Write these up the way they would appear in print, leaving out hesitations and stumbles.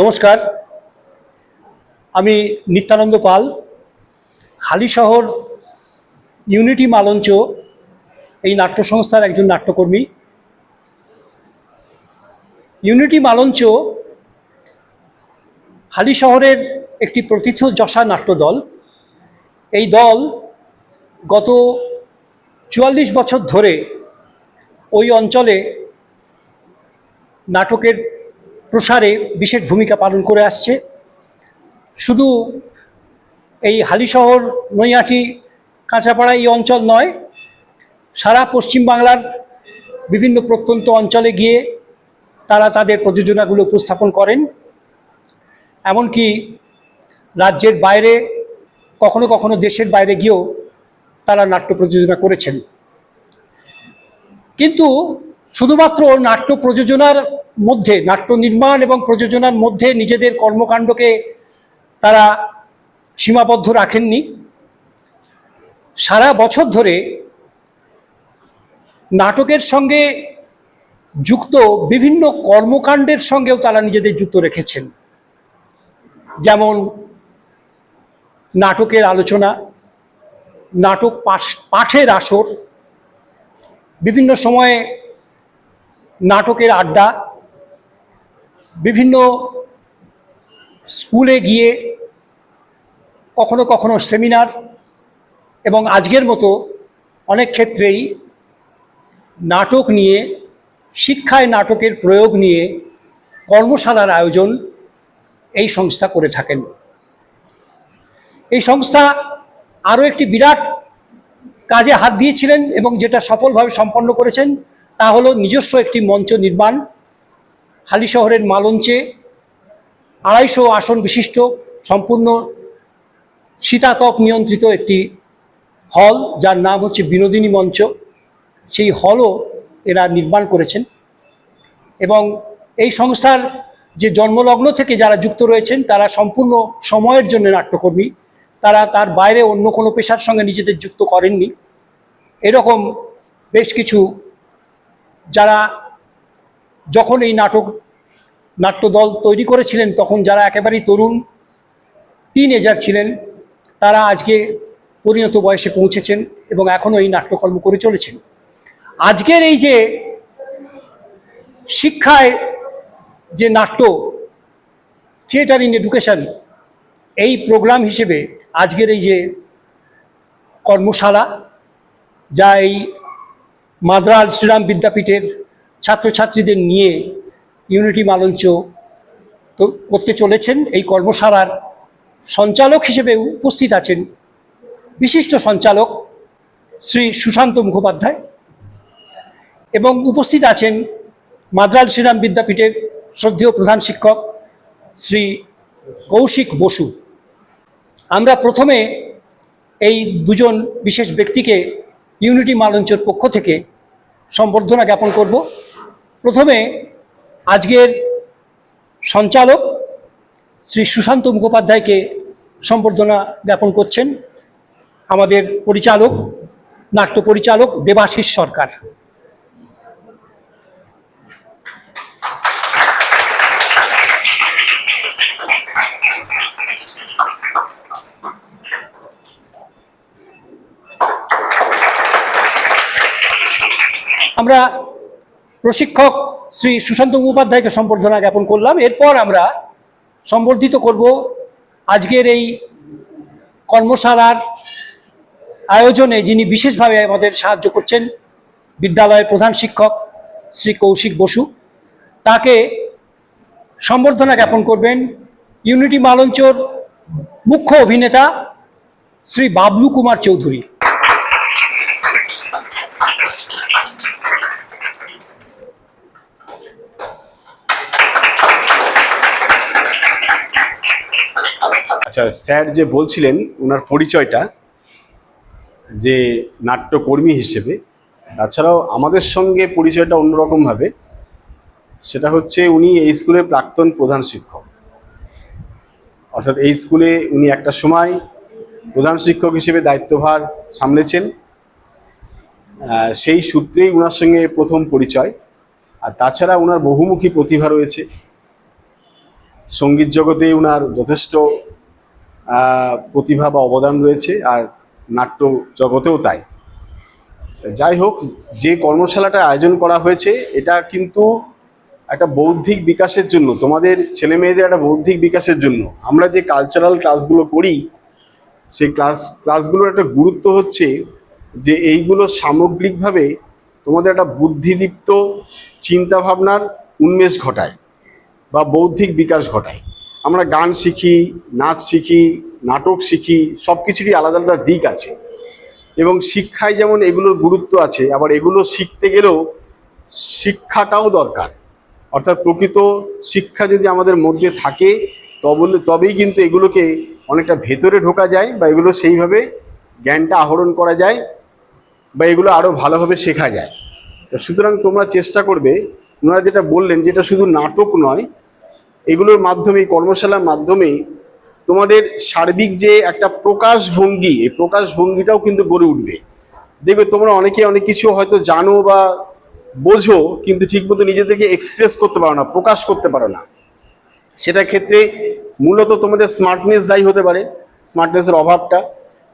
নমস্কার, আমি নিত্যানন্দ পাল, হালিশহর ইউনিটি মালঞ্চ এই নাট্য সংস্থার একজন নাট্যকর্মী। ইউনিটি মালঞ্চ হালিশহরের একটি প্রথিতযশা নাট্যদল। এই দল গত ৪৪ বছর ধরে ওই অঞ্চলে নাটকের প্রসারে বিশেষ ভূমিকা পালন করে আসছে। শুধু এই হালিশহর, নৈহাটি, কাঁচাপাড়া এই অঞ্চল নয়, সারা পশ্চিমবাংলার বিভিন্ন প্রত্যন্ত অঞ্চলে গিয়ে তারা তাদের প্রযোজনাগুলো উপস্থাপন করেন। এমনকি রাজ্যের বাইরে, কখনো কখনো দেশের বাইরে গিয়েও তারা নাট্য প্রযোজনা করেছেন। কিন্তু শুধুমাত্র নাট্য প্রযোজনার মধ্যে, নাট্য নির্মাণ এবং প্রযোজনার মধ্যে নিজেদের কর্মকাণ্ডকে তারা সীমাবদ্ধ রাখেননি। সারা বছর ধরে নাটকের সঙ্গে যুক্ত বিভিন্ন কর্মকাণ্ডের সঙ্গেও তারা নিজেদের যুক্ত রেখেছেন। যেমন নাটকের আলোচনা, নাটক পাঠের আসর, বিভিন্ন সময়ে নাটকের আড্ডা, বিভিন্ন স্কুলে গিয়ে কখনো কখনো সেমিনার, এবং আজকের মতো অনেক ক্ষেত্রেই নাটক নিয়ে, শিক্ষায় নাটকের প্রয়োগ নিয়ে কর্মশালার আয়োজন এই সংস্থা করে থাকেন। এই সংস্থা আরও একটি বিরাট কাজে হাত দিয়েছিলেন এবং যেটা সফলভাবে সম্পন্ন করেছেন তা হলো নিজস্ব একটি মঞ্চ নির্মাণ। হালিশহরের মালঞ্চে ২৫০ আসন বিশিষ্ট সম্পূর্ণ শীতাতপ নিয়ন্ত্রিত একটি হল, যার নাম হচ্ছে বিনোদিনী মঞ্চ। সেই হলও এরা নির্মাণ করেছেন এবং এই সংস্থার যে জন্মলগ্ন থেকে যারা যুক্ত রয়েছেন তারা সম্পূর্ণ সময়ের জন্য নাট্যকর্মী। তারা তার বাইরে অন্য কোনো পেশার সঙ্গে নিজেদের যুক্ত করেননি। এরকম বেশ কিছু যারা যখন এই নাট্যদল তৈরি করেছিলেন তখন যারা একেবারেই তরুণ টিনএজার ছিলেন, তারা আজকে পরিণত বয়সে পৌঁছেছেন এবং এখনও এই নাট্যকর্ম করে চলেছেন। আজকের এই যে শিক্ষায় যে নাট্য, থিয়েটার ইন এডুকেশন, এই প্রোগ্রাম হিসেবে আজকের এই যে কর্মশালা, যা এই মাদ্রাজ শ্রীরাম বিদ্যাপীঠের ছাত্রছাত্রীদের নিয়ে ইউনিটি মালঞ্চ করতে চলেছেন, এই কর্মশালার সঞ্চালক হিসেবে উপস্থিত আছেন বিশিষ্ট সঞ্চালক শ্রী সুশান্ত মুখোপাধ্যায়, এবং উপস্থিত আছেন মাদ্রাজ শ্রীরাম বিদ্যাপীঠের শ্রদ্ধেয় প্রধান শিক্ষক শ্রী কৌশিক বসু। আমরা প্রথমে এই দুজন বিশেষ ব্যক্তিকে ইউনিটি মালঞ্চের পক্ষ থেকে সম্বর্ধনা জ্ঞাপন করব। প্রথমে আজকের সঞ্চালক শ্রী সুশান্ত মুখোপাধ্যায়কে সম্বর্ধনা জ্ঞাপন করছেন আমাদের পরিচালক, নাট্য পরিচালক দেবাশিস সরকার। আমরা প্রশিক্ষক শ্রী সুশান্ত মুখোপাধ্যায়কে সম্বর্ধনা জ্ঞাপন করলাম। এরপর আমরা সম্বর্ধিত করব আজকের এই কর্মশালার আয়োজনে যিনি বিশেষভাবে আমাদের সাহায্য করছেন, বিদ্যালয়ের প্রধান শিক্ষক শ্রী কৌশিক বসু। তাকে সম্বর্ধনা জ্ঞাপন করবেন ইউনিটি মালঞ্চর মুখ্য অভিনেতা শ্রী বাবলু কুমার চৌধুরী। আচ্ছা, স্যার যে বলছিলেন ওনার পরিচয়টা, যে নাট্যকর্মী হিসেবে, তাছাড়াও আমাদের সঙ্গে পরিচয়টা অন্যরকমভাবে। সেটা হচ্ছে উনি এই স্কুলের প্রাক্তন প্রধান শিক্ষক, অর্থাৎ এই স্কুলে উনি একটা সময় প্রধান শিক্ষক হিসেবে দায়িত্বভার সামলেছেন। সেই সূত্রেই ওনার সঙ্গে প্রথম পরিচয়। আর তাছাড়া ওনার বহুমুখী প্রতিভা রয়েছে। সঙ্গীত জগতে ওনার যথেষ্ট প্রতিভা বা অবদান রয়েছে, আর নাট্য জগতেও তাই। যাই হোক, যে কর্মশালাটা আয়োজন করা হয়েছে এটা কিন্তু একটা বৌদ্ধিক বিকাশের জন্য, তোমাদের ছেলে মেয়েদের একটা বৌদ্ধিক বিকাশের জন্য। আমরা যে কালচারাল ক্লাসগুলো করি সেই ক্লাসগুলোর একটা গুরুত্ব হচ্ছে যে এইগুলো সামগ্রিকভাবে তোমাদের একটা বুদ্ধিদীপ্ত চিন্তাভাবনার উন্মেষ ঘটায় বা বৌদ্ধিক বিকাশ ঘটায়। আমরা গান শিখি, নাচ শিখি, নাটক শিখি, সব কিছুরই আলাদা আলাদা দিক আছে এবং শিক্ষায় যেমন এগুলোর গুরুত্ব আছে, আবার এগুলো শিখতে গেলেও শিক্ষাটাও দরকার। অর্থাৎ প্রকৃত শিক্ষা যদি আমাদের মধ্যে থাকে তবেই কিন্তু এগুলোকে অনেকটা ভেতরে ঢোকা যায় বা এগুলো সেইভাবে জ্ঞানটা আহরণ করা যায় বা এগুলো আরও ভালোভাবে শেখা যায়। সুতরাং তোমরা চেষ্টা করবে, ওনারা যেটা বললেন যেটা শুধু নাটক নয়, এগুলোর মাধ্যমে, কর্মশালার মাধ্যমে তোমাদের সার্বিক যে একটা প্রকাশভঙ্গি, এই প্রকাশভঙ্গিটাও কিন্তু গড়ে উঠবে। দেখবে তোমরা অনেকে অনেক কিছু হয়তো জানো বা বোঝো, কিন্তু ঠিকমতো নিজেদেরকে এক্সপ্রেস করতে পারো না, প্রকাশ করতে পারো না। সেটার ক্ষেত্রে মূলত তোমাদের স্মার্টনেস যাই হতে পারে, স্মার্টনেসের অভাবটা,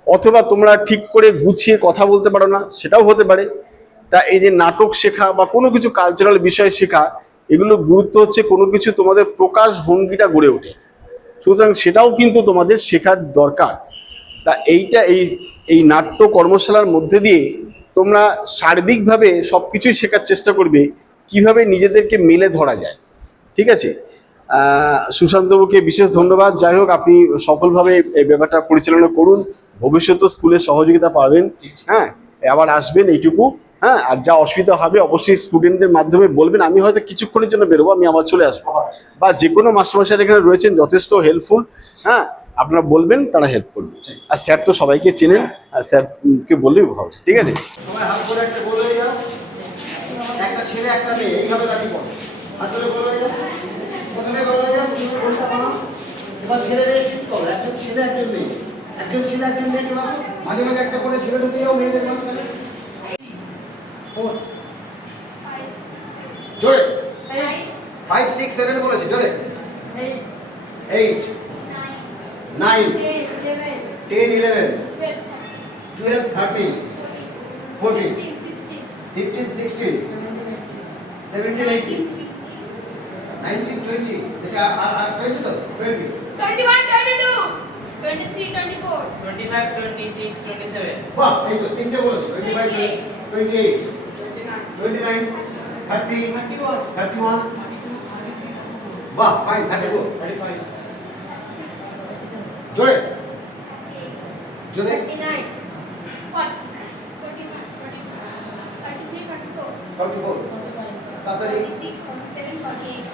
অথবা তোমরা ঠিক করে গুছিয়ে কথা বলতে পারো না, সেটাও হতে পারে। তা এই যে নাটক শেখা বা কোনো কিছু কালচারাল বিষয় শেখা, এগুলো গুরুত্ব হচ্ছে কোনো কিছু তোমাদের প্রকাশভঙ্গিটা গড়ে ওঠে। সুতরাং সেটাও কিন্তু তোমাদের শেখার দরকার। তা এই নাট্য কর্মশালার মধ্যে দিয়ে তোমরা সার্বিকভাবে সব কিছুই শেখার চেষ্টা করবে, কিভাবে নিজেদেরকে মেলে ধরা যায়। ঠিক আছে, সুশান্তবাবুকে বিশেষ ধন্যবাদ। যাই হোক, আপনি সফলভাবে এই ব্যাপারটা পরিচালনা করুন, ভবিষ্যতে স্কুলের সহযোগিতা পাবেন। হ্যাঁ, আবার আসবেন এইটুকু। হ্যাঁ, আর যা অসুবিধা হবে অবশ্যই স্টুডেন্টদের মাধ্যমে বলবেন। আমি হয়তো কিছুক্ষণের জন্য বেরোবো, আমি আবার চলে আসবো, বা যে কোনো মাস্টারমশাইরা এখানে রয়েছেন যথেষ্ট হেল্পফুল। হ্যাঁ, আপনারা বলবেন, তারা হেল্প করবে। আর স্যার তো সবাইকে চেনেন, আর স্যারকে বললেই হবে। ঠিক আছে, সবাই হাত করে একটা গোল হয়ে যাও। একটা ছেলে একটা মেয়ে এইভাবে দাঁড়িয়ে পড়ো। হাত ধরে গোল হয়ে যাও। প্রথমে গোল হয়ে যাও, তুমি গোলটা বানাও। এবার ছেলেদের শিফট করো, একজন ছেলে একজন মেয়ে, একজন ছেলে একজন মেয়ে চলে আসো। মাঝে মাঝে একটা করে ছেলে ঢুকে যাও, মেয়েদের মাঝখানে। 4 জোরে 5 6 7 বলেছি, জোরে 8 9 10 11 12 13 14 15 16 17 18 19 20 এটা আর 20 তো 20 21, 22, 23, 24, 25, 26, 27. বাহ, এই তো তিনটে বলেছি। 25 28 29 30 31 বাহ, ফাইন 34 জোরে জোরে 39, 40, 41, 42, 33, 44 44, তাড়াতাড়ি 46, 47, 48,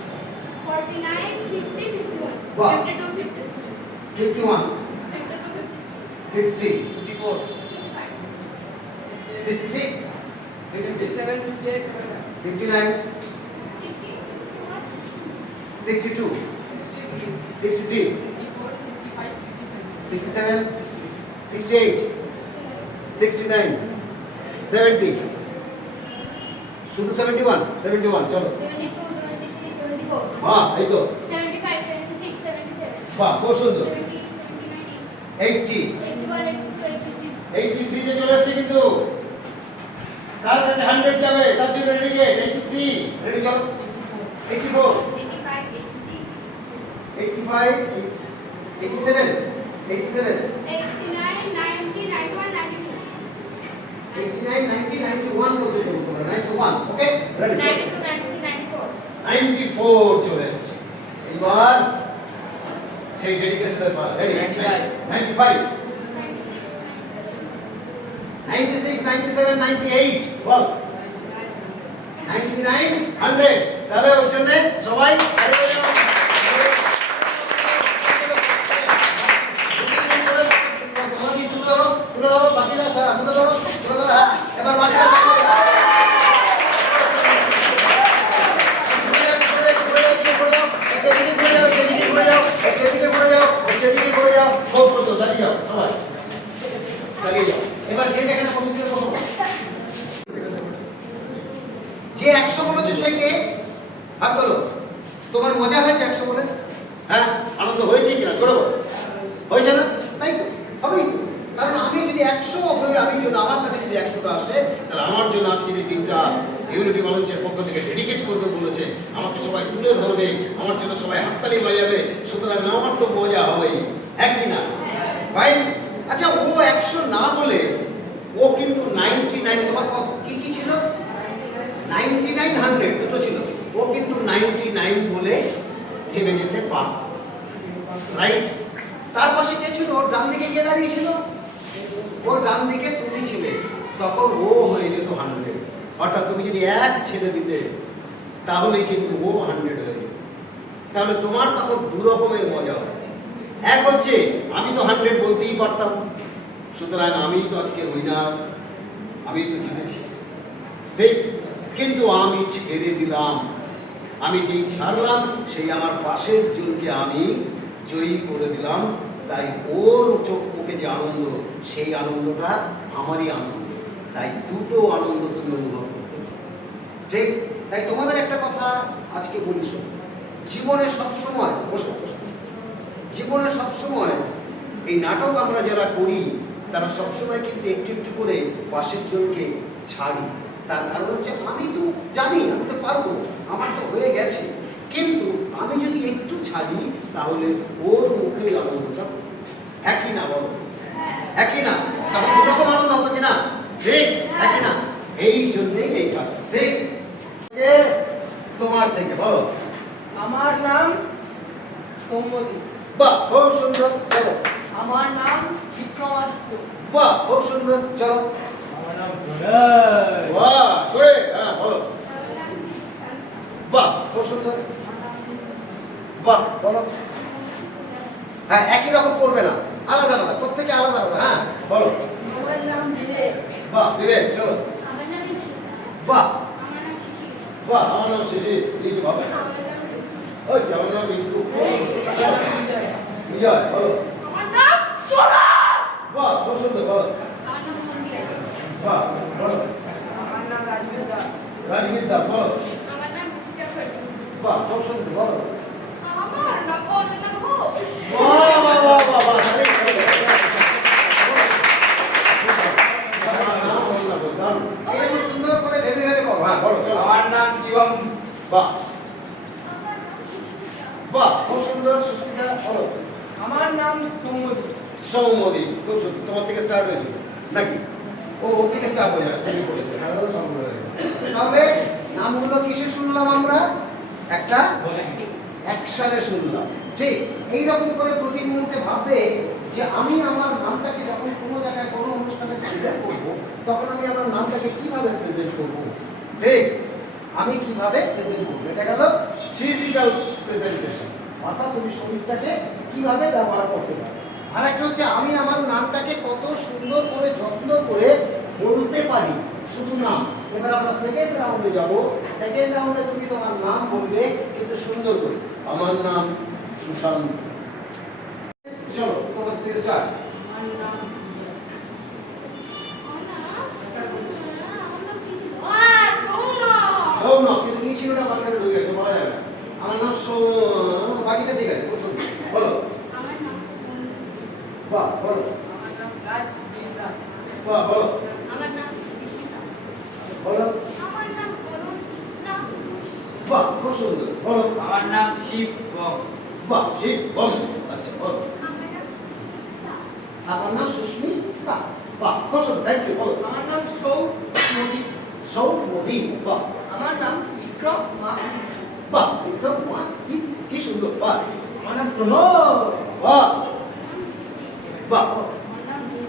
49, 50, 51, Wow. 52, 53, 51 52, 53 53, 54, 66 57, 58, 59 60, 61, 62 63 64, 65, 67. 67 68 69 70 শুধু 71 71 চলো 72, 73, 74, বাহ, এই তো 75, 76, 77, বাহ, খুব সুন্দর 70, 79, 80 81, 82, 83 তে চলে এসেছে কিন্তু কার কাছে 100 যাবে তার জন্য রেডি গেট 83 রেডি চলো 84 85, 86, 85 87 87 89, 90, 91, 92, 89 90 91 বলতে চলো তোমরা 91 ওকে রেডি 92, 93, 94. 94 চলে এসেছে। এবার সেই ডেডিকেশনের পালা রেডি 95 96 97 98 বল 99 100 তাহলে ওর জন্য সবাই তুলে ধরো বাকিরা তুলে ধরো হ্যাঁ এবার বাকিরা যে 100 বলেছে সে কে? হাত তোলো। তোমার মজা কিনা জোরে বলো, হয়েছে না? তাই তো, হবেই তো। কারণ আমি যদি 100 হয়ে আমি যদি আমার কাছে যদি 100টা আসে, তাহলে আমার জন্য আজকের এই দিনটা ইউনিটি কলেজের পক্ষ থেকে ডেডিকেট করবে বলেছে, আমাকে সবাই তুলে ধরবে, আমার জন্য সবাই হাততালি বাজাবে, সুতরাং আমার তো মজা হবেই, হ্যাঁ কি না? ফাইন। আচ্ছা, ও 100 না বলে ও কিন্তু 99, তোমার কি কি ছিল? 99, 100 দুটো ছিল। ও কিন্তু 99 বলে থেমে যেতে পারত, রাইট? তার পাশে কে ছিল? ওর ডান দিকে কে দাঁড়িয়েছিল? ওর ডান দিকে তুমি ছিলে, তখন ও হয়ে যেত 100। অর্থাৎ তুমি যদি 1 ছেড়ে দিতে তাহলেই কিন্তু ও 100 হয়ে যেত। তাহলে তোমার তখন দু রকমের মজা হবে। এক হচ্ছে আমি তো 100 বলতেই পারতাম, সুতরাং আমি তো আজকে উইনার, আমি তো জিতেছি, ঠিক? কিন্তু আমি ছেড়ে দিলাম, আমি যেই ছাড়লাম সেই আমার পাশের জনকে আমি জয়ী করে দিলাম, তাই ওর চোখ মুখে যে আনন্দ, সেই আনন্দটা আমারই আনন্দ, তাই দুটো আনন্দ তুমি অনুভব করতে পারো, ঠিক? তাই তোমাদের একটা কথা আজকে বলি, শোনো, জীবনে সবসময় বসো বসো বসো, জীবনে সবসময় এই নাটক আমরা যারা করি তারা সবসময় কিন্তু একটু একটু করে পাশের জনকে ছাড়ি। তার কারণ হচ্ছে আমি তো জানি, আমি তো পারবো, আমার তো হয়ে গেছে, কিন্তু আমি যদি একটু ছাড়ি তাহলে ওর মুখে আনন্দটা, হ্যাঁ কি না বলো? হ্যাঁ কি না? তখন দুরকম আনন্দ হতো কিনা? ঠিক, হ্যাঁ কি না? এই জন্যেই এই কাজটা, ঠিক? তোমার থেকে বলো। আমার নাম সৌম্যদীপ। বাহ, খুব সুন্দর, চলো। আমার নাম বিক্রমাদিত্য। বাহ, খুব সুন্দর, চলো। বাহ, জোরে, হ্যাঁ বলো। বাহ, খুব সুন্দর, বাহ, বলো। হ্যাঁ, একই রকম করবে না, আলাদা আলাদা, প্রত্যেকে আলাদা আলাদা, হ্যাঁ বলো। আমার নাম বিবেক। বাহ, বিবেক, চলো। আমার নাম ঈশিতা। বাহ, আমার নাম শিশির। বাহ, আমার নাম শিশির, দিয়েছো বাবা। আমার নাম রুবি। ওই যে আমার নাম মিন্টু। বিজয়, বলো। আমার নাম সোনা। বাহ, খুব সুন্দর, বলো। আমার নাম মন্দিরা। বাহ, বলো। আমার নাম রাজবীর দাস। রাজবীর দাস, বলো। আমার নাম মুস্তা ফরিদ। বাহ, খুব সুন্দর, বলো। আমার নাম অনিতা ঘোষ। বাহ, বাহ, বাহ, বাহ, বাহ, আরে, আরে, এরকম সুন্দর করে ভেবে ভেবে বলো, হ্যাঁ বলো, চলো। আমার নাম শিবম। বাহ, আমার নাম সুস্মিতা। বাহ, খুব সুন্দর, সুস্মিতা, বলো। আমার নাম সৌম্যদীপ। সৌম্যদীপ, খুব সুন্দর। তোমার থেকে স্টার্ট হয়েছিল নাকি? ও ওর থেকে স্টার্ট হয়ে যাবে, তুমি বলে দেবে, হ্যাঁ সম্পূর্ণ হয়ে যাবে। তাহলে নামগুলো কিসে শুনলাম আমরা? একটা অ্যাকশনে শুনলাম, ঠিক? এইরকম করে প্রতি মুহূর্তে ভাববে যে আমি আমার নামটাকে যখন কোনো জায়গায় কোনো অনুষ্ঠানে প্রেজেন্ট করবো, তখন আমি আমার নামটাকে কিভাবে প্রেজেন্ট করবো, ঠিক? আমি কিভাবে প্রেজেন্ট করবো, এটা গেল ফিজিক্যাল প্রেজেন্টেশন, অর্থাৎ তুমি শরীরটাকে কিভাবে ব্যবহার করতে পারো। আর একটা হচ্ছে আমি আমার নামটাকে কত সুন্দর করে যত্ন করে বলতে পারি, শুধু নাম। এবার আমরা সেকেন্ড রাউন্ডে যাব। সেকেন্ড রাউন্ডে তুমি তোমার নাম বলবে, কিন্তু সুন্দর করে। আমার নাম সুশান্ত। চলো, তোমার থেকে স্টার্ট। আমার নাম কিছু নয়। সোনা। সৌম, কিন্তু কি ছিল না মাঝখানে ঢুকে গেছে, বলা যাবে না। আমার নাম সৌম, বাকিটা ঠিক আছে, খুব সুন্দর, বলো। আমার নাম মন্দিরা। বাহ, বলো। আমার নাম রাজবীর দাস। বাহ, বলো। আমার নাম ঈশিতা। বলো। আমার নাম অরুণিতা ঘোষ। বাহ, খুব সুন্দর, বলো। আমার নাম শিবম। বাহ, শিব বম, আচ্ছা বলো। আমার নাম সুস্মিতা। আমার নাম সুস্মিতা। বাহ, খুব সুন্দর, থ্যাংক ইউ, বলো। আমার নাম সৌম্যদীপ। সৌমদীপ, বাহ, আমার নাম বিক্রমাদিত্য। বাহ, বিক্রম, বাহ, কি সুন্দর, বাহ, আমার নাম প্রণব। বাহ, বাহ, আমার নাম রুবি।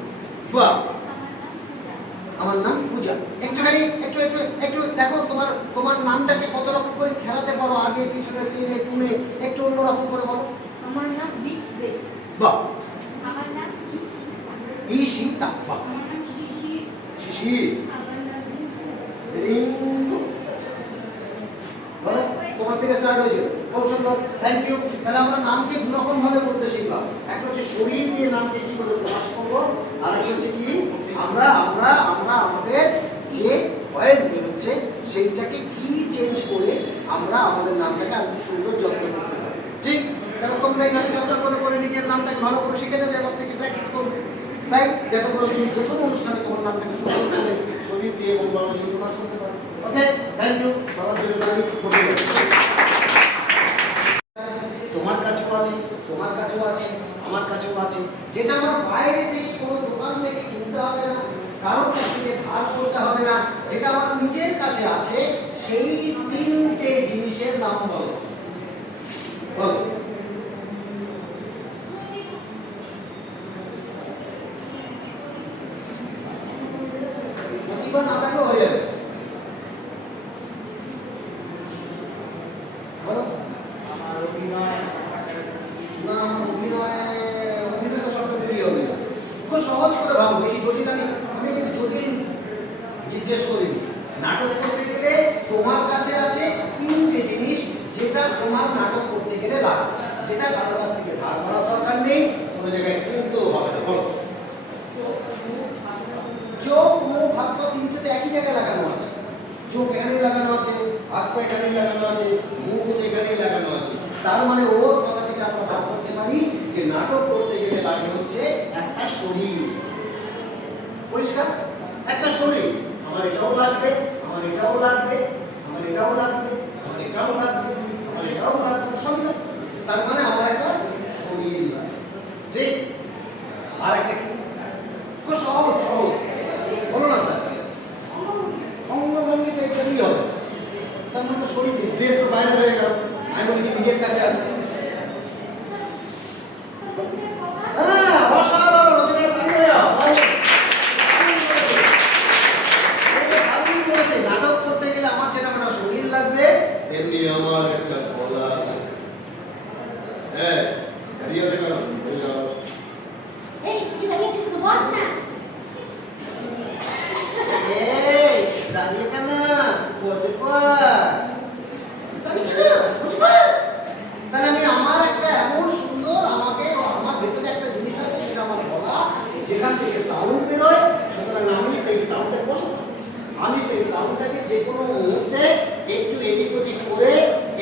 বাহ, আমার নাম পূজা। আমার নাম পূজা। একটুখানি একটু একটু একটু দেখো তোমার তোমার নামটাকে কত রকম করে খেলাতে পারো, আগে পিছনে টেনে টুনে একটু অন্যরকম করে বলো। আমার নাম বিবেক। বাহ, আমার নাম ঈশিতা। ঈশিতা, বাহ, আমার নাম শিশির। শিশির, আমার নাম রিঙ্কু। রিঙ্কু। বলো, তোমার থেকে স্টার্ট হয়েছে, খুব সুন্দর, থ্যাংক ইউ। তাহলে আমরা নামকে দু রকম ভাবে বলতে শিখলাম। একটা হচ্ছে শরীর দিয়ে নামকে কি করে প্রকাশ করবো, আর একটা হচ্ছে কি আমরা আমরা আমরা আমাদের যে ভয়েস বেরোচ্ছে সেইটাকে কি চেঞ্জ করে আমরা আমাদের নামটাকে আরো সুন্দর যত্ন করতে পারি, ঠিক? তাহলে তোমরা এইভাবে যত্ন করে করে তাই যাতে করে তুমি যে কোনো অনুষ্ঠানে তোমার নামটাকে সুন্দর করে শরীর দিয়ে এবং বলা দিয়ে প্রকাশ করতে পারো। ওকে, থ্যাংক ইউ। সবার জন্য তোমার কাছেও আছে, তোমার কাছেও আছে, আমার কাছেও আছে, যেটা আমার বাইরে থেকে কোনো দোকান থেকে কিনতে হবে না, কারোর কাছ থেকে ধার করতে হবে না, যেটা আমার নিজের কাছে আছে, সেই তিনটে জিনিসের নাম বলো। বলো। প্রতিভা না থাকলেও হয়ে যাবে। বলো। আমার অভিনয়, না, অভিনয় তো সবটা বেরিয়ে হবে না। খুব সহজ করে ভাবো, বেশি জটিল আমি কিন্তু জটিল জিজ্ঞেস করিনি। নাটক করতে গেলে তোমার কাছে আছে তিনটে জিনিস, যেটা তোমার নাটক করতে গেলে লাগবে, যেটা কারোর কাছ থেকে ধার করার দরকার নেই, কোনো জায়গায় কিনতেও হবে না। বলো। চোখ, মুখ, হাত পা তিনটে তো একই জায়গায় লাগানো আছে। চোখ এখানেই লাগানো আছে, হাত পা এখানেই লাগানো আছে, মুখ এখানেই লাগানো আছে। তার মানে ওর কথা থেকে আমরা ভাব করতে পারি যে নাটক করতে গেলে লাগে হচ্ছে একটা শরীর। পরিষ্কার? একটা শরীর। আমার এটাও লাগবে, আমার এটাও লাগবে, আমার এটাও লাগবে, আমার এটাও লাগবে, আমার এটাও লাগবে, সব লাগবে। তার মানে আমার একটা শরীর লাগবে। ঠিক? আর একটা কি? খুব সহজ সহজ। বলো না স্যার। অঙ্গভঙ্গি তো একটাই হবে। তার মানে শরীর, ড্রেস তো বাইরে হয়ে গেল, আমি বলেছি নিজের কাছে আছে। হ্যাঁ, অসাধারণ। রচনাটা তাই হয়ে যাও। দারুণ বলেছে। নাটক করতে গেলে আমার যেটা একটা শরীর লাগবে, তেমনি আমার একটা গলা লাগবে। হ্যাঁ, দাঁড়িয়ে আছে কেন? এই কি দাঁড়িয়েছিস তো বস না। এই, দাঁড়িয়ে কেন? বসে পড়। দাঁড়িয়ে কেন? বসে পড়। তাহলে আমি আমার একটা এমন সুন্দর, আমাকে আমার ভেতরে একটা জিনিস আছে, সেটা আমার গলা, যেখান থেকে সাউন্ড বেরোয়, সুতরাং আমি সেই সাউন্ডটা বসাবো। আমি সেই সাউন্ডটাকে যে কোনো মুহূর্তে একটু এদিক ওদিক করে,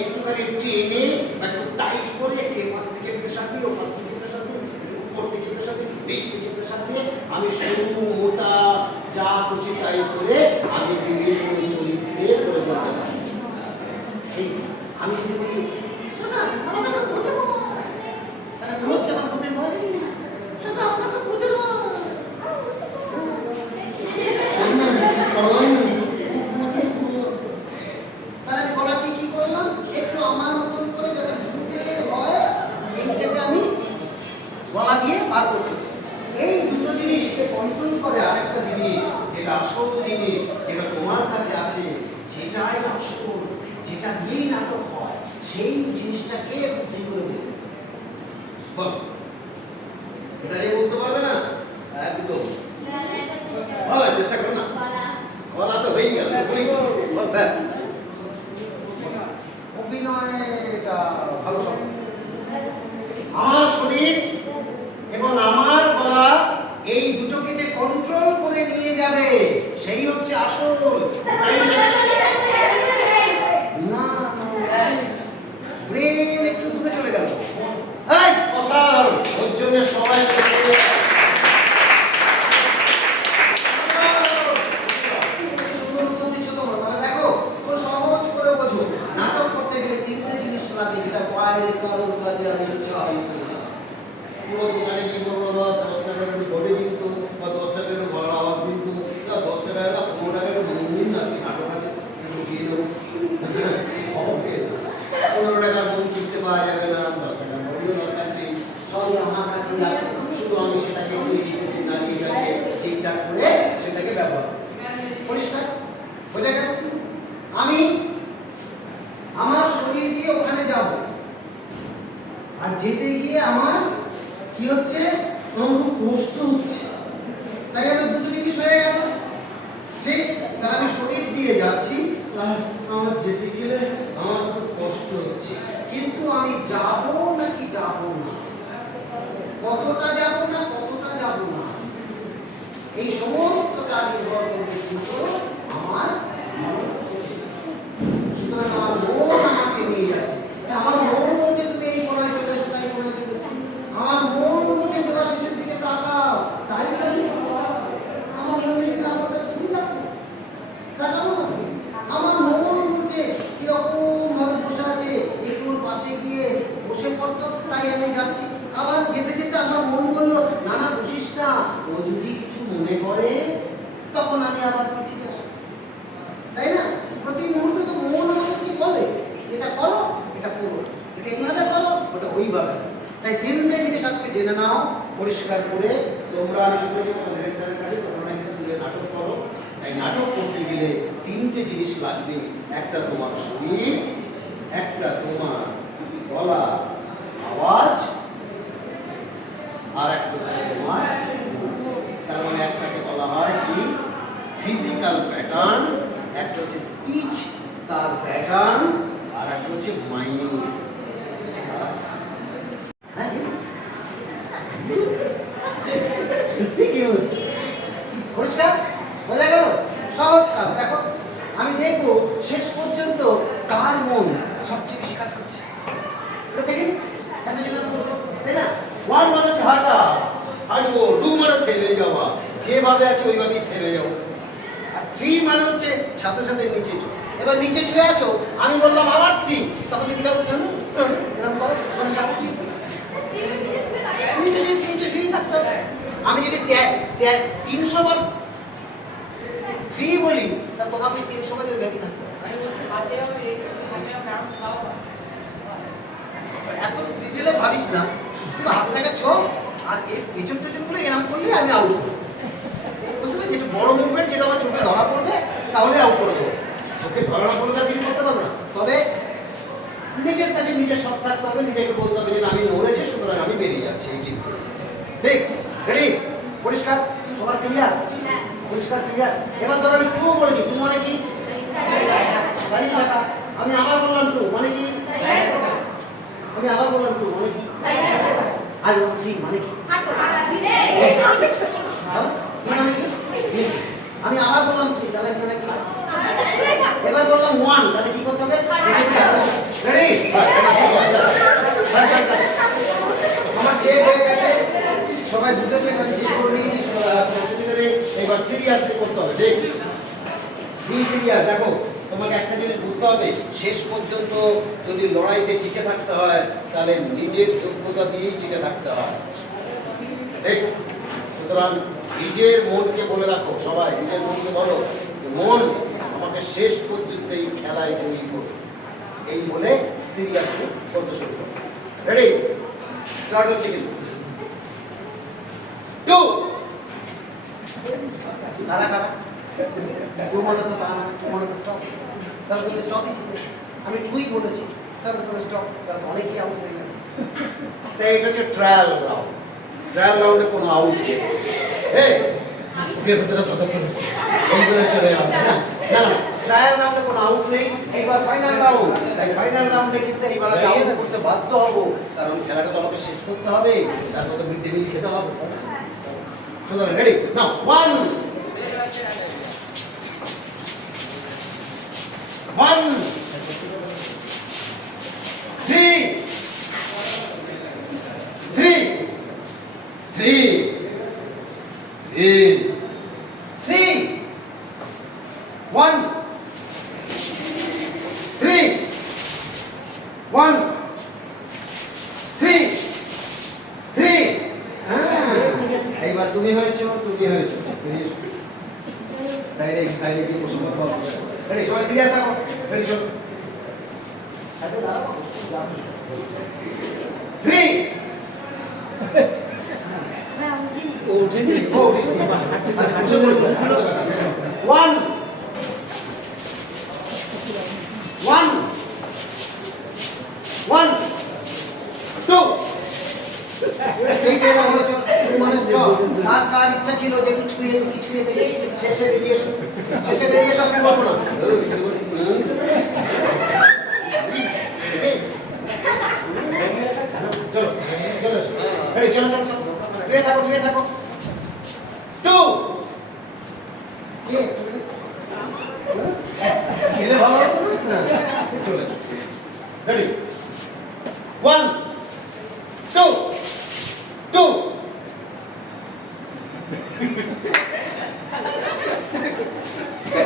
একটুখানি টেনে, একটু টাইট করে, একটু এপাশ থেকে প্রেশার দিয়ে, ওপাশ থেকে প্রেশার দিয়ে, উপর থেকে প্রেশার দিয়ে, নিচ থেকে প্রেশার দিয়ে, আমি সরু মোটা যা খুশি তাই করে আমি বিভিন্ন চরিত্রে করে বলতে পারি। এই আমি যদি বলি শোনা আমাকে বুঝে বল, তাহলে মনে হচ্ছে আমার বুঝে বল, শোনা আমাকে বুঝে বল। তাহলে গলাকে কি করলাম, একটু আমার মতন করে যাতে ভুতে হয়, এইটাকে আমি গলা দিয়ে বার করতে পারি। এই দুটো জিনিসকে কন্ট্রোল করে আরেকটা জিনিস, যেটা আসল জিনিস, যেটা তোমার কাছে আছে, যেটাই আসল, যেটা নিয়েই নাটক হয়, সেই জিনিসটাকে বুদ্ধি করে দেবে। বল, এটা এ বলতে পারবে না? একদম হয়, চেষ্টা করো না। বলা তো হয়েই গেল। বল স্যার। অভিনয়টা ভালো শব্দ। আমার শরীর এবং আমার গলা, এই দুটোকে যে কন্ট্রোল করে নিয়ে যাবে, সেই হচ্ছে আসল। না, ব্রেন একটু দূরে চলে গেল। এই অসাধারণ, ওর জন্য সবাই সুন্দর উত্তর দিচ্ছ তোমরা। তাহলে দেখো, ও সহজ করে বোঝো। নাটক করতে গেলে তিনটে জিনিস লাগে, যেটা বাইরে কারোর কাছে আমি চাই। পুরো দোকানে কি করবো, 10 টাকা একটু ঘরে দিত, বা 10 টাকা একটু ঘর আওয়াজ দিত, 10 টাকা 15 টাকা একটু মন্দির না, নাটক আছে একটু দিয়ে দেবো। 15 টাকার বই কিনতে পাওয়া যাবে না, 10 টাকার বইও দরকার নেই, সবই আমার কাছেই আছে। শুধু আমি সেটাকে নাড়িয়ে ঠিকঠাক করে সেটাকে ব্যবহার করি। পরিষ্কার বোঝা গেল? আমি আমার শরীর দিয়ে ওখানে যাব, আর যেতে গিয়ে আমার কি হচ্ছে, আমার খুব কষ্ট হচ্ছে। তাই আমি দুটো জিনিস হয়ে গেল। ঠিক? তাহলে আমি শরীর দিয়ে যাচ্ছি, আমার যেতে গেলে আমার খুব কষ্ট হচ্ছে, কিন্তু আমি যাব নাকি যাব না, কতটা যাব না কতটা যাব না, এই সমস্তটা নির্ভর করবে কিন্তু আমার মন। সুতরাং আমার মন আমাকে নিয়ে যাচ্ছে। আমার মন বলছে তুমি এই কোনায় চলে এসো, তাই কোনায় চলে এসো। আমার মন বলছে তোরা শেষের দিকে তাকাও, তাই তাই আমি যাচ্ছি। আবার যেতে যেতে আমার মন বললো না না বসিস না, ও যদি কিছু মনে করে তখন আমি আবার পিছিয়ে আসি, তাই না? প্রতি মুহূর্তে তো মন আমাকে কি বলে, এটা করো, এটা করো, এটা এইভাবে করো, ওটা ওইভাবে। তাই তিনটে জিনিস আজকে জেনে নাও পরিষ্কার করে। তোমরা আমি শুনেছি তোমাদের হেড স্যারের কাছে তোমরা নাকি স্কুলে নাটক করো, তাই নাটক করতে গেলে তিনটে জিনিস লাগবে। একটা তোমার শরীর, একটা তোমার গলা আওয়াজ, আর একটা হচ্ছে তোমার মুখ। তার মানে একটাকে বলা হয় কি ফিজিক্যাল প্যাটার্ন, একটা হচ্ছে স্পিচ তার প্যাটার্ন, আর একটা হচ্ছে মাইন্ড। হ্যাঁ সত্যি কি হচ্ছে? পরিষ্কার বোঝা গেল? সহজ কাজ। দেখো আমি দেখবো শেষ পর্যন্ত কার মন সবচেয়ে বেশি কাজ করছে, এটা দেখিনি এত জনের মধ্যে, তাই না? ওয়ান মানে হচ্ছে হাঁটা, হাঁটবো, টু মানে থেমে যাওয়া, যেভাবে আছে ওইভাবেই থেমে যাবো, আর থ্রি মানে হচ্ছে সাথে সাথে নিচে ছুঁ। এবার নিচে ছুঁয়ে আছো, আমি বললাম আবার থ্রি, তখন যদি কাউ এরকম করো মানে সাথে নিচে নিচে শুয়ে থাকতে হবে। আমি যদি 300 বার থ্রি বলি, তা তোমাকে 300 বার ওই ব্যাগই থাকতে হবে। এত ডিটেলে ভাবিস না, শুধু হাত জায়গা ছো, আর এর পেছন পেছনগুলো এরকম করলে আমি আউট করবো, বুঝতে পারছি? যেটা বড় মুভমেন্ট, যেটা আমার চোখে ধরা পড়বে তাহলে আউট করে দেবো। চোখে ধরা পড়লে তা ডিল করতে পারবো না। তবে নিজের কাছে নিজের সৎ থাকতে হবে, নিজেকে বলতে হবে যে আমি নড়েছি, সুতরাং আমি বেরিয়ে যাচ্ছি এই চিন্তা। ঠিক রেডি? পরিষ্কার? সবার ক্লিয়ার? পরিষ্কার ক্লিয়ার? এবার ধরো আমি টু বলেছি, টু মানে কি? দাঁড়িয়ে থাকা। আমি আবার বললাম টু মানে কি? আমি আবার বললাম টু মানে কি? আর থ্রি মানে কি? মানে কি? আমি আবার বললাম থ্রি, তাহলে মানে কি? এবার বললাম ওয়ান, তাহলে কি করতে হবে? রেডি? আমার চেক হয়ে গেছে, সবাই বুঝেছে, আমি চেক করে নিয়েছি, অসুবিধা নেই। এবার সিরিয়াসলি করতে হবে, ঠিক? Be serious. দেখো তোমাকে একটা জিনিস বুঝতে হবে, শেষ পর্যন্ত যদি লড়াইতে টিকে থাকতে হয় তাহলে নিজের যোগ্যতা দিয়েই টিকে থাকতে হয়, ঠিক? সুতরাং নিজের মনকে বলে রাখো, সবাই নিজের মনকে বলো মন আমাকে শেষ পর্যন্ত এই খেলায় জয়ী করবে, এই বলে সিরিয়াসলি করতে শুরু করো। রেডি? স্টার্ট হচ্ছে কিন্তু টু। কারা কারা টু মানে তো তা না, টু মানে তো স্টপ, তাহলে তুমি স্টপই ছিল। আমি টুই বলেছি, তাহলে তুমি স্টপ, তাহলে তো অনেকেই আউট হয়ে গেল। তাই এটা হচ্ছে ট্রায়াল রাউন্ড। ট্রায়াল রাউন্ডে কোনো আউট নেই। হ্যাঁ ভেতরে ততক্ষণ এইগুলো চলে যাবে না, না না, ট্রায়াল রাউন্ডে কোনো আউট নেই। এইবার ফাইনাল রাউন্ড, তাই ফাইনাল রাউন্ডে কিন্তু এইবার আমি আউট করতে বাধ্য হব, কারণ খেলাটা তো আমাকে শেষ করতে হবে, তারপর তো মিড ডে মিল খেতে হবে। সুতরাং ready now, one one three three three three one three one three three. এইবার তুমি হয়েছো, তুমি হয়েছো, সাইডে সাইডে গিয়ে বসে কথা বলবে। রেডি? সবাই সিরিয়াস থাকো। রেডি? চলো সাইডে দাঁড়াও। Three one one one two. এই পেয়ে হয়েছে মানে কার কার ইচ্ছা ছিল যে একটু ছুঁয়ে দেখি, ছুঁয়ে দেখি, শেষে বেরিয়ে এসো, শেষে বেরিয়ে এসো, আপনি বলবো না। চলো চলো রেডি? চলো চলো চলো, ছুঁয়ে থাকো, ছুঁয়ে থাকো। টু খেলে ভালো হতো না? চলে ready? One two two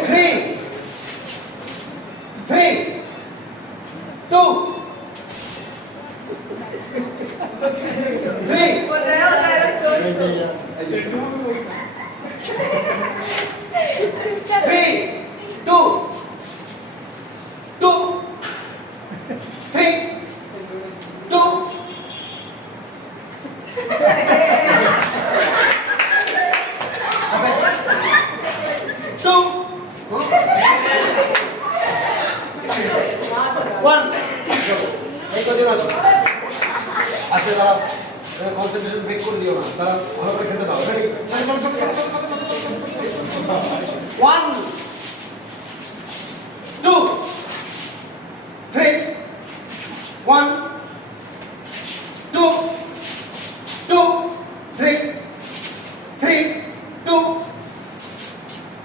three three two three two two three two two one এই কদিন আছো আচ্ছা দাঁড়াও কনসেন্ট্রেশন ব্রেক করে দিও না তারা ভালো করে খেতে দাও ready one two three one two two three three two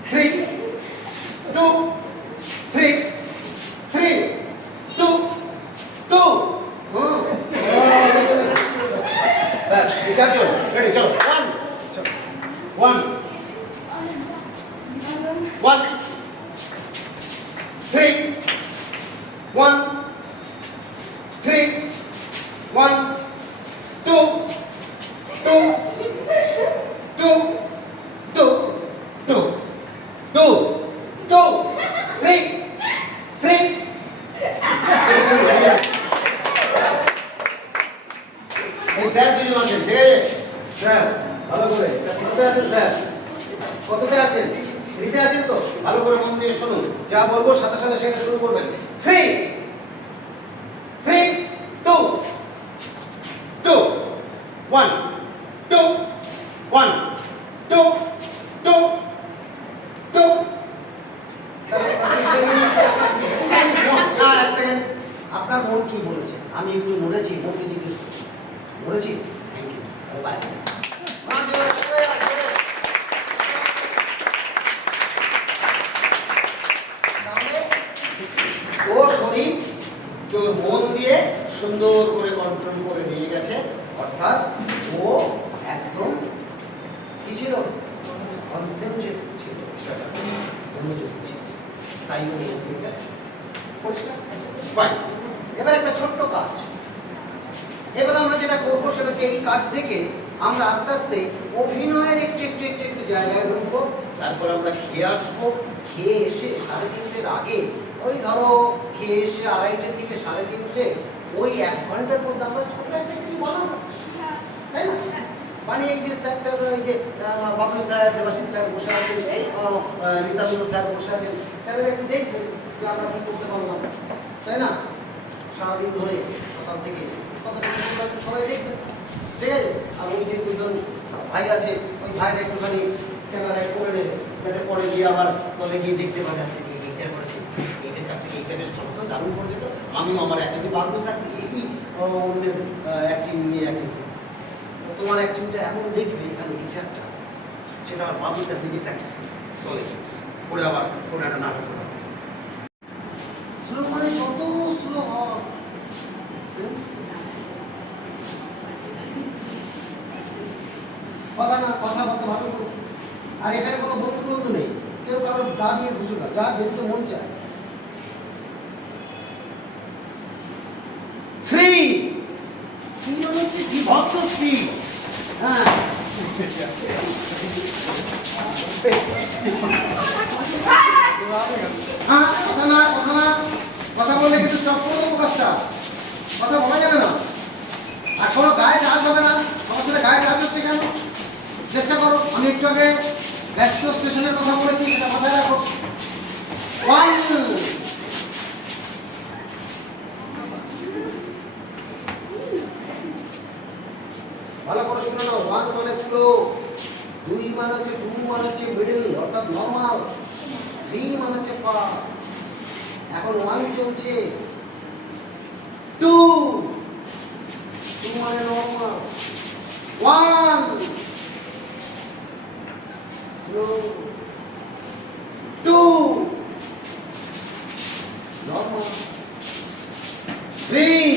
three two three three two two ব্যাস এই চারজন রেডি চলো one one three one three one two two two two two two two three three এই sir দুজন আছেন ঠিক আছে sir ভালো করে কততে আছেন স্যার কততে আছেন থ্রিতে আছেন তো ভালো করে মন দিয়ে শুনুন যা বলবো সাথে সাথে সেটা শুরু করবেন three three two two one two one two two two এক সেকেন্ড আপনার মন কি বলেছে আমি একটু মরেছি মনকে জিজ্ঞেস করছি মরেছি থ্যাংক ইউ বাই ও শরীর কেউ মন দিয়ে সুন্দর করে কন্ট্রোল করে নিয়ে গেছে অর্থাৎ ও একদম কি ছিল কনসেন্ট্রেট ছিল বিষয়টা মনোযোগ ছিল তাই ও নিয়ে গেছে পরিষ্কার ফাইন এবার একটা ছোট্ট কাজ এবার আমরা যেটা করবো সেটা হচ্ছে এই কাজ থেকে আমরা আস্তে আস্তে অভিনয়ের একটু একটু একটু একটু জায়গায় ঢুকবো তারপর আমরা খেয়ে আসবো খেয়ে এসে 3:30-এর আগে ওই ধরো খেয়ে এসে 2:30 থেকে 3:30 ওই 1 ঘন্টার মধ্যে আমরা ছোট একটা কিছু বানাবো তাই না মানে এই যে স্যারটা এই যে বাবলু স্যার দেবাশিস স্যার বসে আছেন নিতান্ত স্যার বসে আছেন স্যারের একটু দেখবেন যে আমরা কি করতে পারলাম তাই না সারাদিন ধরে সকাল থেকে কতটুকু সবাই দেখবে ঠিক আছে আর ওই যে দুজন ভাই আছে ওই ভাইরা একটুখানি ক্যামেরায় করে নেবে যাতে পরে গিয়ে আবার তলে গিয়ে দেখতে পাওয়া যাচ্ছে যে এইটা করেছে এদের কাছ থেকে এইটা বেশ ভালো তো দারুণ করেছে তো আমিও আমার অ্যাক্টিংয়ে পারবো স্যার এই অন্যের অ্যাক্টিং নিয়ে অ্যাক্টিং তোমার অ্যাক্টিংটা এমন দেখবে এখানে কিছু একটা সেটা আমার বাবু স্যার নিজে প্র্যাকটিস চলে করে আবার কোনো একটা নাটক করা স্লো মানে যত স্লো হয় কথা না কথা বলতে ভালো করেছি আর এখানে কোনো বন্ধু নেই কেউ কারোর গা দিয়ে ঘুষো না যা যেদিকে মন চায় থ্রি স্পিড হচ্ছে বিভৎস স্পিড হ্যাঁ কথা না কথা না কথা বললে কিন্তু স্টপ করে দেবো কাজটা কথা বলা যাবে না আর কোনো গায়ে কাজ হবে না আমার সাথে গায়ে কাজ হচ্ছে কেন চেষ্টা করো আমি একটু আগে ব্যস্ত স্টেশনের কথা বলেছি সেটা মাথায় রাখো ওয়ান ভালো করে শুনে নাও ওয়ান মানে স্লো 2 মানে হচ্ছে 2 মানে হচ্ছে মিডল অর্থাৎ নরমাল 3 মানে হচ্ছে ফাস্ট এখন 1 চলছে 2 মানে নরমাল 1 স্লো 2 নরমাল 3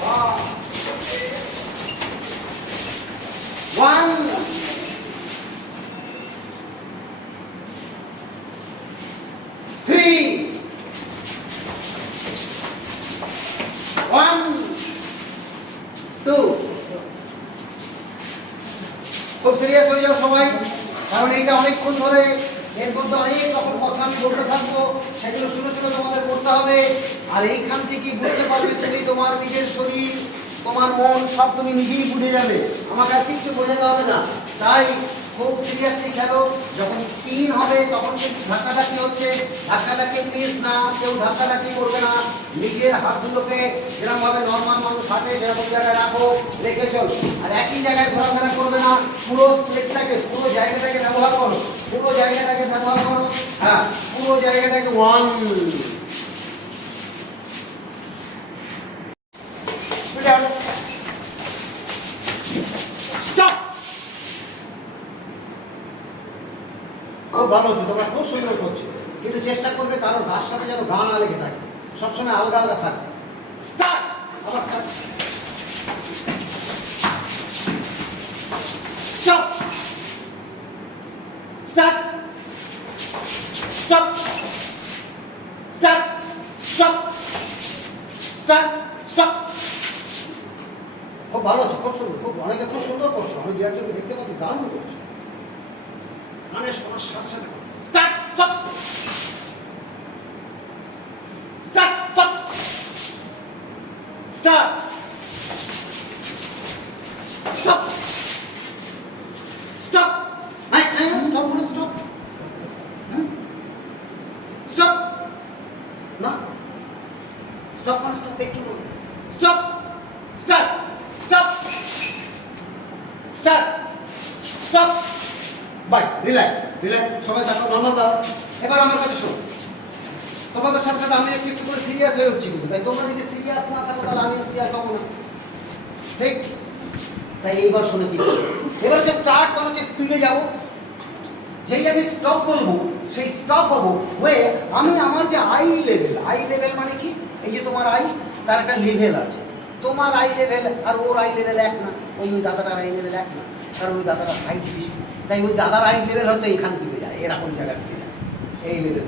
ফাস্ট 1 3 1 2 খুব সিরিয়াস হয়ে যাও সবাই, কারণ এইটা অনেকক্ষণ ধরে এর মধ্যে অনেক রকম কথা আমি বলতে থাকবো, সেগুলো শুনে শুনে তোমাদের করতে হবে। আর এইখান থেকে বুঝতে পারবে তুমি তোমার নিজের শরীর, তোমার মন সব তুমি নিজেই বুঝে যাবে, আমাকে আর কিছু বোঝাতে হবে না। তাই খুব সিরিয়াসলি খেলো। যখন 3 হবে তখন কিন্তু ধাক্কাধাক্কি হচ্ছে, ধাক্কাধাক্কি প্লিজ না, কেউ ধাক্কাধাক্কি করবে না। নিজের হাতগুলোকে যেরকমভাবে নর্মাল মানুষ হাঁটে সেরকম জায়গায় রাখো, রেখে চলো। আর একই জায়গায় ঘোরাফেরা করবে না, পুরো স্পেসটাকে, পুরো জায়গাটাকে ব্যবহার করো, পুরো জায়গাটাকে ব্যবহার করো। হ্যাঁ, পুরো জায়গাটাকে 1 স্টপ। খুব ভালো হচ্ছে, তোমরা খুব সুন্দর করছো, কিন্তু চেষ্টা করবে কারোর গার সাথে যেন গা না লেগে থাকে, সবসময় আলগা আলগা থাকবে। স্টার্ট, আবার start. Stop, start, stop, start, stop, start, stop. খুব ভালো হচ্ছে, খুব সুন্দর, খুব অনেকে খুব সুন্দর করছো, আমি দু একজনকে দেখতে পাচ্ছি দারুণ করছো। গানের সবার সাথে সাথে start, stop, start, stop, start, stop, stop, stop বলো, স্টপ, স্টপ, না স্টপ মানে স্টপ, একটু বলো, stop, start, stop, start, stop. Bye, relax, relax, সবাই দেখো, নর্মাল দাও। এবার আমার কাছে শোনো, তোমাদের সাথে সাথে আমি একটু একটু করে সিরিয়াস হয়ে উঠছি, কিন্তু তাই তোমরা যদি সিরিয়াস না থাকো তাহলে আমিও সিরিয়াস হবো না, ঠিক? তাই এইবার শুনে কি এবার যে স্টার্ট মানে হচ্ছে স্পিডে যাবো, যেই আমি স্টপ বলবো সেই স্টপ হবো হয়ে আমি আমার যে আই লেভেল মানে কি, এই যে তোমার আই, তার একটা লেভেল আছে। তোমার আই লেভেল আর ওর আই লেভেল এক না, ওই দাদাটার আই লেভেল এক না, কারণ ওই দাদাটার হাইট বেশি। তাই ওই দাদার আই লেভেল হয়তো এখান থেকে যায়, এরকম জায়গা থেকে যায়, এই লেভেল।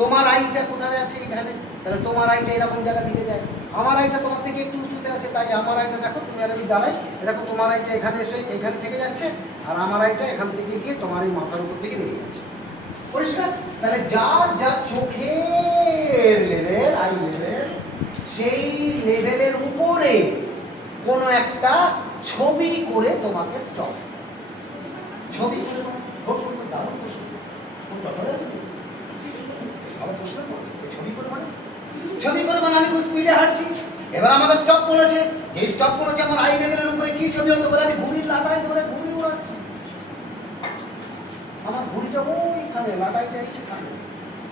তোমার আইটা কোথায় আছে এখানে, তাহলে তোমার আইটা এরকম জায়গা থেকে যায়। আমার আইটা তোমার থেকে একটু উঁচুতে আছে, তাই আমার আইটা দেখো, তুমি আর আমি দাঁড়াই, দেখো তোমার আইটা এখানে এসে এখান থেকে যাচ্ছে, আর আমার আইটা এখান থেকে গিয়ে তোমার এই মাথার উপর থেকে বেরিয়ে যাচ্ছে। পরিষ্কার? তাহলে যার যা চোখের লেভেল, আই লেভেল, সেই লেভেলের উপরে কোনো একটা ছবি করে তোমাকে স্টপ, ছবি করে, খুব সুন্দর, দারুণ প্রশ্ন, খুব কথা আছে। ভালো প্রশ্ন, ছবি করে মানে, ছবি করে মানে আমি খুব স্পিডে হাঁটছি, এবার আমাকে স্টপ বলেছে, যে স্টপ করেছে আমার আই লেভেলের উপরে কি ছবি হতে পারে, আমি ঘুড়ির লাটায় ধরে ঘুড়ি উড়াচ্ছি, আমার ঘুড়িটা ওইখানে, লাটাইটা এইখানে,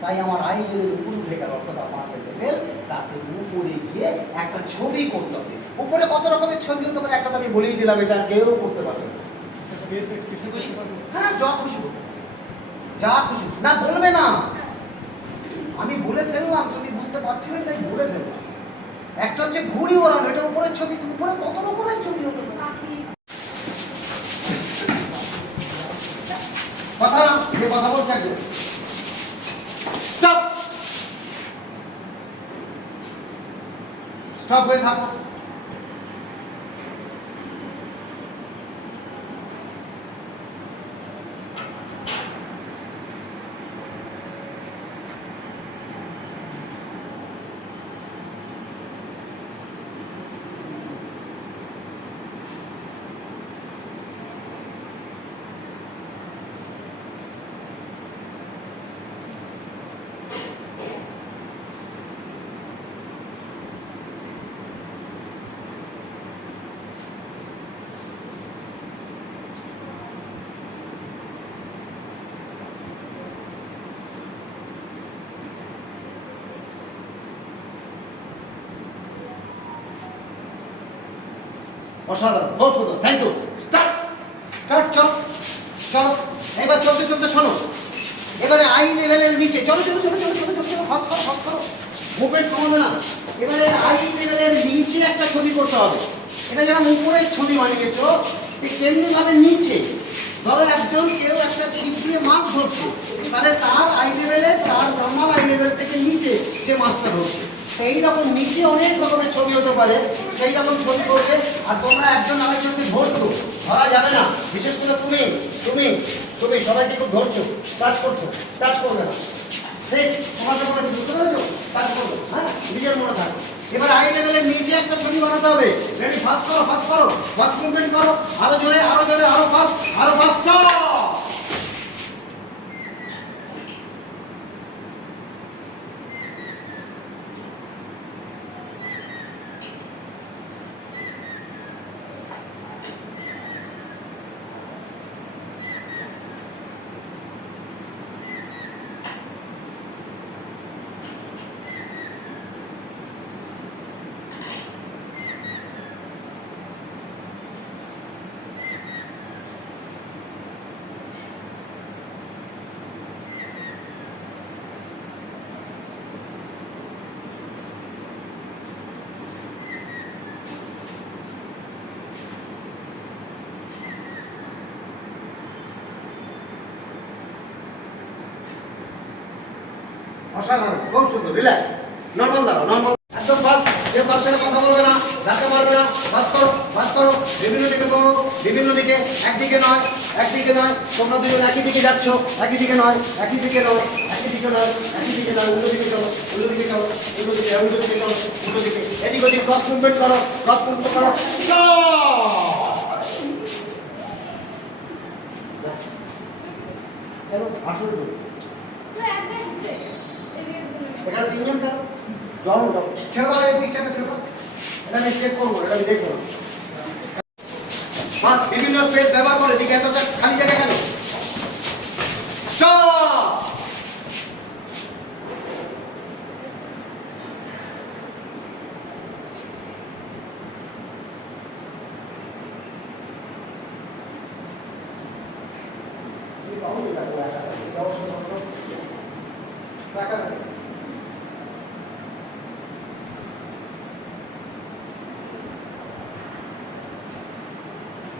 তাই আমার আই লেভেল উপরে উঠে গেল, অর্থাৎ আমার লেভেল তাতে উপরে গিয়ে একটা ছবি করতে হবে। উপরে কত রকমের ছবি হতে পারে একটা তো আমি বলেই দিলাম, এটা কেউ করতে পারবে না। হ্যাঁ, যা খুশি, যা খুশি, না বলবে না, আমি বলে ফেললাম, তুমি বুঝতে পারছিলে তাই বলে ফেললাম। একটা হচ্ছে ঘুড়ি ওড়ানো, এটা উপরের ছবি, উপরে কত রকমের ছবি হতে পারে, কথা না, যে কথা বলছে একজন। স্টপ, স্টপ হয়ে থাকো। অসাধারণ, খুব সুন্দর, থ্যাংক ইউ। স্টার্ট, স্টার্ট, চলো চলো, এবার চলতে চলতে শোনো, এবারে আই লেভেলের নিচে, চলো চলো চলো চলো চলো চলো, হাত করো, হাত করো, মুভমেন্ট কমাবে না। এবারে আই লেভেলের নিচে একটা ছবি করতে হবে, এটা যেরকম উপরের ছবি বানিয়েছো ঠিক তেমনি ভাবে নিচে, ধরো একজন কেউ একটা ছিপ দিয়ে মাছ ধরছে, তাহলে তার আই লেভেলে, তার নর্মাল আই লেভেল থেকে নিচে যে মাছটা ধরছে, সেই রকম নিচে অনেক রকমের ছবি হতে পারে, সেই রকম ছবি করবে। আর তোমরা একজন আরেকজনকে ধরছো, ধরা যাবে না, বিশেষ সবাইকে খুব ধরছো, টাচ করছো, টাচ করবে না। সেই তোমাকে বলেছি, বুঝতে পেরেছো? টাচ করবে, হ্যাঁ, নিজের মনে থাকবে। এবার আই লেভেলের নিচে একটা ছবি বানাতে হবে। রেডি, ফাস্ট করো, ফাস্ট করো, ফাস্ট মুভমেন্ট করো, আরো জোরে, আরো জোরে, আরো ফাস্ট, আরো ফাস্ট। অসাধারণ, খুব সুন্দর, রিল্যাক্স, নর্মাল দাঁড়াও, নর্মাল, একদম ফাস্ট। কেউ কারোর সাথে কথা বলবে না, ডাকতে পারবে না, ফাস্ট করো, ফাস্ট করো, বিভিন্ন দিকে দৌড়ো, বিভিন্ন দিকে, একদিকে নয়, একদিকে নয়, তোমরা দুজন একই দিকে যাচ্ছ, একই দিকে নয়, একই দিকে নয়, একই দিকে নয়, একই দিকে নয়, উল্টো দিকে চলো, উল্টো দিকে চলো, উল্টো দিকে, উল্টো দিকে চলো, উল্টো দিকে, এদিক ওদিক ক্রস মুভমেন্ট করো, ক্রস মুভমেন্ট করো, কেন 18 জন এখানে তিনজন কেন? জন ছেড়ে দাও, এই পিকচারটা ছেড়ে দাও, এটা আমি চেক করবো, এটা আমি দেখবো। বাস, বিভিন্ন স্পেস ব্যবহার করে দিকে এতটা খালি জায়গা কেন? স্টপ।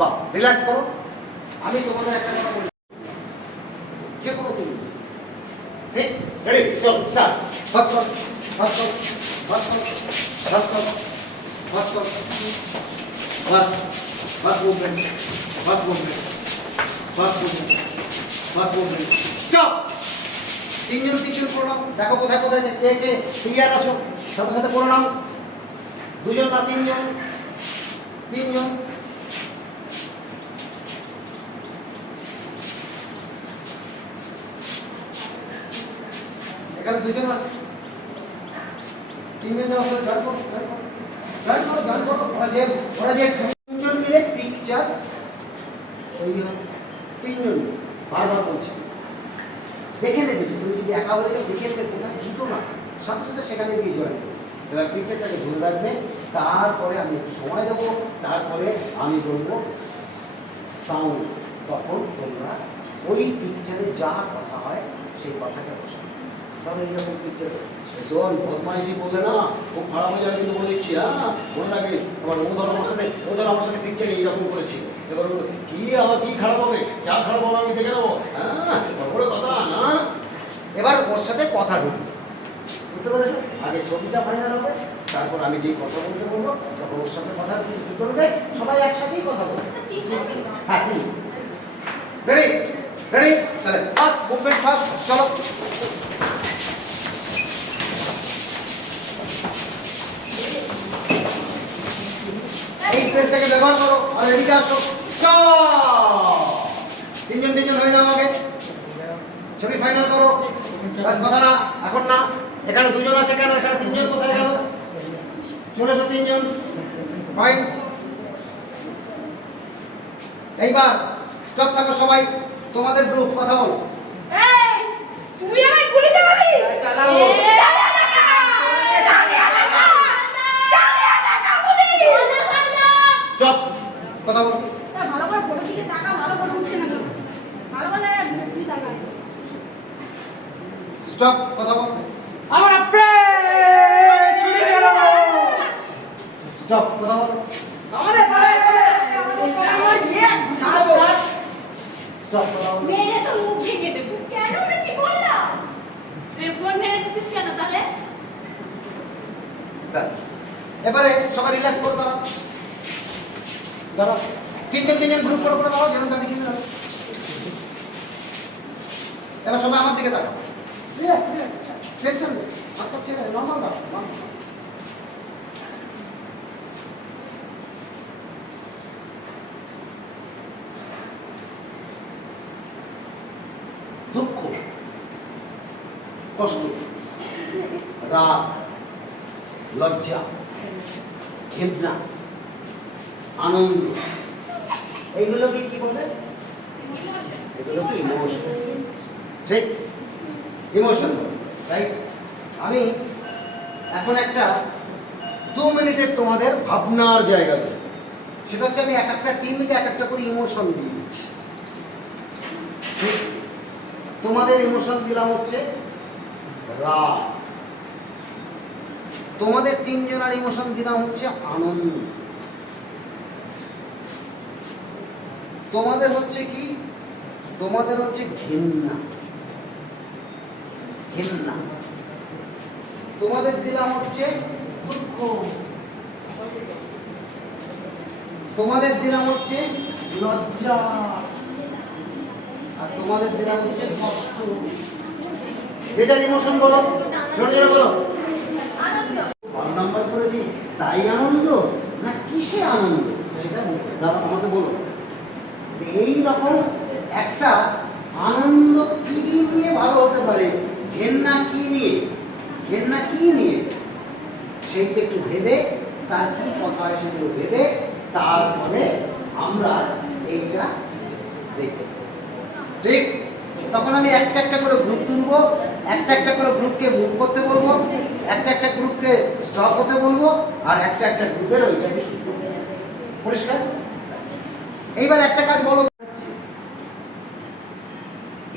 বাহ, রিল্যাক্স করো। আমি তোমাদের একটা কথা বলি, যে কোনো দিন রেডি, চলো স্টার্ট। ফাস্ট কর, ফাস্ট কর, ফাস্ট কর, ফাস্ট কর, ফাস্ট কর, fast, fast movement, fast movement, fast movement, fast movement, stop. তিনজন তিনজন করে নাও, দেখো কোথায় কোথায় কে কে ক্লিয়ার আছো, সাথে সাথে করে নাও। দুজন না তিনজন, তিনজন। এখানে দুজন আছে, তিনজন যাও, গান করো, গান করো, গান করো, গান করো। ওরা যে তিনজন মিলে পিকচার তৈরি হয়, তিনজন বারবার বলছে, দেখে নেবে। তুমি যদি একা হয়ে যাও, দেখে নেবে কোথায় দুটো না, সাথে সাথে সেখানে গিয়ে জয়েন করবে। এবার পিকচারটাকে ধরে রাখবে, তারপরে আমি একটু সময় দেবো, তারপরে আমি বলবো সাউন্ড, তখন তোমরা ওই পিকচারে যা কথা হয় সেই কথাটা বসাবে। তবে এইরকম পিকচার শোন, বদমাইশি বললে না খুব খারাপ হয়ে যাবে, কিন্তু বলে দিচ্ছি, হ্যাঁ মনে রাখে। আবার ও ধর আমার সাথে পিকচার এইরকম করেছিল, এবার কি আবার কি খারাপ হবে, যা খারাপ হবে আমি দেখে নেবো, হ্যাঁ বড় কথা না। এবার ওর সাথে কথা ঢুকবে, বুঝতে পেরেছো? আগে ছবিটা ফাইনাল হবে, তারপর আমি যেই কথা বলতে বলবো, তখন ওর সাথে কথা বলবে, সবাই একসাথেই কথা বলবে। হ্যাঁ, রেডি, রেডি, তাহলে ফার্স্ট মুভমেন্ট, ফার্স্ট, চলো। এই স্পেসটাকে ব্যবহার করো, আর এদিকে আসো, স্টপ। তিনজন তিনজন হয়ে যাও, আমাকে ছবি ফাইনাল করো, বাস, কথা না, এখন না। এখানে দুজন আছে কেন, এখানে তিনজন কোথায় গেল? চলে এসো তিনজন, ফাইন। এইবার স্টপ থাকো সবাই, তোমাদের গ্রুপ কথা বলো। এই তুই আমায় গুলি চালাবি? চালাবো। চালিয়ে দেখা, চালিয়ে দেখা, চালিয়ে দেখা গুলি। স্টপ, কথা বলো। ভালো করে ফটো দিকে তাকা, ভালো করে উঠছে না কেন? ভালো করে মুখি তাকা। স্টপ, কথা বলো। আমার প্রেম চুরি হয়ে গেল। স্টপ, কথা বলো। আমাদের পায়ে চলে স্টপ, কথা বলো। মেরে তো মুখ ভেঙে দেবো। কেন না কি বললাম? ফোন মেরে দিচ্ছিস কেন তাহলে? ব্যাস, এবারে সবাই রিল্যাক্স করে দাঁড়াও, দাঁড়াও। তিনজন তিনজন গ্রুপ করে দাঁড়াও, যেমন তাকে চিনে দাও। এবার সবাই আমার দিকে তাকাও। রিল্যাক্স, টেনশন নেই, মাথা ছেড়ে নর্মাল দাও, normal। দুঃখ, কষ্ট, রাগ, লজ্জা, ঘৃণা, আনন্দ, এইগুলোকে কি বলে? এগুলো কি ইমোশন। ঠিক, ইমোশন, রাইট? আমি এখন একটা 2 মিনিটের তোমাদের ভাবনার জায়গা দেব। সেটা হচ্ছে আমি এক একটা টিমকে এক একটা করে ইমোশন দিয়ে দিচ্ছি। ঠিক, তোমাদের ইমোশন দিলাম হচ্ছে রাগ, তোমাদের 3 জনের ইমোশন দিলাম হচ্ছে আনন্দ, তোমাদের হচ্ছে কি? তোমাদের হচ্ছে ঘৃণা, ঘৃণা, তোমাদের দিলাম হচ্ছে দুঃখ, তোমাদের দিলাম হচ্ছে লজ্জা, আর তোমাদের দিলাম হচ্ছে কষ্ট। যে যার ইমোশন বলো, জোরে জোরে বলো। কত নাম্বার করেছি তাই আনন্দ, না কিসে আনন্দ সেটা দাঁড়াও আমাকে বলো। এই রকম একটা আনন্দ কি নিয়ে ভালো হতে পারে, ঘেন্না কি নিয়ে, ঘেন্না কি নিয়ে, সেইটা একটু ভেবে, তার কি কথা হয় সেগুলো ভেবে তারপরে আমরা এইটা দেখব। ঠিক, তখন আমি একটা একটা করে গ্রুপ তুলবো, একটা একটা করে গ্রুপকে মুভ করতে বলবো, একটা একটা গ্রুপকে স্টপ হতে বলবো, আর একটা একটা গ্রুপের ওইটাকে শুরু করবো। পরিষ্কার? এইবার একটা কাজ বলো,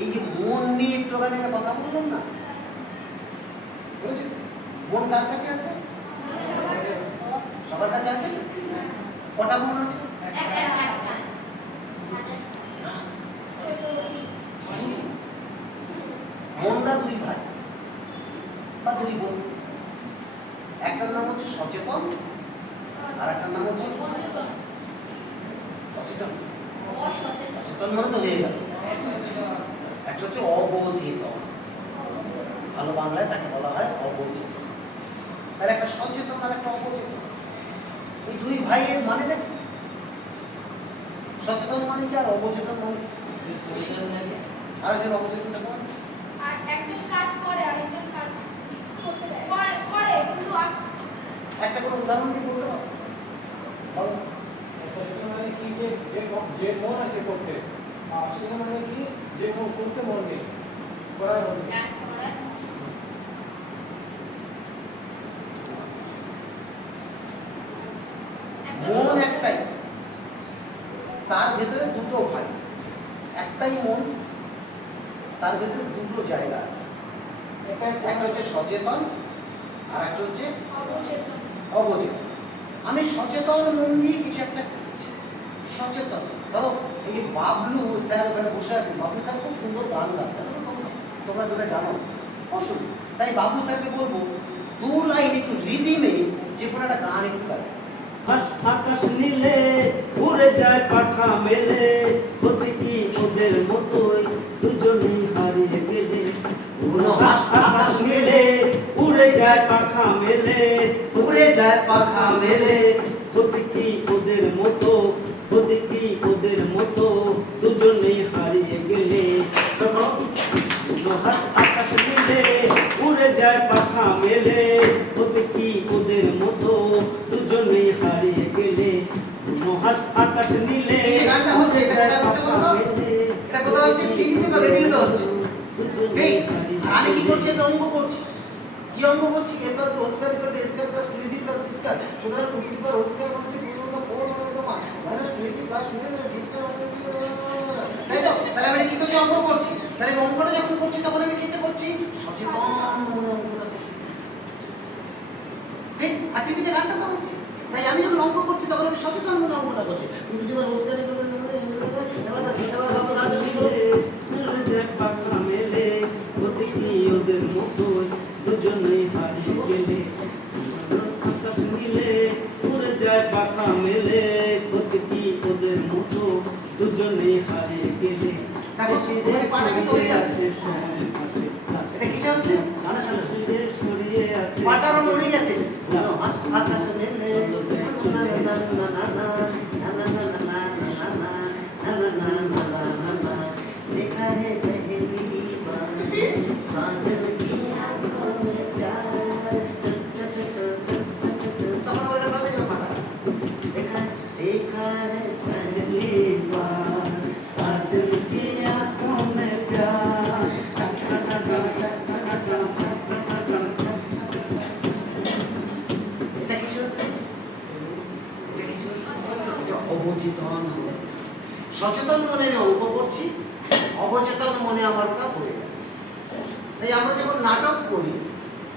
এই যে মন নিয়ে একটু আগে একটা কথা বললাম না, বুঝেছি? মন কার কাছে আছে? সবার কাছে আছে? কটা মন আছে? মনরা 2 ভাই বা 2 বোন। একটার নাম হচ্ছে সচেতন, আর একটার নাম হচ্ছে অচেতন। সচেতন মানে তো হয়ে গেল। একটা হচ্ছে অবচেতন, ভালো বাংলায় তাকে বলা হয় অবচেতন। তাহলে একটা সচেতন আর একটা অবচেতন, এই 2 ভাইয়ের মানে না, সচেতন মানে কি আর অবচেতন মানে? আর একজন অবচেতনটা মানে আর একজন কাজ করে আরেকজন কাজ করে কিন্তু একটা কোনো উদাহরণ দিয়ে বলতে পারো? বলো। সচেতন মানে কি, যে মন আছে করতে, আর অসচেতন মানে কি, যে মন করতে মন নেই, করার মন নেই। মন একটাই, তার ভেতরে 2টো ভাই, একটাই মন, তার ভেতরে 2টো জায়গা আছে। একটা হচ্ছে সচেতন আর একটা হচ্ছে অবচেতন। আমি সচেতন মন দিয়ে কিছু একটা করছি, সচেতন। ধরো এই যে বাবলু স্যার ওখানে বসে আছে, বাবলু স্যার খুব সুন্দর গান গান, তোমরা যেটা জানো অসুবিধা, তাই বাবলু স্যারকে বলবো 2 লাইন একটু রিদিমে যে কোনো একটা গান একটু গাই। আকাশ নীলে উড়ে যায় পাখা মেলে, হতে কি ওদের মতোই দুজনেই হারিয়ে গেলে। আকাশ নীলে উড়ে যায় পাখা মেলে, উড়ে যায় পাখা মেলে, হতে কি ওদের মতো, হতে কি ওদের মতো দুজনেই হারিয়ে গেলে। আকাশ নীলে উড়ে যায় পাখা মেলে, হতে কি ওদের মতো দুজনেই হারিয়ে গেলে। আকাশ নীলে এই যে গানটা হচ্ছে এটা হচ্ছে বলো তো, এটা কোথাও হচ্ছে টিভিতে বা রেডিওতে হচ্ছে। ঠিক, আর আমি কি করছি? একটা অঙ্ক করছি। কি অঙ্ক করছি? a plus b whole square equal to a square plus 2ab plus b square। সুতরাং 2 to the power whole square equal to 2 to the 4 minus 20 plus 2ab square। তাই তো? তাহলে আমি কি করছি? অঙ্ক করছি। তাহলে অঙ্কটা যখন করছি তখন আমি কিতে করছি? সচেতন মনে অঙ্কটা করছি। ঠিক, আর টিভিতে গানটা তো হচ্ছে। তাই আমি যখন অঙ্ক করছি তখন আমি সচেতন মনে অঙ্কটা করছি। 2 to the power whole square equal to এবার গানটা শুরু করো। উড়ে যায় পাখা মেলে, হতে কি ওদের মতো দুজনেই হারিয়ে গেলে। আকাশ নীলে উড়ে যায় পাখা মেলে, হতে কি ওদের মতো দুজনেই হারিয়ে গেলে। দেখো মানে পাটা কিন্তু হয়ে যাচ্ছে। এটা কিসে হচ্ছে? গানের সাথে হচ্ছে। পাটারও নড়ে যাচ্ছে। আকাশ মেলে देखा है पहली बार साजन की आंखों में प्यार तখন ওটা পাবে না পাটা देखा है पहली बार साजन की आंखों में प्यार এটা কি হচ্ছে? এটা কি হচ্ছে? এটা অবচেতন সচেতন মনে আমি অঙ্ক করছি, অবচেতন মনে আমার ওটা পড়ে যাচ্ছে। তাই আমরা যখন নাটক করি,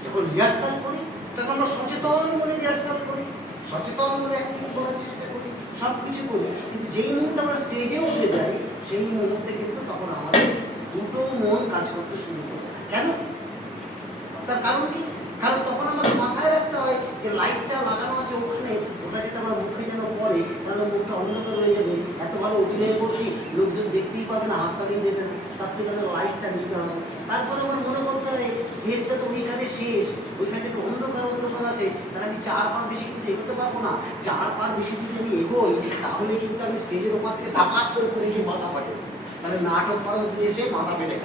যখন রিহার্সাল করি, তখন আমরা সচেতন মনে রিহার্সাল করি, সচেতন মনে অ্যাক্টিং করার চেষ্টা করি, সব কিছু করি। কিন্তু যেই মুহূর্তে আমরা স্টেজে উঠে যাই, সেই মুহূর্তে কিন্তু তখন আমাদের দুটো মন কাজ করতে শুরু করে। কেন? তার কারণ কি? কারণ তখন আমাদের মাথায় রাখতে হয় যে লাইটটা লাগানো আছে ওখানে, ওটা যদি আমার মুখে যেন পড়ে তাহলে মুখটা অন্ধকার হয়ে যাবে। এত ভালো অভিনয় করছি, লোকজন দেখতেই পাবে না, হাত তালিয়ে দেবে না, তার থেকে আমার লাইটটা নিতে হবে। তারপরে আমার মনে করতে হয় স্টেজটা তো ওইখানে শেষ, ওইখানে একটু অন্ধকার অন্ধকার আছে, তাহলে আমি 4 পা বেশি কিন্তু এগোতে পারবো না। 4 পা বেশি যদি আমি এগোই তাহলে কিন্তু আমি স্টেজের ওপর থেকে ধাপাস করে পড়ে গিয়ে মাথা পাঠে, তাহলে নাটক করার উদ্দেশ্যে মাথা পেটে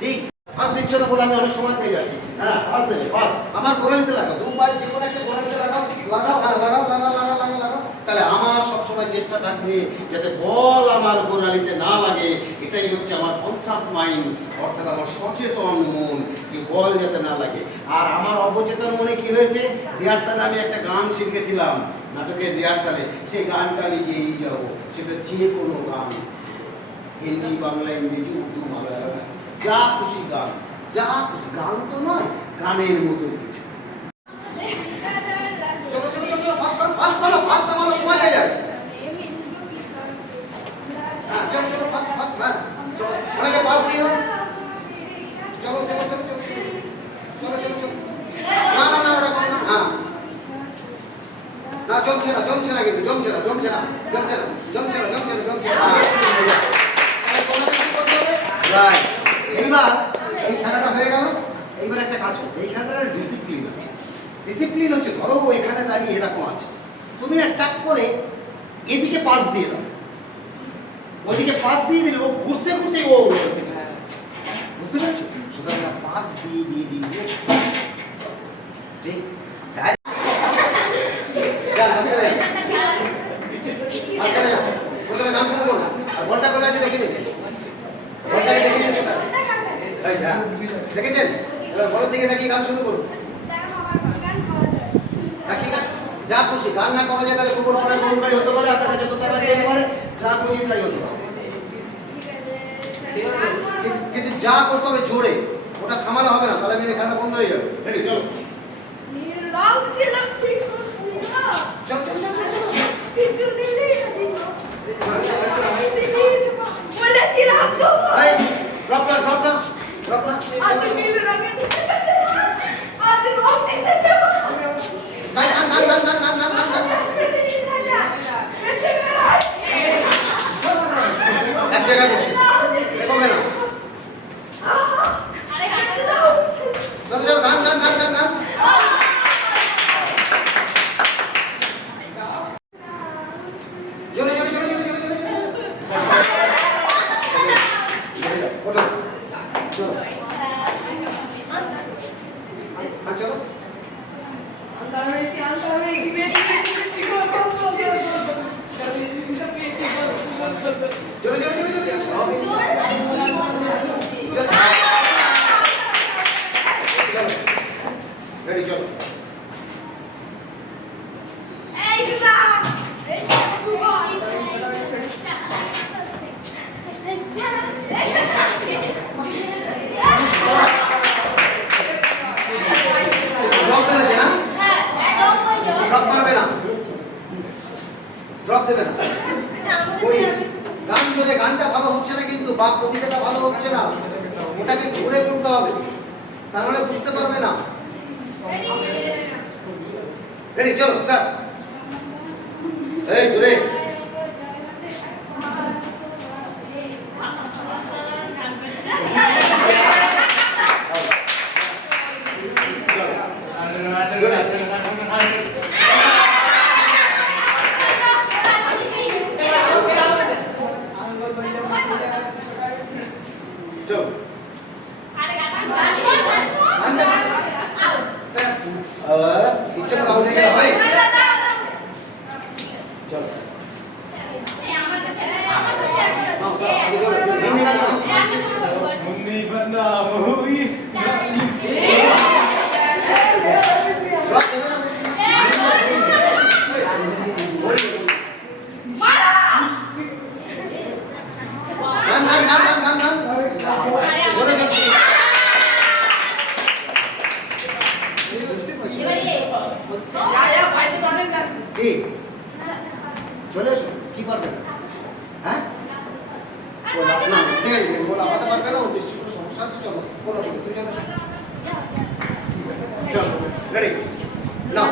ঠিক ফার্স্ট দিচ্ছে না বলে আমি অনেক সময় পেয়ে যাচ্ছি। হ্যাঁ ফার্স্ট দেবে ফার্স্ট আমার গোড়ালিতে লাগাও, 2 পায়ে যে কোনো একটা গোড়ালিতে লাগাও, লাগাও আর লাগাও লাগাও লাগাও লাগাও লাগাও। তাহলে আমার সবসময় চেষ্টা থাকবে যাতে বল আমার গোড়ালিতে না লাগে। এটাই হচ্ছে আমার কনসাস মাইন্ড, অর্থাৎ আমার সচেতন মন, যে বল যাতে না লাগে। আর আমার অবচেতন মনে কি হয়েছে, রিহার্সালে আমি একটা গান শিখেছিলাম নাটকের রিহার্সালে, সেই গানটা আমি গেয়েই যাবো। সেটা যে কোনো গান, হিন্দি বাংলা ইংরেজি উর্দু মালয়ালম, যা খুশি গান, যা খুশি গান তো নয়, গানের মতো কিছু। চলো চলো চলো ফাস্ট বলো সময় পেয়ে যাবে। হ্যাঁ চলো চলো ফাস্ট হ্যাঁ চলো অনেকে পাস দিয়ে দাও। চলো চলো চলো চলো চলো চলো চলো না না না ওরা করো না। হ্যাঁ না জমছে না কিন্তু জমছে না রাইট। এইবার এই খেলাটা হয়ে গেল। এইবার একটা কাজ করো, এই খেলাটার ডিসিপ্লিন আছে। ডিসিপ্লিন হচ্ছে ধরো ও এখানে দাঁড়িয়ে এরকম আছে, তুমি টাক করে এদিকে পাস দিয়ে দাও, ওদিকে পাস দিয়ে দিলে ও ঘুরতে ঘুরতে ও বুঝতে পেরেছো? সুতরাং পাস দিয়ে দিয়ে দিয়ে দিয়ে ঠিক প্রথমে গান শুরু করো, আর বলটা কোথায় আছে দেখে নিন, বলটাকে দেখে নিন কোথায়। দেখেছেন? এবার বলের দিকে দেখি গান শুরু করুন। যা খুশি গান না করা যায় তাহলে কুকুর পাড়ার গরুর গাড়ি হতে পারে, আপনার কাছে তোতার গাড়ি হতে পারে, যা খুশি তাই হতে পারে। কিন্তু যা করতে হবে জোরে, ওটা থামানো হবে না, তাহলে আমি খেলা বন্ধ হয়ে যাবে। রেডি চলো চলো চলো চলো এক জায়গায় বসে হবে না। চলো চলো গান গান গান গান গান চলো চলো চলো চলো চলো চলো চলো চলো চলো রেডি চলো ড্রপ মেরেছে না, ড্রপ মারবে না, ড্রপ দেবে না। করি গান যদি গানটা ভালো হচ্ছে না কিন্তু বা কবিতাটা ভালো হচ্ছে না, ওটাকে ঘুরে করতে হবে, তাহলে বুঝতে পারবে না। রেডি চলো স্টার্ট। এই জোরে গান গান গান গান গান জোরে গান কি চলে এসো কি পারবে না হ্যাঁ বলা না ঠিক আছে বলা মাথা পারবে না ওর নিশ্চয়ই কোনো সমস্যা আছে চলো কোনো অসুবিধা তুমি চলো চলো রেডি না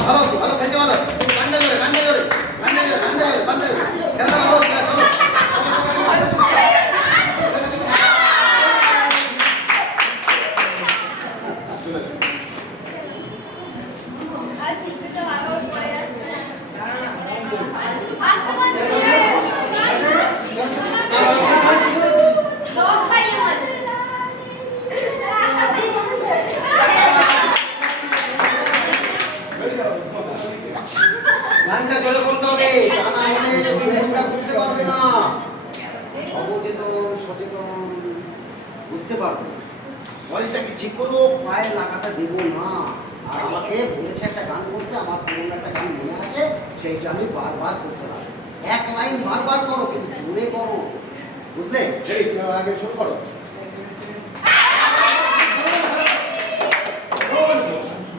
ভালো হচ্ছে ভালো খেলতে ভালো গান্ডা জোরে গান্ডা জোরে গান্ডা জোরে গান্ডা জোরে গান্ডা জোরে খেলা ভালো হচ্ছে চলো গানটা জোরে বলতে হবে তা না হলে তুমি মনটা বুঝতে পারবে না অবচেতন সচেতন বুঝতে পারবে বলটাকে যে কোনো পায়ে লাগাতে দেবো না আর আমাকে বলেছে একটা গান করতে আমার পুরোনো একটা গান মনে আছে সেইটা আমি বারবার করতে পারবো এক লাইন বারবার করো কিন্তু জোরে করো বুঝলে রেডি আগে শুরু করো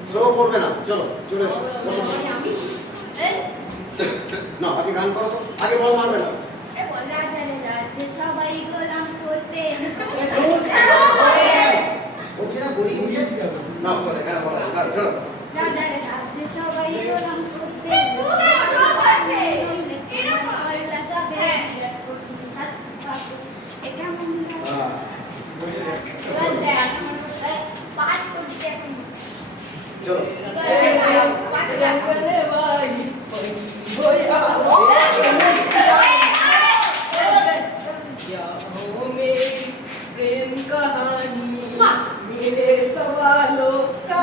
স্লো করবে না চলো চলে এসো বসো না আগে গান করো তো আগে বল মারবে না সবাই গোলাম করতে বলছি না গড়ি না চলে গান বলো গান চলো রাজার রাজ্যে সবাই গোলাম করতে আল্লাহ যাবে এটা মনে পাঁচ কোটি চলো प्रेम कहानी मेरे सवालों का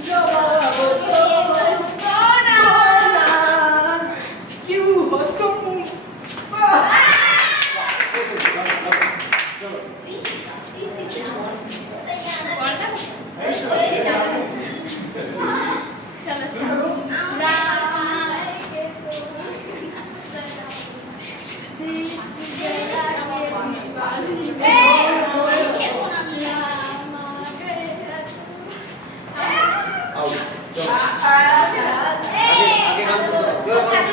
जवाब दो सोना क्यों हो तुम আগে গান করো জোরে করো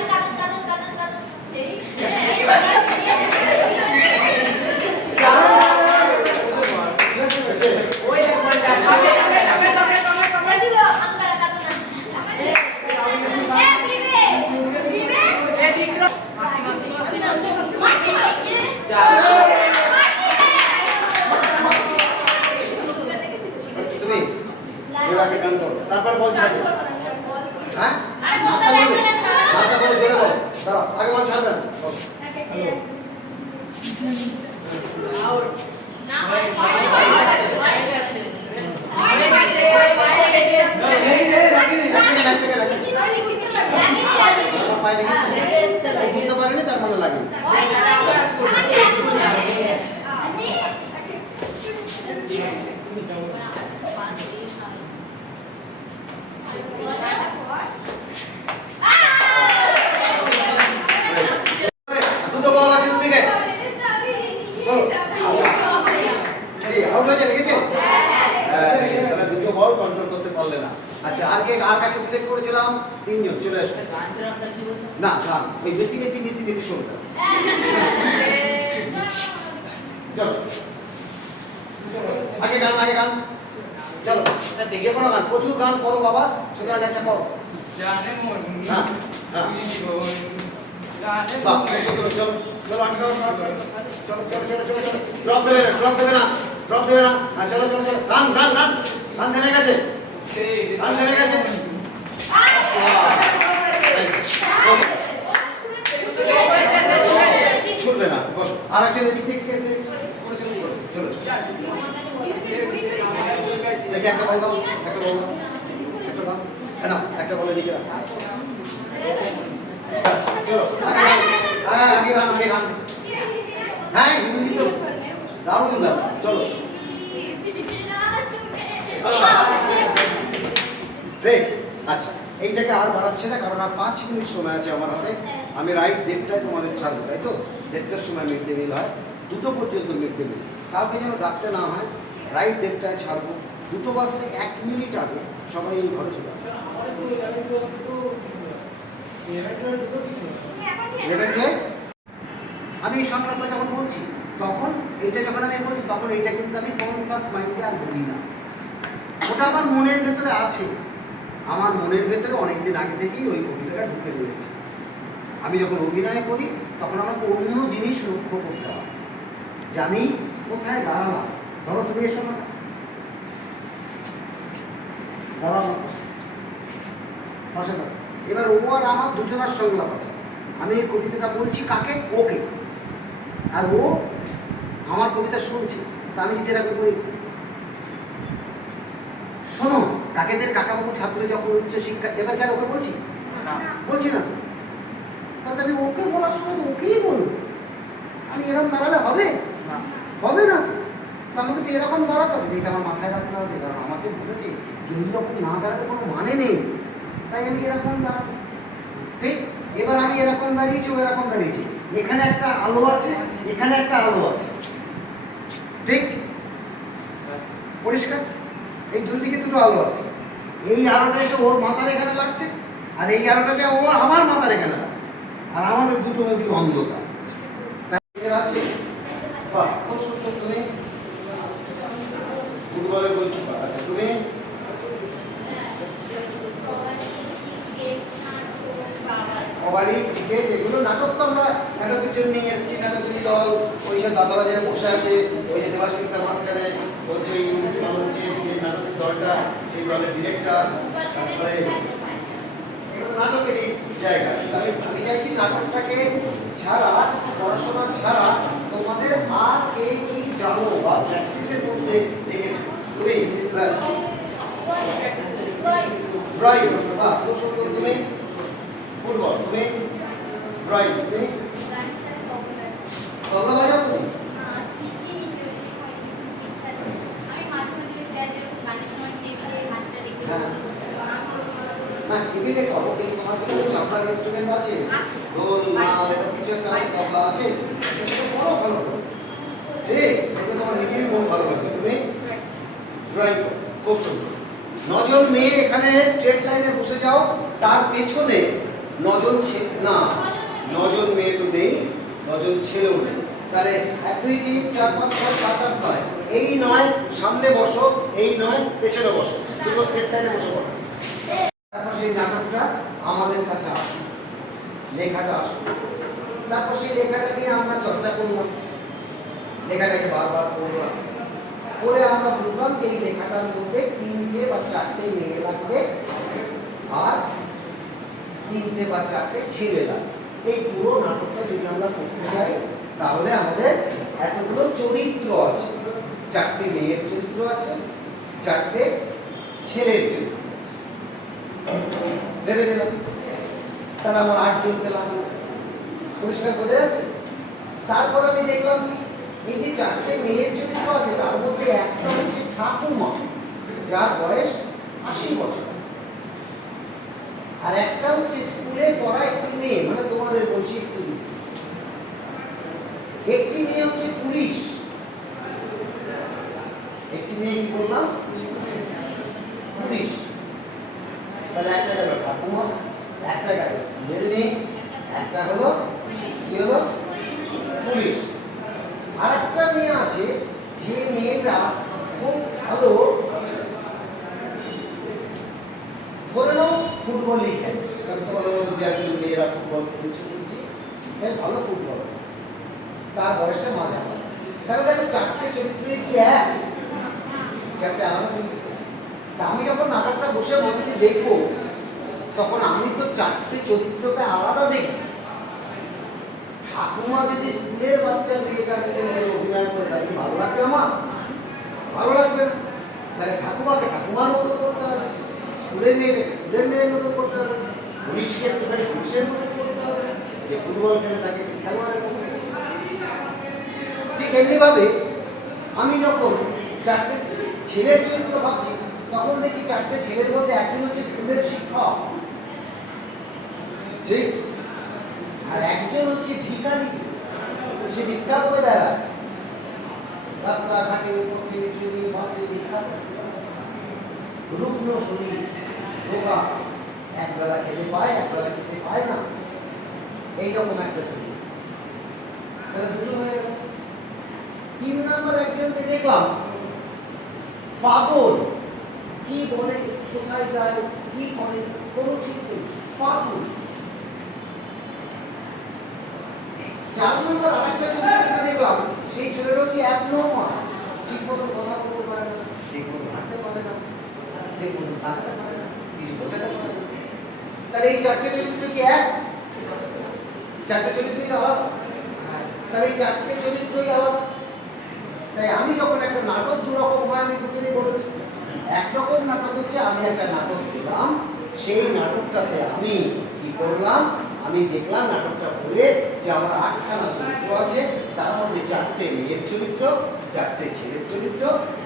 তুমি জোরে আগে গান করো তারপর বল ছাড়বে হ্যাঁ মাথা বলে জোরে বলো দাঁড়াও আগে বল ছাড়বে না বুঝতে পারিনি তার মানে লাগে দুটো বল আছে দুদিকে চলো আউট হয়ে যাবে গেছে তাহলে দুটো বল কন্ট্রোল করতে পারলে না আচ্ছা আর কাকে সিলেক্ট করেছিলাম তিনজন চলে আসো না গান ওই বেশি বেশি বেশি বেশি শুনতে চলো আগে গান চলো যে কোনো গান প্রচুর গান করো বাবা সুতরাং একটা করো হ্যাঁ হ্যাঁ বাহ চলো চলো চলো আগে চলো চলো চলো চলো চলো ড্রপ দেবে না হ্যাঁ চলো চলো চলো গান থেমে গেছে শুনবে না বসো আর একটা দিক থেকে এসে করেছিল চলো দেখি একটা বল দাও একটা বলে দিকে চলো আগে গান হ্যাঁ হিন্দি তো দারুণ গান চলো আচ্ছা এইটাকে আর বাড়াচ্ছে না, কারণ আর 5 মিনিট সময় আছে আমার হাতে। আমি রাইট 1:30টায় তোমাদের ছাড়বো, তাই তো? 1:30টার সময় মিড ডে মিল হয়, 2টো পর্যন্ত মিড ডে মিল। কাউকে যেন ডাকতে না হয়, রাইট 1:30টায় ছাড়বো। 2টো বাজতে 1 মিনিট আগে সবাই এই ঘরে চলে আসে। আমি এই সংখ্যাটা যখন বলছি, তখন এইটা যখন আমি বলছি, তখন এইটা কিন্তু আমি কনসাস মাইন্ডে আর বলি না, ওটা আমার মনের ভেতরে আছে। আমার মনের ভেতরে অনেকদিন আগে থেকেই ওই কবিতাটা ঢুকে রয়েছে। আমি যখন অভিনয় করি তখন আমাকে অন্য জিনিস লক্ষ্য করতে হয়, যে আমি কোথায় দাঁড়ালাম। ধরো তুমি এসো আমার কাছে, দাঁড়ালাম পাশে দাঁড়াও। এবার ও আর আমার দুজনের সংলাপ আছে। আমি এই কবিতাটা বলছি কাকে? ওকে। আর ও আমার কবিতা শুনছে। তা আমি যদি এরকম করি, শোনো কাকেদের কাকাবাবু ছাত্র যখন উচ্চ শিক্ষা, এবার কেন ওকে বলছি? বলছি না, তাহলে আমি ওকে বলার সময় তো ওকেই বলবো। আমি এরকম দাঁড়ালে হবে? হবে না। তো আমাকে তো এরকম দাঁড়াতে হবে, এটা আমার মাথায় রাখতে হবে, কারণ আমাকে বলেছে যে এইরকম না দাঁড়ালে কোনো মানে নেই, তাই আমি এরকম দাঁড়াবো। ঠিক এবার আমি এরকম দাঁড়িয়েছি, ও এরকম দাঁড়িয়েছি, এখানে একটা আলো আছে, এখানে একটা আলো আছে, ঠিক পরিষ্কার? এই দুই দিকে দুটো আলো আছে। এই আলোটা এসে ওর মাথার এখানে লাগছে, আর এই আলোটা যে ও আমার মাথার এখানে লাগছে, আর আমাদের দুটো মুখই অন্ধকার। আছে বাহ, খুব সুন্দর। তুমি ফুটবলের গোলকিপার। আচ্ছা তুমি কবাডি, ক্রিকেট, এগুলো নাটক তো আমরা নাটকের জন্য নিয়ে এসেছি। নাটকের দল, ওই সব দাদারা যারা বসে আছে, ওই যে দেবাশিস্তার মাঝখানে হচ্ছে হচ্ছে যে নাটকের দলটা, সেই দলের ডিরেক্টর, তারপরে এগুলো নাটকেরই জায়গা। আমি চাইছি নাটকটাকে ছাড়া, পড়াশোনা ছাড়া তোমাদের আর কে কি জানো বা প্র্যাকটিসের মধ্যে রেখেছো। তুমি স্যার ড্রয়িং, বাহ খুব সুন্দর। তুমি ফুটবল, তুমি ড্রয়িং, তুমি তবলা বাজাও। তুমি না টিভিতে করো, কিন্তু তোমার কিন্তু চাপড়ার ইনস্ট্রুমেন্ট আছে, ঢোল মাল এরকম কিছু একটা আছে, তবলা আছে, সেটা করো ভালো করে। ঠিক দেখবে তোমার নিজেরই মন ভালো লাগবে। তুমি ড্রয়িং খুব সুন্দর। 9 জন মেয়ে এখানে স্ট্রেট লাইনে বসে যাও, তার পেছনে 9 জন না 9 জন মেয়ে তো নেই, 9 জন ছেলেও নেই। তাহলে 1 2 3 4 5 6 7 8 9, এই 9 সামনে বসো, এই 9 পেছনে বসো, দুটো স্ট্রেট লাইনে বসে পড়ো। তারপর সেই নাটকটা আমাদের কাছে আসলো, লেখাটা আসলো, তারপর সেই লেখাটা নিয়ে আমরা চর্চা করলাম, লেখাটাকে বারবার পড়লাম, পরে আমরা বুঝলাম যে এই লেখাটার মধ্যে 3টে বা 4টে মেয়ে লাগবে আর 3টে বা 4টে ছেলে লাগবে। এই পুরো নাটকটা যদি আমরা করতে যাই, তাহলে আমাদের এতগুলো চরিত্র আছে, 4টে মেয়ের চরিত্র আছে, 4টে ছেলের চরিত্র ভেবে নিলাম। তাহলে আমার 8 জন পেলাম, পরিষ্কার বোঝা যাচ্ছে? তারপর আমি দেখলাম এই যে 4টে মেয়ের চরিত্র আছে, তার মধ্যে একটা হচ্ছে ঠাকুমা, যার বয়স 80 বছর, আর একটা হচ্ছে স্কুলে পড়া একটি মেয়ে, মানে তোমাদের বলছি একটি মেয়ে হচ্ছে পুলিশ। একটি মেয়ে কি বললাম? পুলিশ। তাহলে একটা গেল ঠাকুমা, একটা গেল স্কুলের মেয়ে, একটা হলো কি হলো পুলিশ। আর একটা মেয়ে আছে, যে মেয়েটা খুব ভালো, ধরে নাও ফুটবলই খেলে, কারণ তোমাদের মধ্যে 2-1 মেয়েরা ফুটবল খেলছে, ভালো ফুটবল, তার বয়সটা মাঝামাঝি। তাহলে দেখো 4টে চরিত্রে কি এক, 4টে আলাদা চরিত্র। তা আমি যখন নাটকটা বসে মানুষে দেখবো, তখন আমি তো 4টে চরিত্রকে আলাদা দেখি। ঠাকুমা যদি স্কুলের বাচ্চা মেয়েটাকে অভিনয় করে, তাই কি ভালো লাগবে? আমার ভালো লাগবে না। তাহলে ঠাকুমাকে ঠাকুমার মতো করতে হবে, স্কুলের মেয়েটাকে স্কুলের মেয়ের মতো করতে হবে, পুলিশকে একটুখানি পুলিশের মতো করতে হবে, যে ফুটবল খেলে তাকে খেলোয়াড়ের মতো। ঠিক এমনিভাবে আমি যখন 4টে ছেলের চরিত্র ভাবছি, তখন দেখি 4টে ছেলের মধ্যে একজন হচ্ছে স্কুলের শিক্ষক, ঠিক। আর একজন হচ্ছে ভিখারি, সে ভিক্ষা করে বেড়ায়, রাস্তাঘাটে পথে চলে বাসে ভিক্ষা করে। রুগ্ন শরীর, রোগা, একবেলা খেতে পায়, একবেলা খেতে পায় না, এইরকম একটা ছবি। সেটা দুটো হয়ে গেল। 3 নম্বর একজনকে দেখলাম পাগল, কি বলে, কোথায় যায়, কি করে, কোনো ঠিক নেই, পাগল। 4 নম্বর আরেকটা ছবিকে দেখলাম, সেই ছেলেটা হচ্ছে একনমা, ঠিক মতো কথা বলতে পারে না, ঠিক মতো হাঁটতে পারে না, ঠিক মতো তাকাতে পারে না, কিছু বলতে পারে না। তাহলে এই 4টে চরিত্র কি এক? 4টে চরিত্রই আলাদা। তাহলে এই 4টে চরিত্রই আলাদা। তাই আমি যখন একটা নাটক দুরকম হয়, আমি প্রথমেই বলেছি, একরকম নাটক হচ্ছে আমি একটা নাটক দিলাম, সেই নাটকটাতে আমি কি করলাম, আমি দেখলাম নাটকটা পড়ে যে আমার 8খানা চরিত্র আছে, তার মধ্যে 4টে মেয়ের চরিত্র, 4টে ছেলের চরিত্র।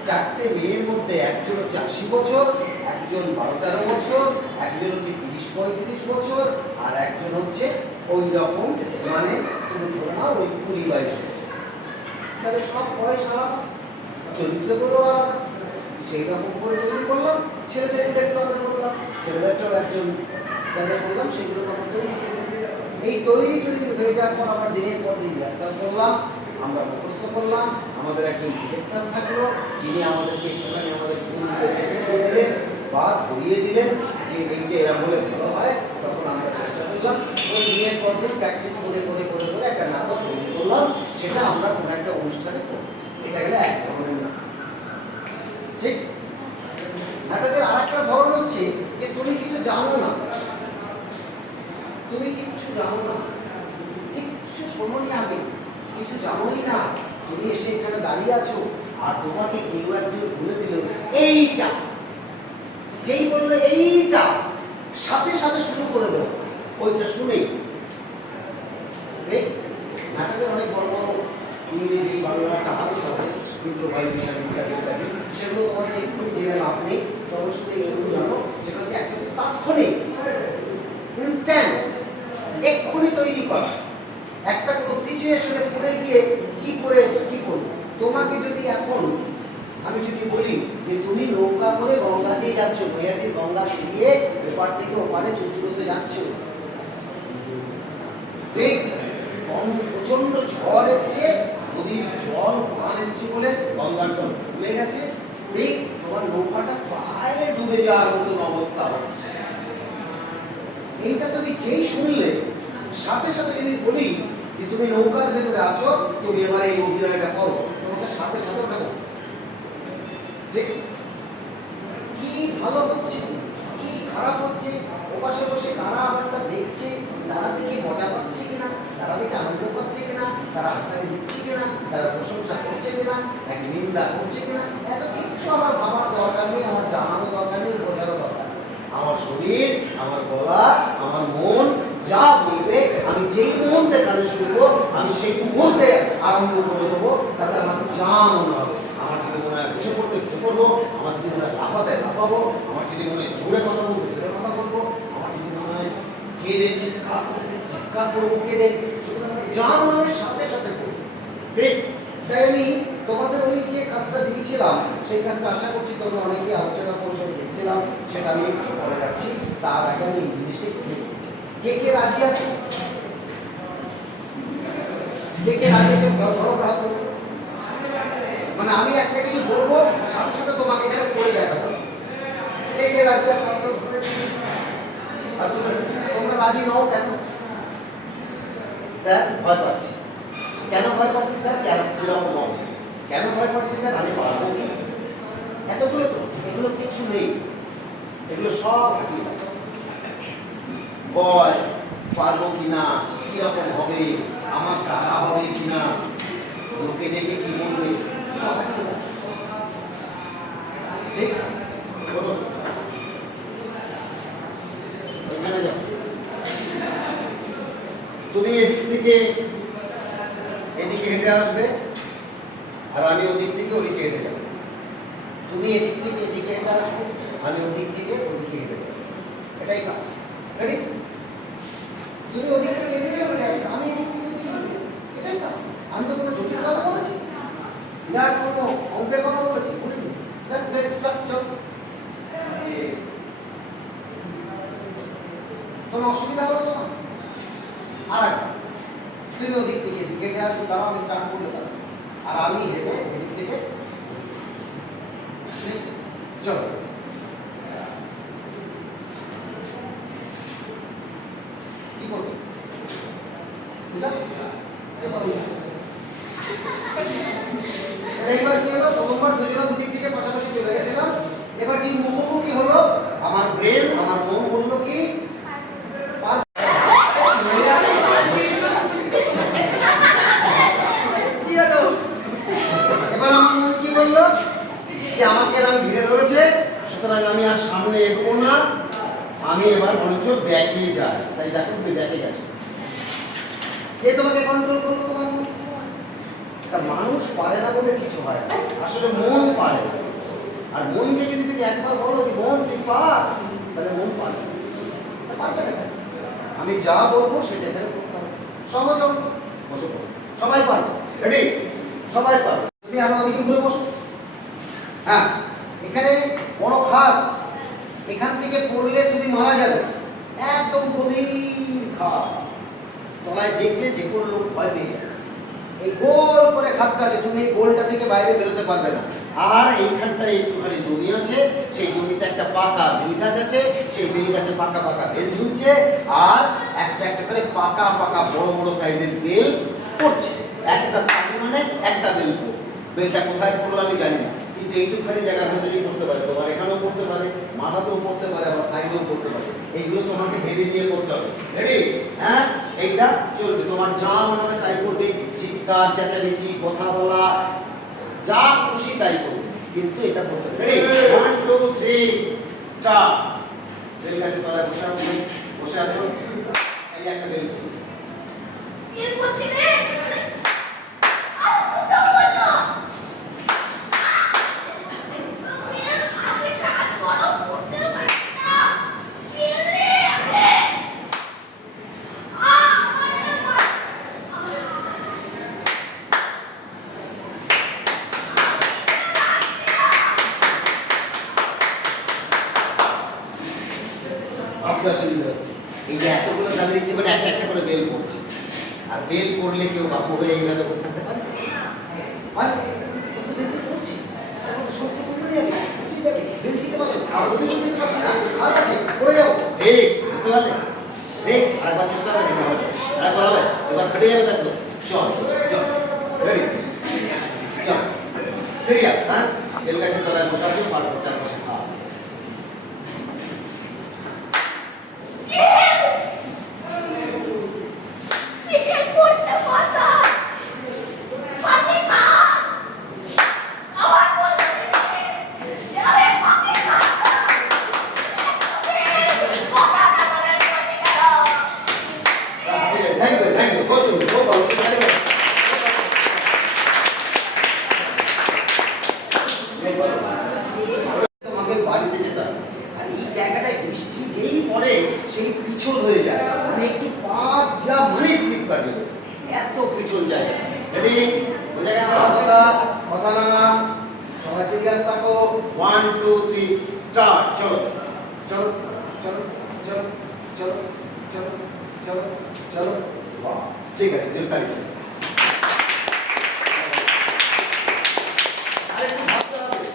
4টে মেয়ের মধ্যে একজন হচ্ছে 80 বছর, একজন 12-13 বছর, একজন হচ্ছে 30-35 বছর, আর একজন হচ্ছে ওই রকম, মানে তুমি ধরে নাও ওই 20-22 বছর। তাহলে সব বয়স আলাদা, চরিত্রগুলো আলাদা, সেই রকম করে তৈরি করলাম। ছেলেদের একটু আলাদা করলাম, ছেলেদেরটাও একজন যাদের করলাম সেগুলোর মধ্যে তৈরি করে দিলাম। এই তৈরি হয়ে যাওয়ার পর আমরা দিনের পর দিন রিহার্সাল করলাম, আমরা মুখস্থ করলাম। আমাদের একজন ডিরেক্টর থাকলো, যিনি আমাদেরকে একটুখানি আমাদের দেখিয়ে দিলেন বা ধরিয়ে দিলেন যে এই যে এরা বলে ভালো হয়। তখন আমরা চেষ্টা করলাম, ওই দিনের পর দিন প্র্যাকটিস করে করে করে করে একটা নাটক তৈরি করলাম, সেটা আমরা কোনো একটা অনুষ্ঠানে করব। এটা গেলে এক ধরনের নাটক। ঠিক। নাটকের আরেকটা ধরন হচ্ছে যে তুমি কিছু জানো না, তুমি কিচ্ছু জানো না, কিচ্ছু শোনোনি আগে, কিছু জানোই না, তুমি এসে এখানে দাঁড়িয়ে আছো, আর তোমাকে কেউ একজন বলে দিল এইটা, যেই বললো এইটা, সাথে সাথে শুরু করে দেবো ওইটা শুনেই। নাটকের অনেক বড় বড় ইংরেজি বাংলা কাহানি আছে, ইম্প্রোভাইজেশন ইত্যাদি, সেগুলো তোমাদের এক্ষুনি জেনে লাভ নেই। তবে শুধু এইটুকু জানো, যেটা হচ্ছে একটা হচ্ছে তাৎক্ষণিক, ইনস্ট্যান্ট, এক্ষুনি তৈরি করা। একটা কোনো সিচুয়েশনে পড়ে গিয়ে কি করে কি করবো। তোমাকে যদি এখন আমি যদি বলি যে তুমি নৌকা করে গঙ্গা দিয়ে যাচ্ছ, নৈয়াটির গঙ্গা পেরিয়ে এপার থেকে ওপারে চুচুড়োতে যাচ্ছ, ঠিক, প্রচন্ড ঝড় এসছে, নদীর জল বান এসছে বলে গঙ্গার জল ডুবে গেছে, ঠিক, তোমার নৌকাটা প্রায় ডুবে যাওয়ার মতন অবস্থা হচ্ছে। এইটা তুমি যেই শুনলে, সাথে সাথে যদি বলি যে তুমি নৌকার ভেতরে আছো, তুমি এবার এই অভিনয়টা করো, তোমাকে সাথে সাথে ওটা করো। ঠিক, কি ভালো হচ্ছে, কি খারাপ হচ্ছে, ওপাশে বসে কারা আমারটা দেখছে, তারা দেখে মজা পাচ্ছে কিনা, তারা দেখে আনন্দ পাচ্ছে কিনা, তারা হাততালি দিচ্ছে কিনা, তারা প্রশংসা করছে কিনা, নাকি নিন্দা করছে কিনা, এত কিচ্ছু আমার ভাবার দরকার নেই, আমার জানানো দরকার নেই, বোঝানো দরকার নেই। আমার শরীর, আমার গলা, আমার মন যা বলবে, আমি যেই মুহূর্তে গানে শুনবো, আমি সেই মুহূর্তে আরম্ভ করে দেবো। তাতে আমার যা মনে হবে, আমার যদি মনে হয় বসে পড়তে বসে পড়বো, আমার যদি মনে হয় লাফাতে লাফাবো, আমার যদি মনে হয় জোরে কথা বলবো জোরে কথা বলবো, আমার যদি মনে হয় কেঁদে চিৎকার করতে চিৎকার করবো, কেঁদে, সুতরাং যা মনে হবে সাথে সাথে করবো। ঠিক, তাই আমি তোমাদের ওই যে কাজটা দিয়েছিলাম, সেই কাজটা আশা করছি তোমরা অনেকেই আলোচনা করে দেখছিলাম, সেটা আমি একটু পরে যাচ্ছি। তার আগে আমি এই জিনিসটা একটু দেখি, কে কে রাজি আছে, কে কে রাজি আছে, মানে আমি একটা কিছু বলবো, সাথে সাথে তোমাকে এখানে করে দেখাবো। কে কে রাজি আছে? আর তোমরা রাজি নও কেন? স্যার ভয় পাচ্ছি। কেন ভয় পাচ্ছি স্যার? কেন কিরকম হবে? কেন ভয় পাচ্ছি স্যার? আমি পারবো কি? এতগুলো তো, এগুলো কিচ্ছু নেই, এগুলো সব ভয়, পারবো কিনা, কিরকম হবে, আমার টাকা হবে কিনা, লোকে দেখে কি বলবে, সব ঠিক। এখানে যাও, তুমি এদিক থেকে এদিকে হেঁটে আসবে, আর আমি ওদিক থেকে ওদিকে হেঁটে যাবো। তুমি এদিক থেকে এদিকে হেঁটে আসবে, আমি ওদিক থেকে ওদিকে হেঁটে যাবো। এটাই কাজ। রেডি? কোনো অসুবিধা হলো না? আর একটা, তুমি ওদিক থেকে গেটে আসবে, তারা আমি স্টার্ট করলে তারা, আর আমি হেঁটে এদিক থেকে চলো। কি করবে? ঠিক আছে? এইবার কি হলো? প্রথমবার দুজনে দুদিক থেকে পাশাপাশি চলে গেছিলাম। এবার কি মুখোমুখি হলো? আমার ব্রেন, আমার মন বললো কি এবার আমার মন কি বললো যে আমাকে এরকম ঘিরে ধরেছে, সুতরাং আমি আর সামনে এগোবো না, আমি এবার বরঞ্চ ব্যাকে যাই। তাই দেখো তুমি ব্যাকে গেছো, কে তোমাকে কন্ট্রোল করলো? তোমার মন। তা মানুষ পারে না বলে কিছু হয় না, আসলে মন পারে না। আর মনকে যদি তুমি একবার বলো যে মন তুই পার, তাহলে মন পারে না, পারবে না। আমি যা বলবো সেটা এখানে করতে হবে, সহজ হবে। বসো, সবাই পারবে, রেডি? সবাই পারবে। তুমি আরো ওদিকে ঘুরে বসো। হ্যাঁ, এখানে বড় খাদ, এখান থেকে পড়লে তুমি মারা যাবে, একদম গভীর খাদ, তলায় দেখলে যে কোনো লোক ভয় পেয়ে যাবে। এই গোল করে খাদটা আছে, তুমি এই গোলটা থেকে বাইরে বেরোতে পারবে না। আর এইখানটায় একটুখানি জমি আছে, সেই জমিতে একটা পাকা বেল গাছ আছে, সেই বেল গাছে পাকা পাকা বেল ঝুলছে, আর একটা একটা করে পাকা পাকা বড় বড় সাইজের বেল পড়ছে। একটা থাকে মানে একটা বেল পড়বে। বেলটা কোথায় পড়লো আমি জানি না, কিন্তু এইটুকখানি জায়গার মধ্যেই পড়তে পারে। তোমার এখানেও পড়তে পারে, মাথাতেও পড়তে পারে, আবার সাইডেও পড়তে পারে। এইগুলো তোমাকে ভেবে নিয়ে করতে হবে। রেডি? হ্যাঁ, এইটা চলবে, তোমার যা মনে হবে তাই করবে, চিৎকার চেঁচামেচি কথা বলা যা খুশি তাই করবে, কিন্তু এটা করতে হবে। রেডি? 1 2 3 স্টার্ট। বেল গাছে তলায় বসে আছো, বসে আছো, এই একটা বেল এর করছি রে আর ছোট বললো এর কাছে কাজ করো, করতে পারি না এর রে আরে ভাবতে অসুবিধা হচ্ছে। এই যে এতগুলো দাবি দিচ্ছে মানে একটা একটা করে বেল পড়ছে, আর বেল পড়লে কেউ বাপু হয়ে এইভাবে বসে থাকতে পারে? হয়? কিন্তু বেল তো পড়ছে, তার মধ্যে শক্তি তো পড়ে যাবে, বুঝতে যাবে, বেল দিতে পারছো, আর যদি বেল দিতে পারছি না, আর আছে, পড়ে যাবো। ঠিক, বুঝতে পারলে? ঠিক, আরেকবার চেষ্টা করে দেখতে হবে, আরেকবার হবে, এবার ফেটে যাবে দেখো। চল, চল, রেডি, চল, সিরিয়াস, হ্যাঁ? বেল গাছের তলায় বসে আছো, পার চারপাশে খাওয়া। এর করতে পাতা পাতি খা আবার বলতে আরে পাতি খা থ্যাংক ইউ, খুব সুন্দর, খুব ভালো। তোমাকে বাড়িতে যেতে হবে, আর এই জায়গাটায় বৃষ্টি যেই পড়ে সেই পিছল হয়ে যায়, মানে একটু পা দিয়া মানে স্লিপ কাটবে, এত পিছল জায়গা। রেডি? বোঝা গেছে কথা? কথা না, সবাই সিরিয়াস থাকো। 1 2 3 স্টার্ট। চলো চলো চলো চলো চলো চলো চলো চলো। বাহ, ঠিক আছে, দিল তালি। আরেকটু ভাবতে হবে,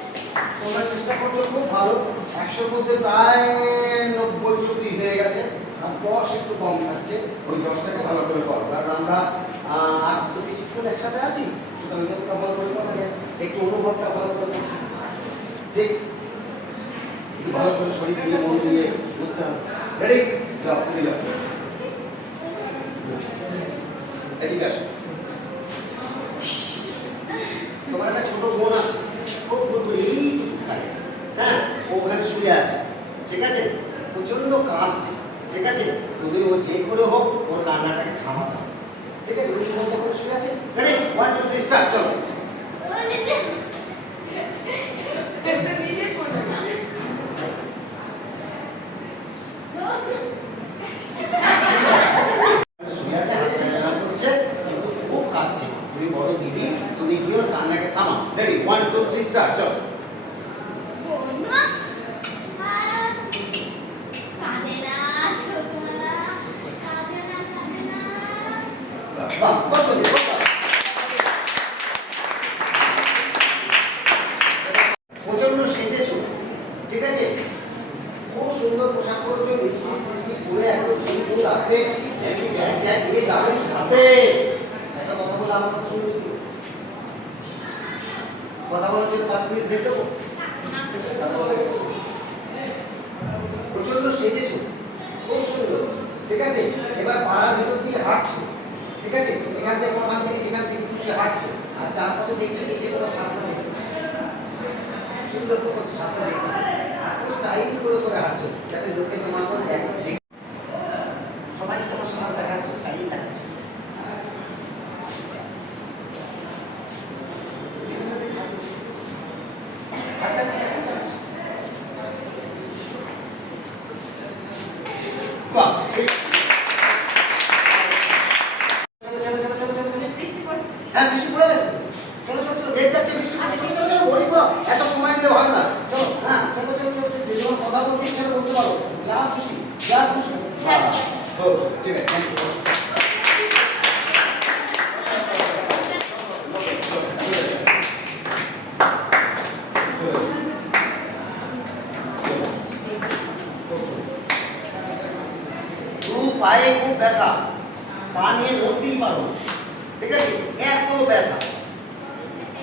তোমরা চেষ্টা করছো খুব ভালো, 100-র মধ্যে প্রায় 90-90 হয়ে গেছে, আর 10 একটু কম থাকছে। ওই 10টাকে ভালো করে করো, কারণ আমরা তো কিছুক্ষণ একসাথে আছি, সুতরাং ওটা ভালো করে করো, একটু অনুভবটা ভালো করে করো। ঠিক, একটু ভালো করে শরীর দিয়ে মন দিয়ে বুঝতে হবে। রেডি? যাও, তুমি যাও, এদিকে আসো। তোমার একটা ছোট বোন আছে, ও এইটুকু সাইজ, হ্যাঁ, ও ওখানে শুয়ে আছে, ঠিক আছে? প্রচন্ড কাঁদছে, ঠিক আছে? তুমি ও যে করে হোক ওর কান্নাটাকে থামাতে হবে, ঠিক আছে? ওই মতো করে শুয়ে আছে। রেডি? 1 2 3 স্টার্ট। চলো। শুয়ে আছে, হাত পা নাড়া করছে, কিন্তু খুব কাঁদছে। তুমি বড় দিদি, তুমি গিয়ে ওর কান্নাকে থামাও। রেডি? 1 2 3 স্টার্ট। চলো। বন্যা আর কানে না ছোট না আস্তে একটু গ্যাপ জ্যাপ দিয়ে যাবেন আস্তে একটা কথা বলে আমার কথা শুনবে কি কথা বলার জন্য 5 মিনিট দিয়ে দেবো প্রচন্ড সেজেছো খুব সুন্দর ঠিক আছে এবার পাড়ার ভেতর দিয়ে হাঁটছো ঠিক আছে এখান থেকে ওখান থেকে যেখান থেকে খুশি হাঁটছো আর চারপাশে দেখছো নিজে তোমার স্বাস্থ্য দেখছে শুধু লক্ষ্য করছো স্বাস্থ্য দেখছে আর খুব স্টাইল করে করে হাঁটছো যাতে লোকে তোমার পর সবাই তোমার স্বাস্থ্য দেখাচ্ছ স্টাইল দেখাচ্ছ বাহ হ্যাঁ বৃষ্টি পড়ে গেছে চলো চলো চলো রেড যাচ্ছে বৃষ্টি পড়ে চলো চলো চলো বড়ি পড়ো এত সময় দিলে হয় না চলো হ্যাঁ চলো চলো চলো যে তোমার কথা বলতে ইচ্ছা বলতে পারো যা খুশি হ্যাঁ ঠিক আছে থ্যাংক ইউ পায়ে খুব ব্যথা পা নিয়ে নড়তেই পারো ঠিক আছে এত ব্যথা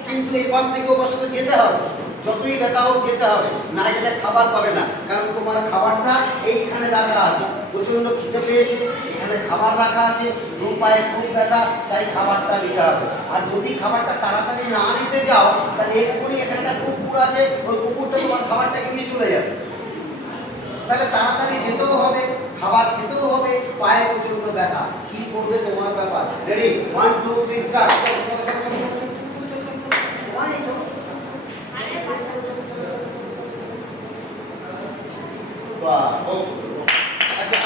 কিন্তু এই পাশ থেকে ও পাশে তো যেতে হবে যতই ব্যথা হোক যেতে হবে না গেলে খাবার পাবে না কারণ তোমার খাবারটা এইখানে রাখা আছে প্রচন্ড খিদে পেয়েছে এখানে খাবার রাখা আছে দু পায়ে খুব ব্যথা তাই খাবারটা নিতে হবে আর যদি খাবারটা তাড়াতাড়ি না নিতে যাও তাহলে এক্ষুনি এখানে একটা কুকুর আছে ওই কুকুরটা তোমার খাবারটাকে নিয়ে চলে যাবে তাহলে তাড়াতাড়ি যেতেও হবে খাবার খেতেও হবে পায়ে প্রচন্ড ব্যথা কি করবে তোমার ব্যাপার রেডি 1 2 3 স্টার্ট সবাই চলো বাহ আচ্ছা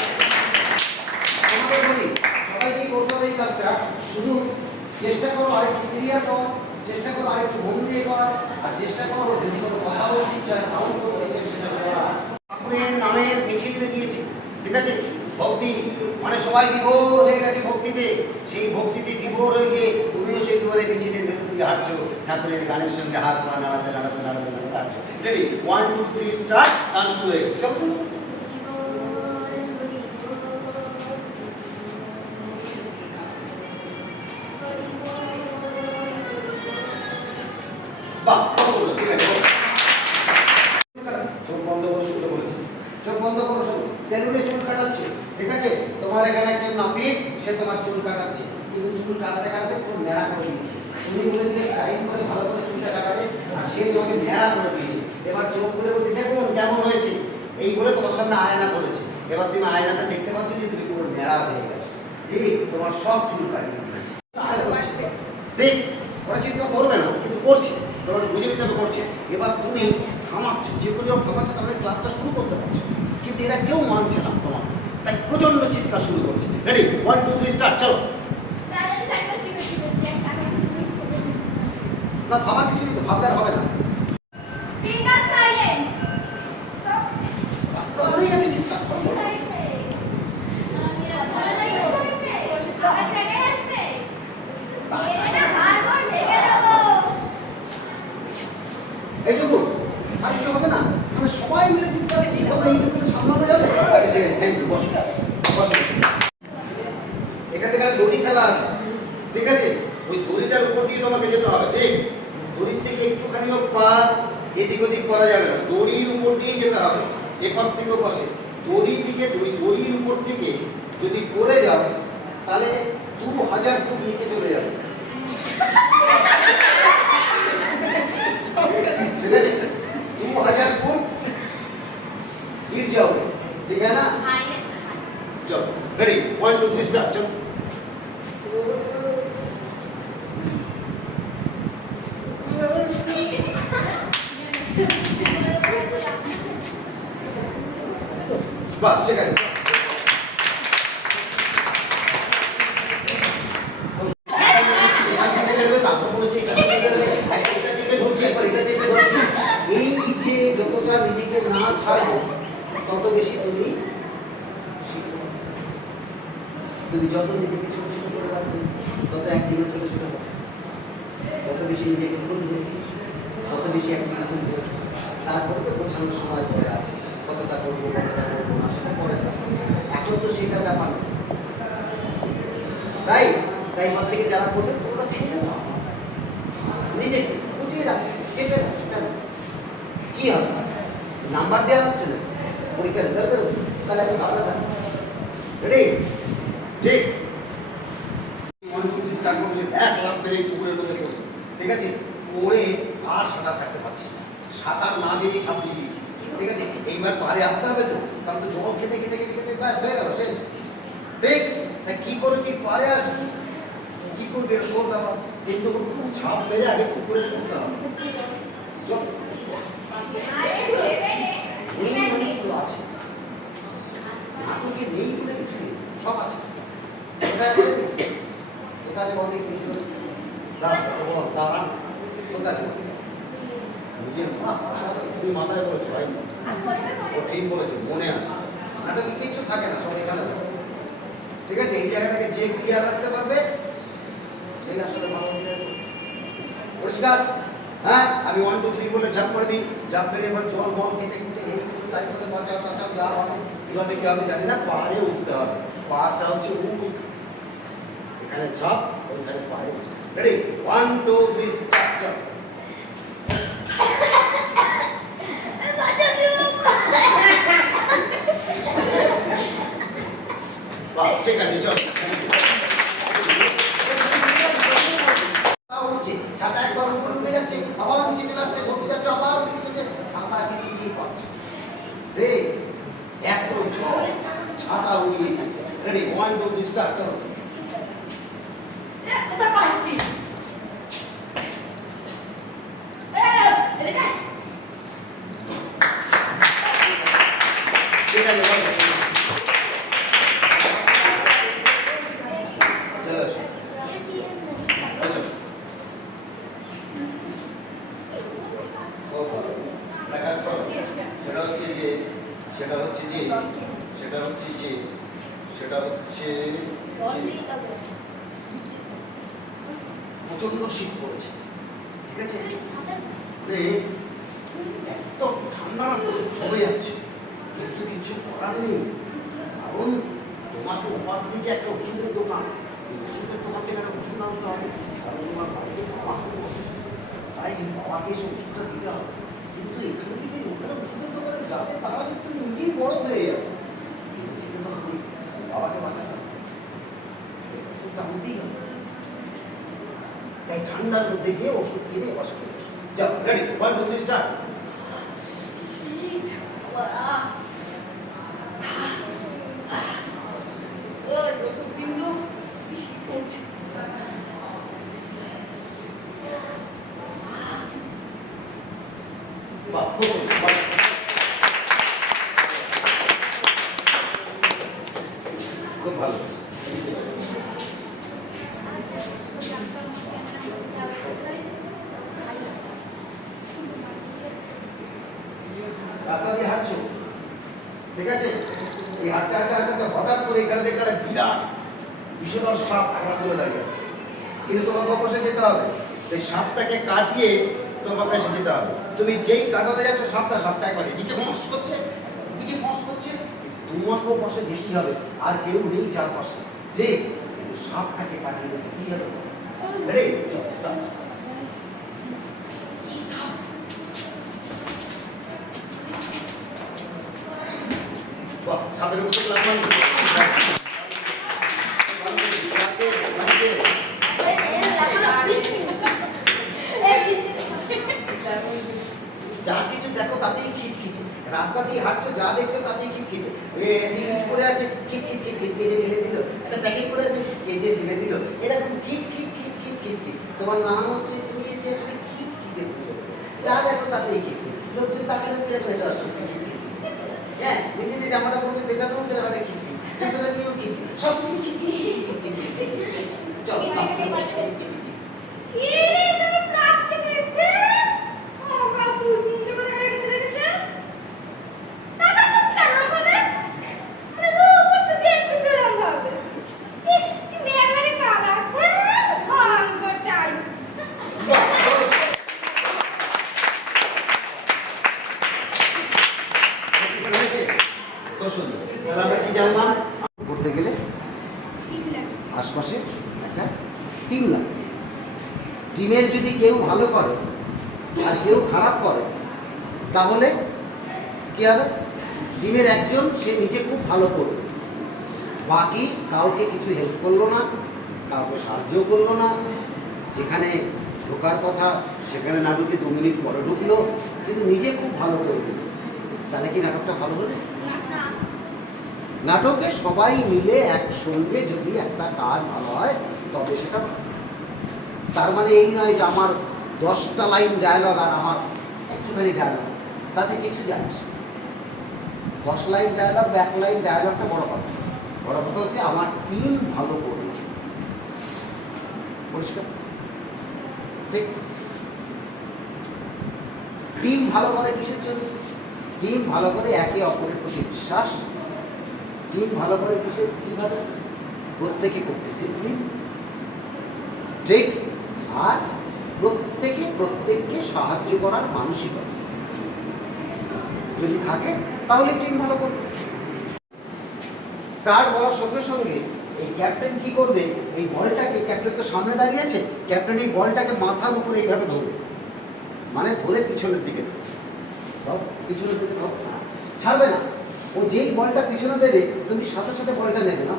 তোমাদের বলি সবাই কি করতে হবে এই কাজটা শুধু চেষ্টা করো আর একটু সিরিয়াস হও চেষ্টা করো আর একটু মন দিয়ে করার আর চেষ্টা করো যদি কোনো কথা বলতে ইচ্ছা সাউন্ড করতে ইচ্ছা সেটা করা ঠাকুরের নামে মিছিল দিয়েছি ঠিক আছে ভক্তি মানে সবাই বিভোর হয়ে গেছে ভক্তিতে সেই ভক্তিতে বিভোর হয়ে গিয়ে তুমিও সেই দুয়ারে মিছিলের ভেতর দিয়ে হাঁটছো ঠাকুরের গানের সঙ্গে হাত পা নাড়াতে নাড়াতে নাড়াতে নাড়াতে হাঁটছো রেডি 1 2 3 স্টার্ট গান শুরু হয়ে গেছে চলো চলো বাহ ঠিক আছে চোখ বন্ধ করে শুনতে বলেছি চোখ বন্ধ করো শুনো সেলুনে চুল কাটাচ্ছে ঠিক আছে তোমার এখানে একজন নাপিত সে তোমার চুল কাটাচ্ছে কিন্তু চুল কাটাতে কাটাতে পুরো ন্যাড়া করে দিয়েছে তুমি বলেছিলে স্টাইল করে ভালো করে চুলটা কাটাতে আর সে তোমাকে ন্যাড়া করে দিয়েছে এবার চোখ খুলে বলছে দেখুন কেমন হয়েছে এই বলে তোমার সামনে আয়না করেছে এবার তুমি আয়নাতে দেখতে পাচ্ছ যে তুমি পুরো ন্যাড়া হয়ে গেছো ঠিক তোমার সব চুল কাটিয়ে দিয়েছে আর করছে দেখ ওরা চিন্তা করবে না কিন্তু করছে তোমার বুঝে নিতে হবে করছে এবার তুমি থামাচ্ছ যেগুলো থামাচ্ছ তাহলে ক্লাসটা শুরু করতে পারছো কিন্তু এরা কেউ মানছে না তোমার তাই প্রচন্ড চিৎকার শুরু করছে রেডি 1 2 3 স্টার্ট চলো না ভাবার কিছু নেই তো ভাবলে আর হবে না পড়ে গেছে চিৎকার এইটুকু আর কিছু হবে না মানে সবাই মিলে চিন্তা করতে এইটুকু সামলানো যাবে থ্যাংক ইউ বসো বসো এখান থেকে দড়ি খেলা আছে ঠিক আছে ওই দড়িটার উপর দিয়ে তোমাকে যেতে হবে ঠিক দড়ির থেকে একটুখানিও পা এদিক ওদিক করা যাবে না দড়ির উপর দিয়েই যেতে হবে এ পাশ থেকে ও পাশে দড়ি থেকে ওই দড়ির উপর থেকে যদি পড়ে যাও তাহলে 2000 ফুট নিচে চলে যাবে ठीक है 2000 फुट गिर जाओगे ठीक है ना चलो रेडी 1 2 3 स्टार्ट चलो बात चेक करें তত বেশি তুমি তুমি যত নিজেকে ছোট ছোট করে রাখবে তত একদিকে ছোট ছোট হবে তত বেশি নিজেকে খুলবে তত বেশি একদিকে খুলবে তারপরে তো বোঝানোর সময় পরে আছে কতটা করবো না সেটা পরে এখন তো সেটা ব্যাপার না তাই এবার থেকে যারা করবে তোমরা ছেড়ে দাও, নিজে ফুটিয়ে রাখো, চেপে রাখো, কেন কি হবে? নাম্বার দেওয়া হচ্ছে না, পরীক্ষার রেজাল্ট বেরোবে, তাহলে আমি ভালো না। রেডি? ঠিক। 1 2 3 স্টার্ট করছি, 1 লাফ মেরে পুকুরের মধ্যে পড়ে, ঠিক আছে? পড়ে আর সাঁতার কাটতে পারছিস না, সাঁতার না জেনে ঝাঁপ দিয়ে দিয়েছিস, ঠিক আছে? এইবার পারে আসতে হবে তো, কারণ তো জল খেতে খেতে খেতে খেতে ব্যাস হয়ে গেল, শেষ। ঠিক? তাই কি করে তুই পারে আসবি, কি করবি এটা তোর ব্যাপার, কিন্তু ঝাঁপ মেরে আগে পুকুরে পড়তে হবে। চল। এই মানে তো আছে, নাটকে নেই বলে কিছু নেই, সব আছে। কোথায় আছে? কোথায় আছে বলতে কিছু দাঁড়ান, কোথায় আছে? নিজের তুমি মাথায় বলেছো ভাই, ও ঠিক বলেছে, মনে আছে। নাটকে কিচ্ছু থাকে না, সব এখানে থাকে, ঠিক আছে? এই জায়গাটাকে যে ক্লিয়ার রাখতে পারবে সেই আসলে ভালো পরিষ্কার। হ্যাঁ, আমি 1 2 3 বলে ঝাঁপ মারবি, ঝাঁপ মেরে এবার জল বল খেতে খেতে এই করে তাই করে বাঁচাও বাঁচাও যা হবে, কীভাবে কী হবে জানি না, পাহাড়ে উঠতে হবে। পাহাড়টা হচ্ছে এখানে ঝাঁপ, ওইখানে পাহাড়ে। রেডি? 1 2 3 স্টার্ট। চল। বাহ, ঠিক আছে, চল। ছাতা একবার উপরে উঠে যাচ্ছে, আবার নিচে চলে আসছে, ঘুরতে যাচ্ছে, আবার ওদিকে যাচ্ছে, ছাতা কিন্তু কি পাচ্ছে রে, এত ঝড় ছাতা উড়িয়ে যাচ্ছে। রেডি? 1 2 3 স্টার্ট। চলো। কোথায় পাচ্ছিস? এদিকে ঠিক আছে, বলো। চলো আসো, আসো। একটা কাজ করো, সেটা হচ্ছে যে প্রচন্ড শীত পড়েছে, ঠিক আছে? একদম ঠান্ডা চলে যাচ্ছে, কিন্তু কিছু করার নেই, কারণ তোমাকে ওপার থেকে একটা ওষুধের দোকান, ওষুধের দোকান থেকে একটা ওষুধ আনতে হবে, কারণ তোমার বাড়িতে বাবা খুব অসুস্থ, তাই বাবাকে এসে ওষুধটা দিতে হবে। কিন্তু এখান থেকে ওখানে ওষুধের দোকানে যাবে, তারা কিন্তু নিজেই বড় হয়ে যাবে, কিন্তু যেতে তো হবে, বাবাকে বাঁচাতে হবে, ওষুধটা আনতেই হবে। তাই ঠান্ডার মধ্যে গিয়ে ওষুধ কিনে বসে চলে আসো। যাও, রেডি? 1 2 3 স্টার্ট। ওষুধ কিন্তু শীত করছে। বাহ, বাহ। খুব ভালো। রাস্তা দিয়ে হাঁটছো, ঠিক আছে? এই হাঁটতে হাঁটতে হাঁটতে হঠাৎ করে এখানে দেখে একটা বিরাট বিষধর সাপ খাড়া করে দাঁড়িয়ে আছে, কিন্তু তোমার পাশে যেতে হবে, সেই সাপটাকে কাটিয়ে তোমার কাছে যেতে হবে। তুমি যেই কাটাতে যাচ্ছ সাপটা একবার এদিকে ফস করছে, এদিকে ফস করছে, তোমাকেও পাশে যেতেই হবে, আর কেউ নেই চারপাশে, ঠিক? কিন্তু সাপটাকে কাটিয়ে দিতে কি হবে? রেডি? চল, স্টার্ট। বাহ, সাপের মতো লাফ মারি। যা কিছু দেখো তাতেই খিটখিটে, রাস্তা দিয়ে হাঁটছো যা দেখছো তাতেই খিটখিটে। রিচ পড়ে আছে, খিটখিট খিটখিট, কেজে ফেলে দিল, একটা প্যাকেট পড়ে আছে, কেজে ফেলে দিল, এরকম খিটখিট খিটখিট খিটখিট। তোমার নাম হচ্ছে, তুমি এই যে আসলে খিটখিটে বুঝো, যা দেখো তাতেই খিটখিট। লোকজন তাকে দেখতে এটা আসলে খিটখিট। হ্যাঁ, নিজে যে জামাটা পড়বে সেটা তো একটা খিটখিট, জুতোটা নিয়েও খিটখিট, সব কিছু খিটখিট খিটখিট খিটখিট। চলো, সুন্দর। তাহলে আমরা কি জানলাম? ঘুরতে গেলে আশপাশে একটা টিম না। টিমের যদি কেউ ভালো করে আর কেউ খারাপ করে তাহলে কি হবে? টিমের একজন সে নিজে খুব ভালো করবে, বাকি কাউকে কিছু হেল্প করলো না, কাউকে সাহায্য করলো না, যেখানে ঢোকার কথা সেখানে না ঢুকে 2 মিনিট পরে ঢুকলো, কিন্তু নিজে খুব ভালো করবে। তাহলে কি নাটকটা ভালো হবে? নাটকে সবাই মিলে একসঙ্গে যদি একটা কাজ ভালো হয় তবে সেটা ভালো। তার মানে এই নয় যে আমার 10টা লাইন ডায়লগ আর আমার একটুখানি ডায়লগ, তাতে কিছু যায় না। 10 লাইন ডায়লগ বা 1 লাইন ডায়লগটা বড় কথা, বড় কথা হচ্ছে আমার টিম ভালো করবে। পরিষ্কার? ঠিক। টিম ভালো করে কিসের জন্য? টিম ভালো করে একে অপরের প্রতি বিশ্বাস। টিম ভালো করে কিসের? কিভাবে? প্রত্যেকে খুব ডিসিপ্লিন, ঠিক, আর প্রত্যেককে সাহায্য করার মানসিকতা যদি থাকে তাহলে টিম ভালো করবে। স্টার্ট হওয়ার সঙ্গে সঙ্গে এই ক্যাপ্টেন কি করবে? এই বলটাকে, ক্যাপ্টেন তো সামনে দাঁড়িয়ে আছে, ক্যাপ্টেন এই বলটাকে মাথার উপরে এইভাবে ধরবে, মানে ধরে পিছনের দিকে পিছনের দিকে ছাড়বে না। ও যেই বলটা পিছনে দেবে তুমি সাথে সাথে বলটা নেবে না,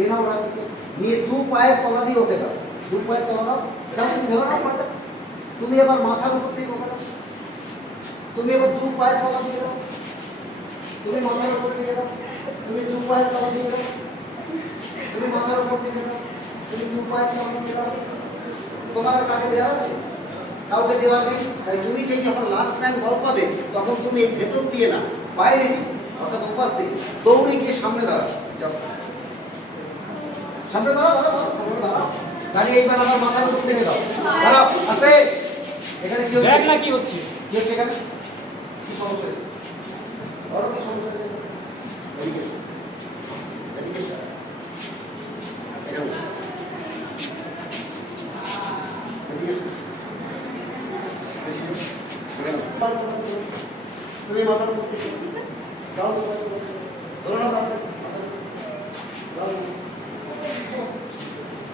এই নাও ওরা থেকে নিয়ে 2 পায়ের তলা দিয়ে ওকে দাও, 2 পায়ের তলা দাও, এটা তুমি ধরো না বলটা, তুমি এবার মাথার উপর দিয়ে ওকে দাও, তুমি এবার 2 পায়ের তলা দিয়ে দাও, তুমি মাথার উপর দিয়ে দাও, তুমি 2 পায়ের তলা দিয়ে দাও, তুমি মাথার উপর দিয়ে দাও, তুমি 2 পায়ের তলা দিয়ে দাও। তোমার আর কাকে দেওয়া আছে? কাউকে দেওয়া নেই। তাই তুমি যেই যখন লাস্ট ম্যান বল পাবে তখন তুমি ভেতর দিয়ে না, বাইরে দিয়ে, অর্থাৎ উপাস থেকে দৌড়ে গিয়ে সামনে দাঁড়াও, যাও সামনে দাঁড়াও, দাঁড়িয়ে এইবার আমার মাথার উপর থেকে দাও, দাঁড়াও আস্তে। এখানে কি হচ্ছে? দেখ না কি হচ্ছে। কি হচ্ছে এখানে? কি সমস্যা হচ্ছে? বলো কি সমস্যা হচ্ছে? এদিকে এসো। এদিকে এসো। এখানে এসো। এদিকে এসো। তুমি মাথার উপর থেকে দাও, ধরো না, দাও,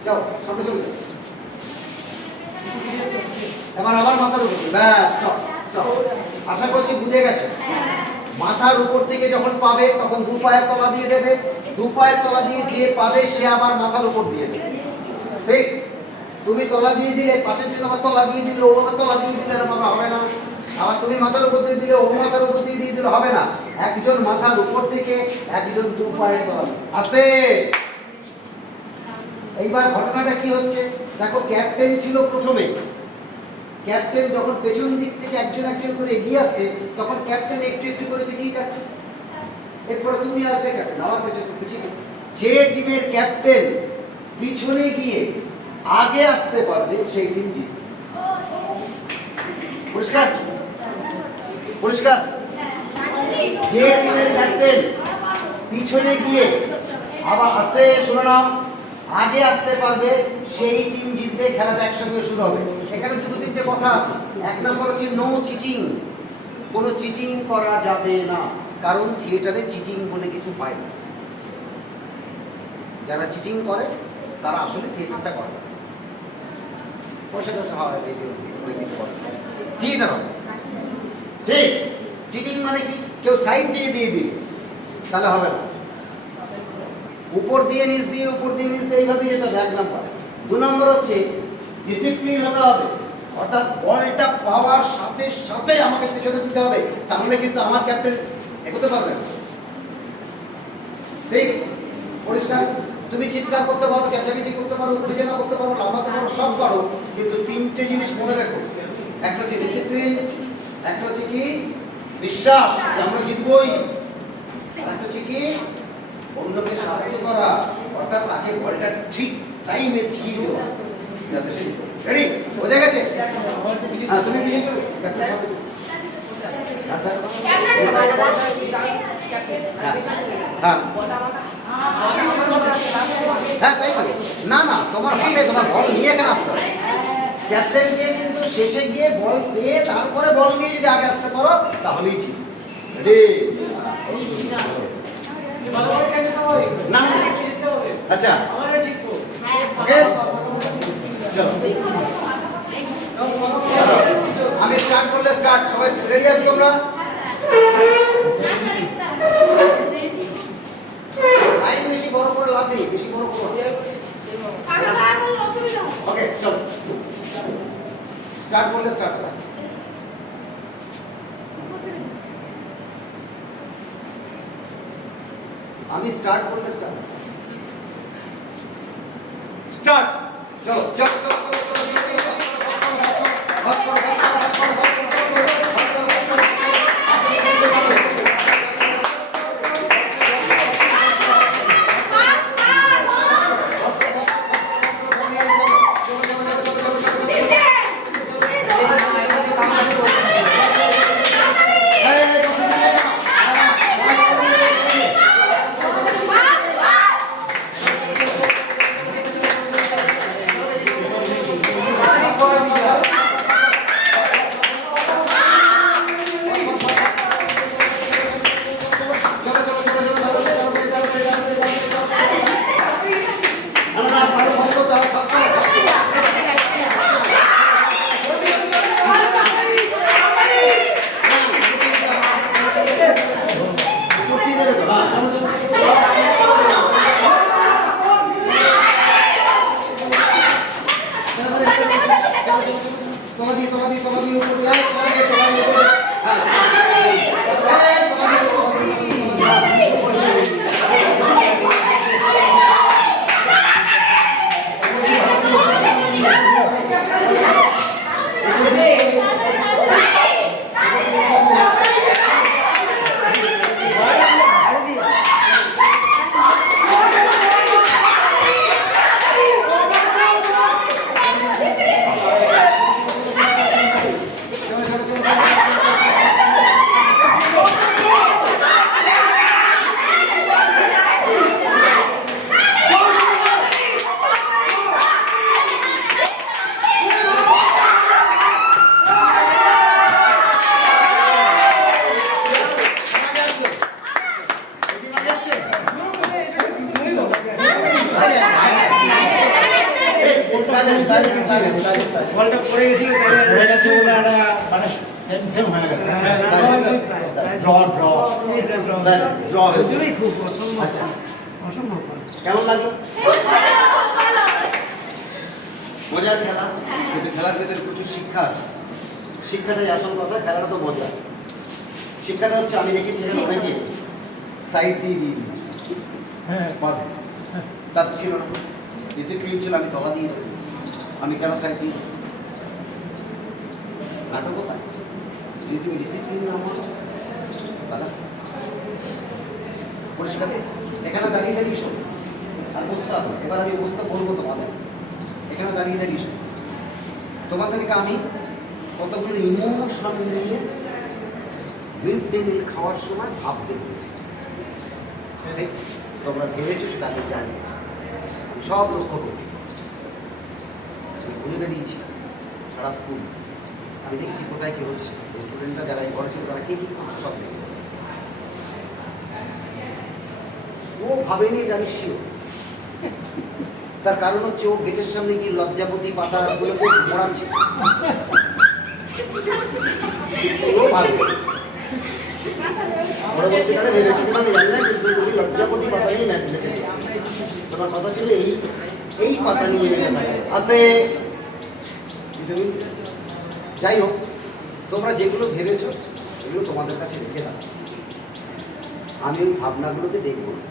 যাও সামনে চলে যাও। এবার আবার মাথার উপর, ব্যাস স্টপ স্টপ। আশা করছি বুঝে গেছে। মাথার উপর থেকে যখন পাবে তখন 2 পায়ের তলা দিয়ে দেবে, 2 পায়ের তলা দিয়ে যে পাবে সে আবার মাথার উপর দিয়ে দেবে, ঠিক। তুমি তলা দিয়ে দিলে, পাশের জন্য আবার তলা দিয়ে দিলে, ও আবার তলা দিয়ে দিলে, এরকম হবে না। আবার তুমি মাথার উপর দিয়ে দিলে, ও মাথার উপর দিয়ে দিলে হবে না। একজন মাথার উপর থেকে, একজন 2 পায়ের তলা। আস্তে। এইবার ঘটনাটা কি হচ্ছে দেখো, ক্যাপ্টেন ছিল প্রথমে। ক্যাপ্টেন যখন পেছন দিক থেকে একজন একজন করে এগিয়ে আসছে তখন ক্যাপ্টেন একটু একটু করে পিছিয়ে যাচ্ছে। এরপরে তুমি আসবে, ক্যাপ্টেন আমার পেছনে পিছিয়ে। যে টিমের ক্যাপ্টেন পিছনে গিয়ে আগে আসতে পারবে সেই টিম জিতবে। পরিষ্কার? পরিষ্কার? যে টিমের ক্যাপ্টেন পিছনে গিয়ে আবার আসতে, শুনে নাও, আগে আসতে পারবে সেই টিম জিতবে। খেলাটা একসঙ্গে শুরু হবে। এখানে 2-3টে কথা আছে। 1 নম্বর হচ্ছে নো চিটিং। কোনো চিটিং করা যাবে না, কারণ থিয়েটারে চিটিং বলে কিছু হয় না। যারা চিটিং করে তারা আসলে থিয়েটারটা করে না। পয়সা টয়সা হয় কিছু করে থিয়েটার হবে, ঠিক। চিটিং মানে কি? কেউ সাইড দিয়ে দিবে, তাহলে হবে না। উপর দিয়ে নিচ দিয়ে, উপর দিয়ে নিচ দিয়ে, এইভাবেই যেতে হবে। 1 নম্বর। 2 নম্বর হচ্ছে ডিসিপ্লিন হতে হবে, অর্থাৎ বলটা পাওয়ার সাথে সাথে আমাকে পেছনে দিতে হবে, তাহলে কিন্তু আমার ক্যাপ্টেন এগোতে পারবে না, ঠিক। পরিষ্কার? তুমি চিৎকার করতে পারো, চেঁচামেচি করতে পারো, উত্তেজনা করতে পারো, লাফাতে পারো, সব পারো, কিন্তু 3টে জিনিস মনে রাখো। একটা হচ্ছে ডিসিপ্লিন, একটা হচ্ছে কি বিশ্বাস যে আমরা জিতবই, আর একটা হচ্ছে কি অন্যকে সাহায্য করা, অর্থাৎ তাকে বলটা ঠিক টাইমে দিয়ে দেওয়া যাতে সে জিতে। রেডি? বোঝা গেছে? হ্যাঁ, তুমি পিছিয়ে চলো। হ্যাঁ হ্যাঁ, তাই তো। না না, তোমার হাতে তোমার বল নিয়ে এখানে আসতে হবে। ক্যাপ্টেনকে কিন্তু শেষে গিয়ে বল পেয়ে তারপরে বল নিয়ে যদি আগে আসতে পারো তাহলেই ঠিক। না, আচ্ছা, ওকে। চলো আমি স্টার্ট করলে স্টার্ট, সবাই রেডি আছো তোমরা? লাইন বেশি বড় করে লাভ নেই, বেশি বড় করো। ওকে চলো স্টার্ট করলে স্টার্ট করো। আমি স্টার্ট করলে স্টার্ট স্টার্ট। চলো চলো চলো বলটা পড়ে গেছিল হয়ে গেছে ওটা একটা মানে সেম সেম হয়ে গেছে ড্র ড্র ড্র হয়েছে। খুব অসম্ভব আচ্ছা অসম্ভব কেমন লাগলো? মজার খেলা, কিন্তু খেলার ভেতরে প্রচুর শিক্ষা আছে। শিক্ষাটাই আসল কথা, খেলাটা তো মজা। শিক্ষাটা হচ্ছে আমি রেখেছি এখানে অনেকে সাইড দিয়ে দিয়ে দিয়েছি। পাস তা তো ছিল না, ডিসিপ্লিন ছিল, আমি তলা দিয়ে দেবো। আমি কেন সাইড দিই? নাটক কোথায়? যদি তুমি ডিসিপ্লিন না মানো তাহলে পরিষ্কার এখানে দাঁড়িয়ে দাঁড়িয়ে শোনো আর বসতে হবে। এবার আমি বসতে বলবো তোমাদের, এখানে দাঁড়িয়ে দাঁড়িয়ে শোনো। তোমাদেরকে আমি কতগুলো ইমোশন নিয়ে মিড ডে মিল খাওয়ার সময় ভাবতে বলেছি। ঠিক? তোমরা ভেবেছো সেটা আমি জানি, আমি সব লক্ষ্য করি। আমি ঘুরে বেরিয়েছি সারা স্কুল, আমি দেখেছি কোথায় কী হচ্ছে। স্টুডেন্টরা যারা এই ঘরে ছিল তারা কে কী করছে সব দেখেছি। ও ভাবেনি এটা আমি শিওর। তার কারণ হচ্ছে ও গেটের সামনে গিয়ে লজ্জাপতি পাতাগুলোকে মোড়াচ্ছে। ও ভাবে পরবর্তীকালে ভেবেছি কিনা আমি জানি না, কিন্তু তুমি লজ্জাপতি পাতা নিয়ে ম্যাচ লিখেছি। তোমার কথা ছিল এই পাতা নিয়ে আস্তে। যাই হোক, তোমরা যেগুলো ভেবেছো এগুলো তোমাদের কাছে রেখে দাও। আমি ওই ভাবনাগুলোকে দেখব না,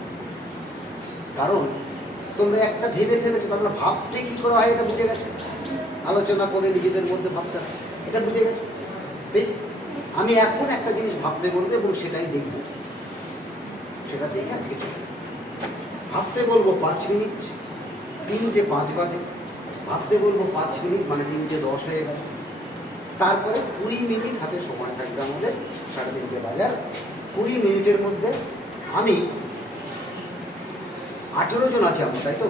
কারণ তোমরা একটা ভেবে ফেলেছো। তোমরা ভাবতে কী করা হয় এটা বুঝে গেছো, আলোচনা করে নিজেদের মধ্যে ভাবতে হয় এটা বুঝে গেছো। ঠিক? আমি এখন একটা জিনিস ভাবতে বলবো এবং সেটাই দেখব, সেটা দেখে আজকে চলবে। ভাবতে বলবো 5 মিনিট, 3:05 বাজে। ভাবতে বলবো 5 মিনিট মানে 3:10 হয়ে গেল। তারপরে 20 মিনিট হাতে সময় থাকবে আমাদের, 3:30 বাজার। 20 মিনিটের মধ্যে আমি 18 জন আছে আমরা, তাই তো?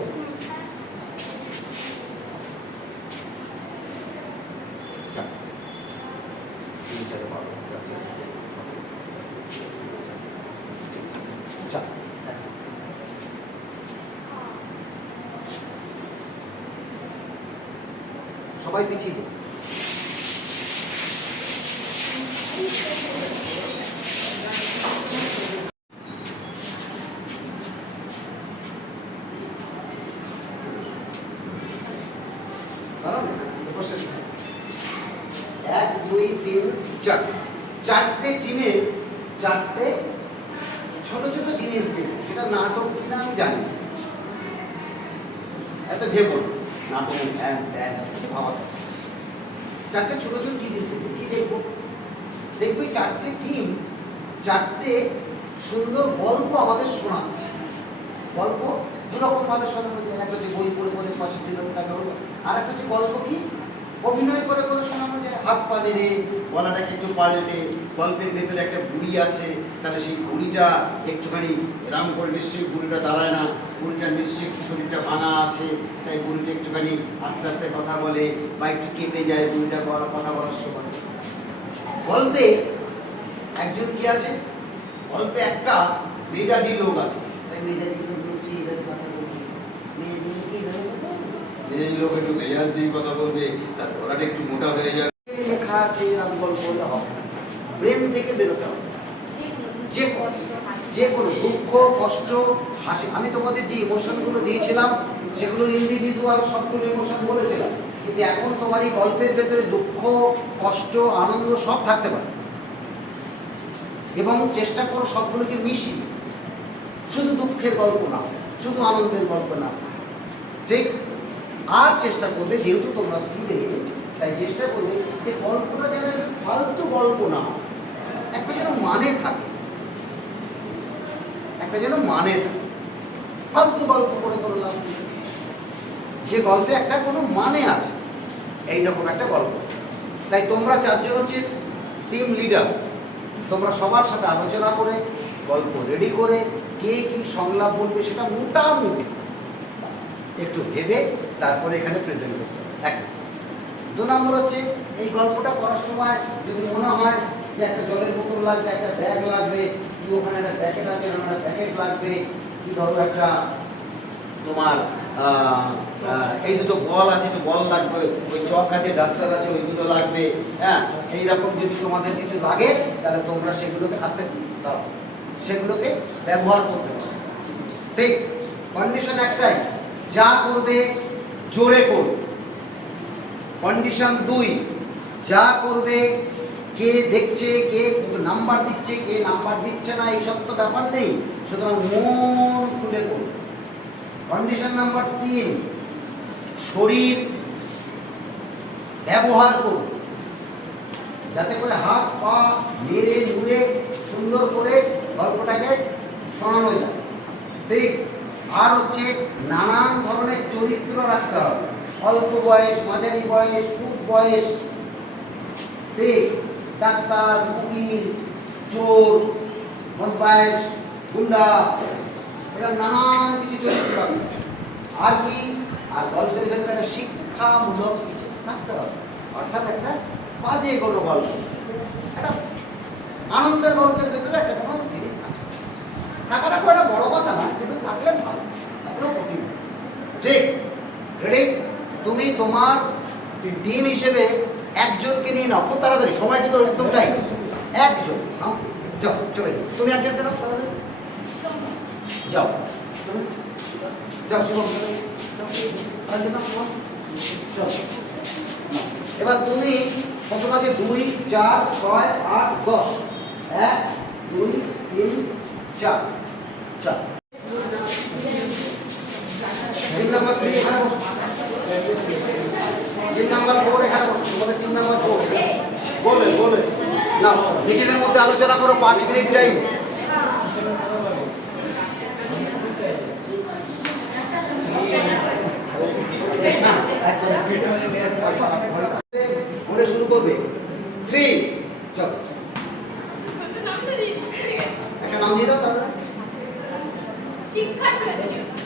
সবাই পিছিয়ে দিন। এক দুই তিন চারটে, চারটে টিমের চারটে ছোট ছোট জিনিস দিন। সেটা নাটক কিনা আমি জানি না। এত ভেবো না, নাটক ধ্যান ধ্যান এত কিছু ভাবা থাকে। চারটে ছোট ছোট জিনিস দেখবো। কি দেখবো? দেখবি চারটে টিম চারটে সুন্দর গল্প আমাদের শোনাচ্ছে। গল্প দুরকম ভাবে শোনানো যায়। একটা হচ্ছে বই পড়ে পড়ে পাশের জন্য টাকা হলো, আর একটা হচ্ছে গল্প কি অভিনয় করে করে শোনানো যায়। হাত পা নেড়ে গলাটাকে একটু পাল্টে, গল্পের ভেতরে একটা বুড়ি আছে, তাহলে সেই বুড়িটা একটুখানি এরম করে, নিশ্চয়ই বুড়িটা দাঁড়ায় না, বুড়িটা নিশ্চয়ই একটু শরীরটা ভাঙা আছে, তাই বুড়িটা একটুখানি আস্তে আস্তে কথা বলে বা একটু কেঁপে যায় বুড়িটা কথা বলার সময়। গল্পে একজন কি আছে, গল্পে একটা মেজাজি লোক আছে, তাই মেজাজি লোক নিশ্চয়ই এইভাবে কথা বলবে। মেজাজি লোক এইভাবে কথা বলবে, এই লোক একটু মেজাজ দিয়ে কথা বলবে, তার গলাটা একটু মোটা হয়ে যাবে। লেখা আছে এরকম গল্প হলে হবে না। ব্রেন থেকে বেরোতে হবে। যে কোনো দুঃখ, কষ্ট, হাসি, আমি তোমাদের যে ইমোশনগুলো দিয়েছিলাম সেগুলো ইন্ডিভিজুয়াল সবগুলো ইমোশন বলেছিলাম, কিন্তু এখন তোমার এই গল্পের ভেতরে দুঃখ, কষ্ট, আনন্দ সব থাকতে পারে। এবং চেষ্টা করো সবগুলোকে মিশিয়ে, শুধু দুঃখের গল্প না, শুধু আনন্দের গল্প না, ঠিক? আর চেষ্টা করবে, যেহেতু তোমরা স্টুডেন্ট, তাই চেষ্টা করবে যে গল্পটা যেন ফালতু গল্প না, একটা যেন মানে থাকে, একটা যেন মানে থাকে। ফালতু গল্প করে করে লাভ নেই। যে গল্পে একটা কোনো মানে আছে, এইরকম একটা গল্প। তাই তোমরা চারজন হচ্ছে টিম লিডার। তোমরা সবার সাথে আলোচনা করে গল্প রেডি করে কে কি সংলাপ বলবে সেটা মোটামুটি একটু ভেবে তারপরে এখানে প্রেজেন্ট করতে হবে। এক। 2 নম্বর হচ্ছে এই গল্পটা করার সময় যদি মনে হয় যে একটা জলের বোতল লাগবে, একটা ব্যাগ লাগবে, কি ওখানে একটা প্যাকেট আছে, ওখানে একটা প্যাকেট লাগবে, কি ধরো একটা তোমার এই দুটো বল আছে, তো বল লাগবে, ওই চক আছে, ডাস্টার আছে, ওই দুটো লাগবে। হ্যাঁ, এইরকম যদি তোমাদের কিছু লাগে তাহলে তোমরা সেগুলোকে আস্তে দাও, সেগুলোকে ব্যবহার করতে পারো। ঠিক? কন্ডিশন একটাই, যা করবে জোরে করবে। কন্ডিশন 2, যা করবে কে দেখছে, কে নাম্বার দিচ্ছে, কে নাম্বার দিচ্ছে না, এইসব তো ব্যাপার নেই, সুতরাং মন খুলে করবে। কন্ডিশন নাম্বার 3, শরীর ব্যবহার করবে, যাতে করে হাত পা নেড়ে নুড়ে সুন্দর করে গল্পটাকে শোনানো যায়। ঠিক? আর হচ্ছে নানান ধরনের চরিত্র রাখতে হবে, অল্প বয়স, মাঝারি বয়স, খুব বয়স। ঠিক? ডাক্তার, উকিল, চোর, বদমাইশ, গুন্ডা, এরকম নানান কিছু চরিত্র রাখতে হবে। আর কি, আর গল্পের ভেতরে একটা শিক্ষামূলক কিছু থাকতে হবে, অর্থাৎ একটা বাজে কোনো গল্প, একটা আনন্দের গল্পের ভেতরে একটা কোনো জিনিস থাকে, থাকাটা খুব একটা বড় কথা না, কিন্তু থাকলে ভালো, থাকলেও ক্ষতি নেই। ঠিক? রেডি? তুমি তোমার টিম হিসেবে একজনকে নিয়ে নাও, খুব তাড়াতাড়ি, সময় কিন্তু একদম টাইম। একজন নাও, যাও, চলে যাও। তুমি একজনকে নাও, তাড়াতাড়ি যাও, তুমি যাও, শুভম যাও। এবার তুমি কত বাজে? 2, 4, 6, 8, 10। 1, 2, 3, 4, 4। টিম নাম্বার 3 এখানে বসো। টিম নাম্বার 4 এখানে বসো। তোমাদের টিম নাম্বার 4 বলে বলে না, নিজেদের মধ্যে আলোচনা করো, 5 মিনিট টাইম। বলে শুরু করবে। 3, চলো একটা নাম দিয়ে দাও। তাহলে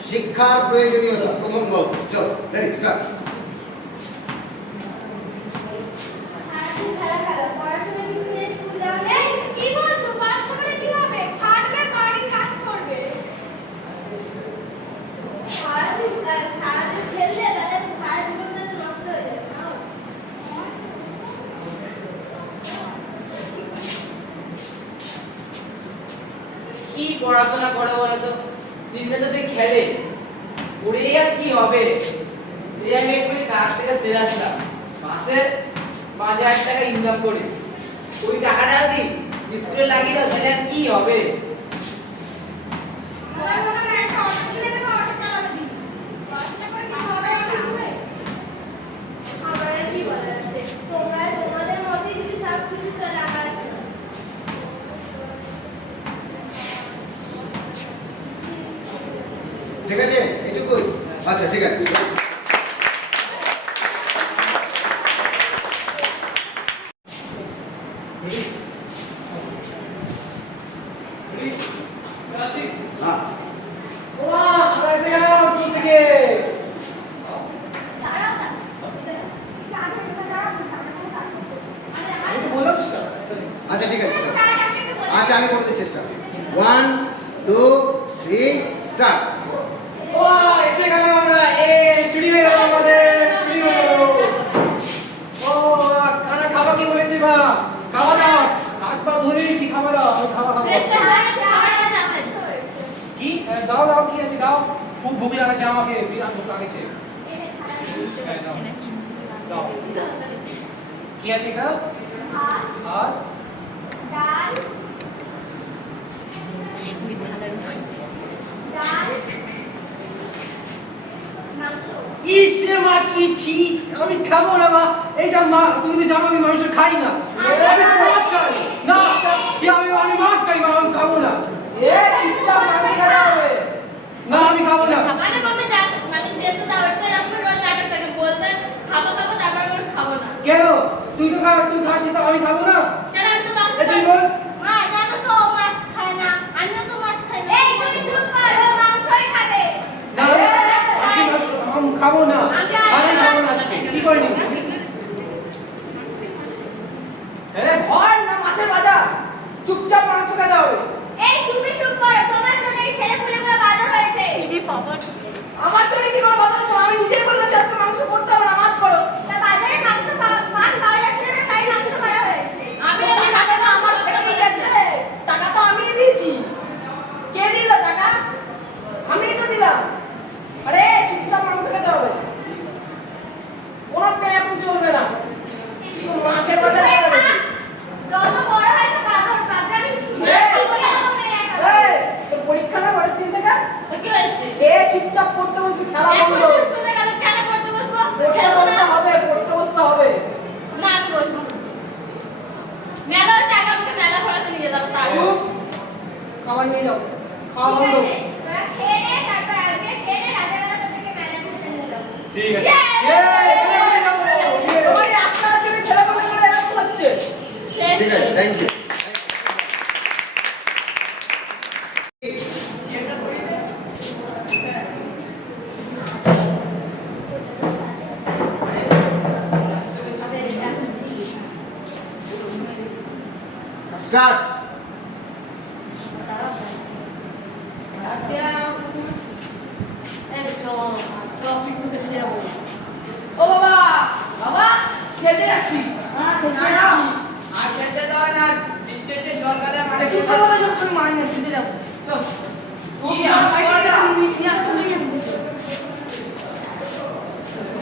শিক্ষার প্রয়োজনীয়তা, প্রথম গল্প। চলো রেডি, স্টার্ট। সারাদিন খেলা খেলা, পড়াশোনা কিছু নেই, স্কুল যাওয়া নেই। কি বলছো? পাস করে কি হবে? খাটবে, বাড়ি কাজ করবে। সারাদিন খেললে তাহলে সারা জীবনটা তো নষ্ট হয়ে যাবে না? পড়াশোনা করে বলো তো? দিনে তো সে খেলে, পড়ে আর কি হবে? এই আমি এক্ষুনি কাজ থেকে সেরে আসলাম, মাসে 5,000 টাকা ইনকাম করি, ওই টাকাটা যদি স্কুলে লাগিয়ে দাও তাহলে আর কি হবে? আমার মনে হয় একটা অটো কিনে দেবো, অটো চালাবে দিন। পড়াশোনা করে কি হবে হবে? আমার আর কি বলার আছে? তোমরা তোমাদের মতই যদি সব কিছু চলে, আমার আর কি বলার? ঠিক আছে, এইটুকুই? আচ্ছা ঠিক আছে। হ্যাঁ আমরা এসে গেলাম স্কুল থেকে। দাঁড়াও না। স্টার্ট হয়ে গেলে দাঁড়াও না। আরে আমি তো বললাম সেটা। আচ্ছা ঠিক আছে। স্টার্ট আসলে একটু বলো। আচ্ছা আমি করে দিচ্ছি চেষ্টা। 1 2 3 স্টার্ট। ও এসে গেলাম আমরা, এ চুরি হয়ে গেল আমাদের, চুরি হয়ে গেল। ও খানা খাবা কি বলেছি বা? খাওয়া দাও, হাত পা ধুয়ে দিয়েছি, খাওয়া দাও, আমি খাওয়া খাবো। ফ্রেশ হয়ে গেছে, খাবার না ফ্রেশ হয়েছে। কি দাও দাও, কি আছে দাও, খুব ভুক লাগছে আমাকে, বিরাট ভুক লাগছে। হ্যাঁ, দাও। দাও। কি আছে এটা? ভাত, আর ডাল, ডাল, মাংস। ইসে মা কি ছি, আমি খাবো না মা, এইটা মা, তুমি তো জানো আমি মাংস খাই না, আমি তো মাছ খাই না, কি আমি মাছ খাই মা, আমি খাবো না। এ চুপচাপ মাছ খেতে হবে না, আমি খাবো না। মানে মনে জানো মানে যেতে দাও এটা আপনি রোজ আগে থেকে বলতেন খাবো খাবো, তারপর বল খাবো না। কেন তুই তো খা, তুই খাস না, আমি খাবো না। কেন আমি তো মাংস এটাই খাই। বল। মা জানো তো ও মাছ খায় না, আমিও তো মাছ খাই না। এই তুমি চুপ কর, ও মাংসই খাবে। না আজকে মাছ আমি খাবো না, আমি খাবো না আজকে, কি করে নিবি? আরে ভয় না, মাছের বাজার, চুপচাপ মাংস খেতে হবে। এই তুমি চুপ করো, তোমার জন্য এই ছেলেপুলেগুলো বাজার হয়েছে। ইবি পাপা আমার জন্য কি করে কথা বলছো? আমি নিজেই বললাম যে আজকে মাংস করতে হবে না, মাছ করো। তা বাজারে মাছ পাওয়া যাচ্ছে না, তাই মাংস করা হয়েছে। আমি টাকা তো আমার পেটে গেছে, টাকা তো আমিই দিয়েছি। কে দিল টাকা? আমিই তো দিলাম। আরে চুপচাপ মাংস খেতে হবে, কোনো প্যাপ চলবে না। মাছের বাজার যত বড় হয়েছে বাজার বাজার আমি তোর পরীক্ষা না পরের দিন থেকে? কি হয়েছে? এ চুপচাপ পড়তে বসবি, খেলা এখন বন্ধ। তো স্কুলে গেল, কেন পড়তে বসবো? পড়তে বসতে হবে, পড়তে বসতে হবে। না আমি বসবো না। মেলা হচ্ছে, আগে আমাকে মেলা ঘোরাতে নিয়ে যাবো তার। চুপ, খাবার নিয়ে যাও, খাওয়া ঠিক বন্ধ। আছে, তোরা খেয়ে নে, তারপর আজকে খেয়ে নে, রাতের বেলা তোদেরকে মেলা ঘুরতে নিয়ে যাবো। ঠিক আছে। তোমার এই আজকালের যুগে ছেলেমেয়েগুলো এরকম হচ্ছে। ঠিক আছে, থ্যাংক ইউ। স্টার্ট। ও বাবা, বাবা খেতে যাচ্ছি। আর খেতে দাও না, বৃষ্টিতে জল কাদা মানে কি খাবো? সব তুমি মানে খেতে যাবো তো কি আমার বাইরে আমি নিয়ে আসতে নিয়ে আসবো।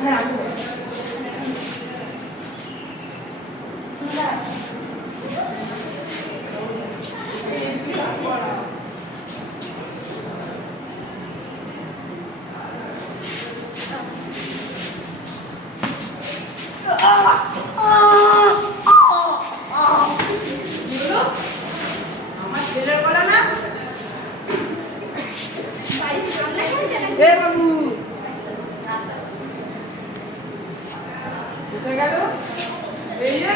হ্যাঁ আমি আমার ছেলের গলা না? বাড়িতে রান্না করেছে নাকি? এ বাবু কোথায় গেল? এই যে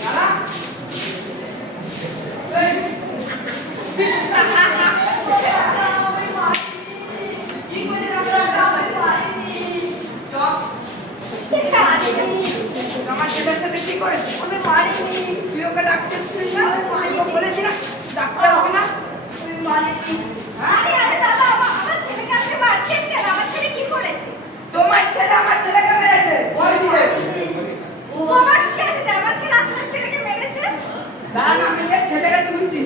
দাঁড়া। এই। কি করে চপ আমার ছেলের সাথে কি করেছে? আমি মারিনি, তুই ওকে ডাকতেছিস না? আমি তো বলেছি না ডাকতে হবে না। আরে আরে দাদা, আমার ছেলেকে আপনি মারছেন কেন? আমার ছেলে কি করেছে? তোমার ছেলে আমার ছেলেকে মেরেছে, বল দিলে। তোমার কি আছে? আমার ছেলে আপনার ছেলেকে মেরেছে? দাঁড়ান, আমি এর ছেলেকে তুলছি।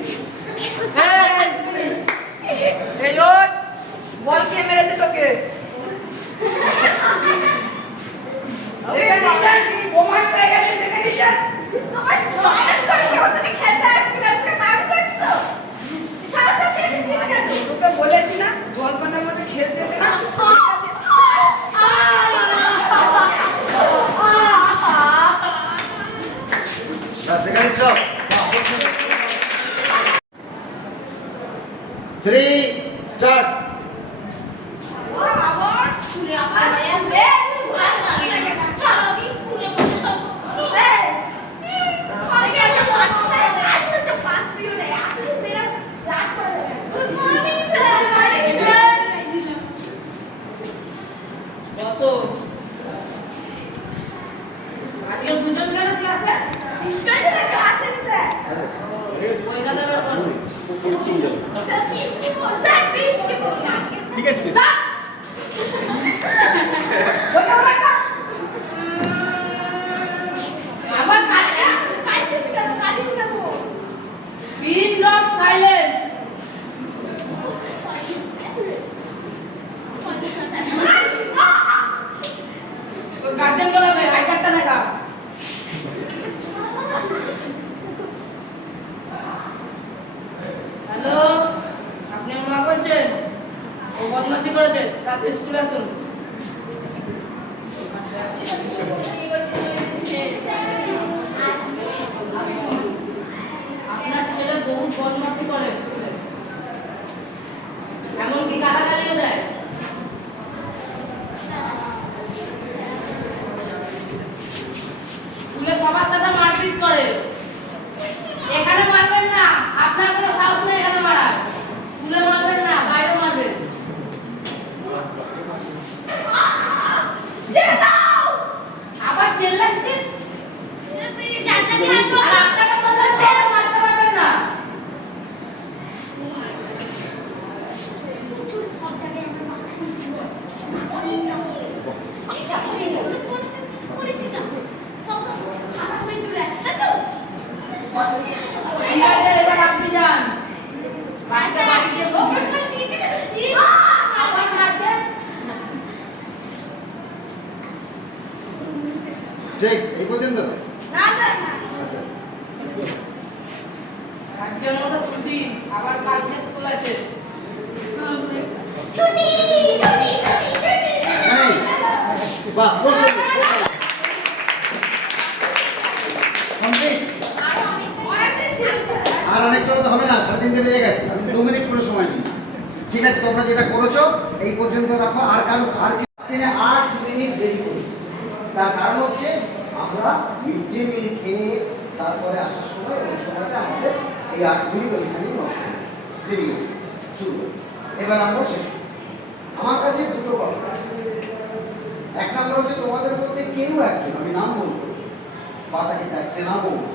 বসো। আজকে দুজন কেন ক্লাসে? নিশ্চয়ই তুমি ক্লাসে স্যার। বইটা দেবার করো। স্যার বৃষ্টি পড়ছে, বৃষ্টি পড়ছে। ঠিক আছে আবার কাজে কাজিস কেন কাজিস কেন? Pin of silence. গার্জেন বলাবে আই কার্ডটা দেখা। হ্যালো, আপনি মা বলছেন? ও বদমাশি করেছে, রাতে স্কুলে আসুন। আপনার ছেলে বহু বদমাশি করে স্কুলে, এমনকি গালাগালিও দেয়। স্কুলে সবার সাথে মারপিট করে। এখানে মারবেন না, আপনার কোনো সাহস নেই এখানে মারার। স্কুলে মারবেন না, বাইরে মারবেন। ছেড়ে দাও। আবার চেল্লাচ্ছিস? সেই চাচাকে আনবো। আর আপনাকে বললাম বাইরে মারতে পারবেন না। চুল সব জায়গায় আমার মাথা নিচু। অনেক না। এটা করে করেছি না। সব আমার চুল একটা তো। ঠিক আছে, এবার আপনি যান। বাচ্চা বাড়ি গিয়ে বলবেন। আবার মারছেন? ঠিক এই পর্যন্ত না স্যার না। আচ্ছা আজকের মতো ছুটি, আবার কালকে স্কুল আছে। ছুটি ছুটি ছুটি এই, বাহ কমপ্লিট আর অনেকটা ছিল স্যার। আর অনেক চলে তো হবে না, 3:30 বেজে গেছে, আমি 2 মিনিট করে সময় নিই। ঠিক আছে, তোমরা যেটা করেছো এই পর্যন্ত রাখো। আর কারণ আর দিনে 8 মিনিট দেরি করেছি। তার কারণ হচ্ছে আমরা মিড ডে মিল খেয়ে তারপরে আসার সময় ওই সময়টা আমাদের এই 8 মিনিট ওইখানেই নষ্ট হয়েছে, দেরি হয়েছে। শুরু করি। এবার আমরা শেষ করি। আমার কাছে দুটো কথা আছে। এক নম্বর হচ্ছে তোমাদের মধ্যে কেউ একজন, আমি নাম বলবো, পাতাকে দেখছে না বলবো,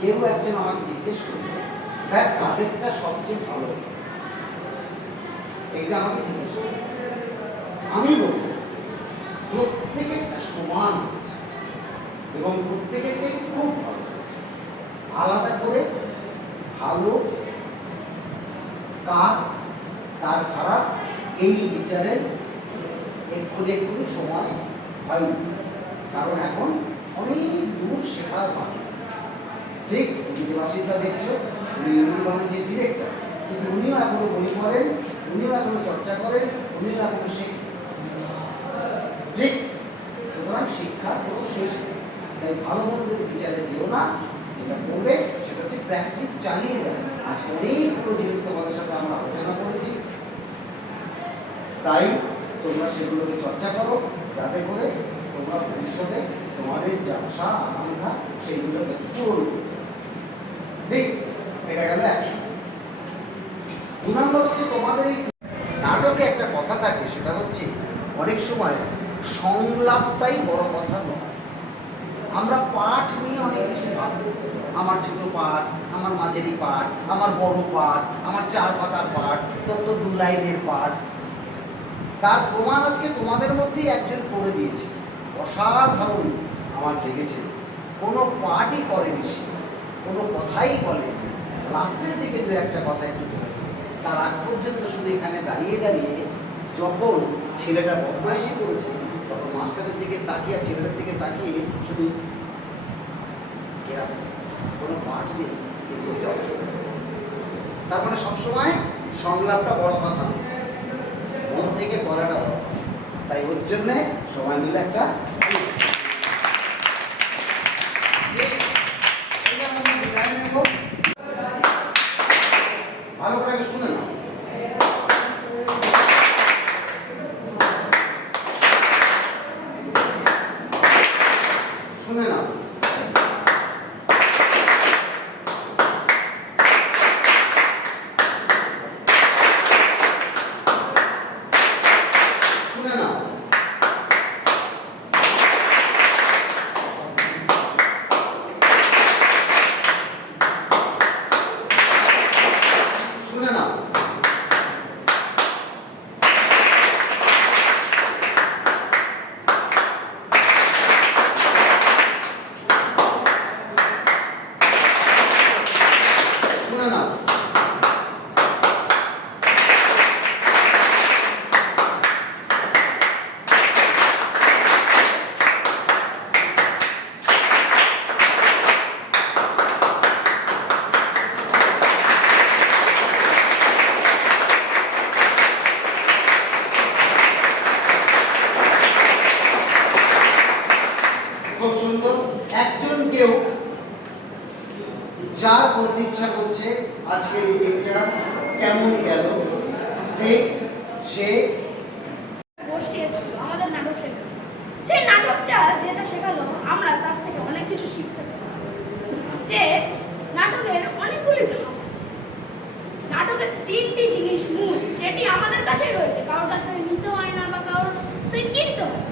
কেউ একজন আমাকে জিজ্ঞেস করবে স্যার কাদেরটা সবচেয়ে ভালো, এইটা আমাকে জিজ্ঞেস করবে। আমি বলবো প্রত্যেকেরটা সমান আছে এবং প্রত্যেকেরটাই খুব ভালো আছে। আলাদা করে ভালো কার খারাপ এই বিচারের এক্ষুনি সময় হয়নি, কারণ এখন অনেক দূর শেখার বাকি। ঠিক দেবাশিসা দেখছো, উনি ইংরেজি বাণিজ্যের ডিরেক্টর, কিন্তু উনিও এখনো বই পড়েন, উনিও এখনো চর্চা করেন, উনিও এখনো শেখেন। ঠিক, সুতরাং শিক্ষার কোনো শেষ নেই। তাই ভালো মন্দের বিচারে যেও না, যেটা করবে সেটা হচ্ছে প্র্যাকটিস চালিয়ে যাবে। আজ অনেকগুলো জিনিস তোমাদের সাথে আমরা আলোচনা করেছি, তাই তোমরা সেগুলোকে চর্চা করো, যাতে করে তোমরা ভবিষ্যতে তোমাদের যে আশা আকাঙ্ক্ষা সেগুলোকে পূরণ করো। ঠিক, এটা গেল এক। 2 নম্বর হচ্ছে তোমাদের এই নাটকে একটা কথা থাকে, সেটা হচ্ছে অনেক সময় সংলাপটাই বড় কথা নয়। আমরা পাঠ নিয়ে অনেক বেশি ভাবি, আমার ছোট পাঠ, আমার মাঝারি পাঠ, আমার বড় পাঠ, আমার 4 পাতার পাঠ, তোর তো 2 লাইনের পাঠ। তার প্রমাণ আজকে তোমাদের মধ্যেই একজন করে দিয়েছে, অসাধারণ আমার লেগেছে। কোনো পাঠই করেনি সে, কোনো কথাই বলেনি, লাস্টের দিকে 2-1টা কথা একটু বলেছে। তার আগ পর্যন্ত শুধু এখানে দাঁড়িয়ে দাঁড়িয়ে যখন ছেলেটা বদমাইশি করেছে, তখন মাস্টারের দিকে তাকিয়ে আর ছেলেটার দিকে তাকিয়ে শুধু এরকম, কোনো পাঠ নেই, কিন্তু ওইটা অসুবিধা। তার মানে সবসময় সংলাপটা বড় কথা, মন থেকে পড়াটা বড় কথা। তাই ওর জন্যে সবাই মিলে একটা ভালো করে আগে শুনে নাও। শুনে নাও। শুনে নাও। কেউ যার বলতে ইচ্ছা করছে আজকের এই দিনটা কেমন গেল, ঠিক সে গোষ্ঠী এসেছিল আমাদের নাটক শেখানো। সেই নাটকটা যেটা শেখালো আমরা তার থেকে অনেক কিছু শিখতে পারি। যে নাটকের অনেকগুলি ধাপ আছে, নাটকের 3টি জিনিস মূল, যেটি আমাদের কাছেই রয়েছে, কারোর কাছ থেকে নিতে হয় না বা কারোর সেই কিনতে হয়।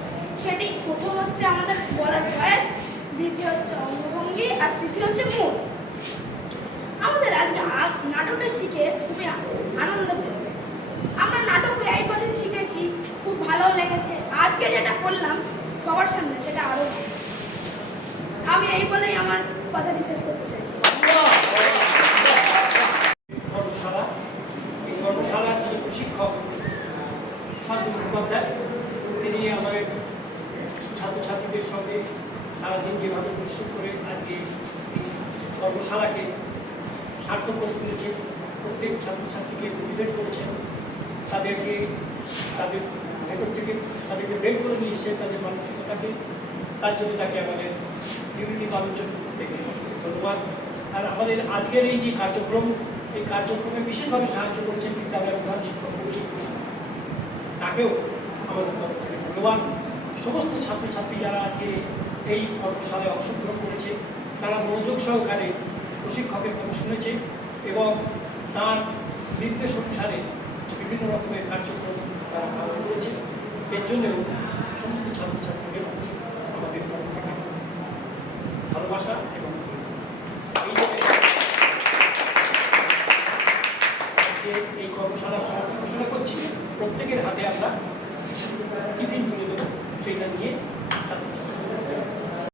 সেটি প্রথম হচ্ছে আমাদের বলার বয়স, দ্বিতীয় হচ্ছে অঙ্গভঙ্গি, আর তৃতীয় হচ্ছে মূল। আমাদের আজকে নাটকটা শিখে খুবই আনন্দ পেল। আমরা নাটকে এই কদিন শিখেছি, খুব ভালো লেগেছে। আজকে যেটা করলাম সবার সামনে সেটা আরো ভালো। আমি এই বলেই আমার কথাটি শেষ করতে চাইছি। কর্মশালা, এই কর্মশালার যিনি প্রশিক্ষক শান্তনু মুখোপাধ্যায়, তিনি আমাদের ছাত্রছাত্রীদের সঙ্গে সারাদিন যেভাবে পরিশ্রম করে আজকে এই কর্মশালাকে সার্থক করে তুলেছেন, প্রত্যেক ছাত্রছাত্রীকে মোটিভেট করেছেন, তাদেরকে তাদের ভেতর থেকে তাদেরকে বের করে নিয়ে এসছেন তাদের মানসিকতাকে। তার জন্য তাকে আমাদের ইউনিটি বালুচন থেকে অসংখ্য ধন্যবাদ। আর আমাদের আজকের এই যে কার্যক্রম, এই কার্যক্রমে বিশেষভাবে সাহায্য করেছেন বিদ্যালয়ের প্রধান শিক্ষক কৌশিক ঘোষ, তাকেও আমাদের তরফ থেকে ধন্যবাদ। সমস্ত ছাত্রছাত্রী যারা আজকে এই কর্মশালায় অংশগ্রহণ করেছে, তারা মনোযোগ সহকারে প্রশিক্ষকের কথা শুনেছে এবং তার নির্দেশ অনুসারে বিভিন্ন রকমের কার্যক্রম তারা পালন করেছে। এর জন্যও সমস্ত ছাত্রছাত্রীদের আমাদের তরফ থেকে ভালোবাসা এবং এই কর্মশালার সমাপ্তি ঘোষণা করছি। প্রত্যেকের হাতে আমরা টিফিন তুলে দেবো, সেইটা নিয়ে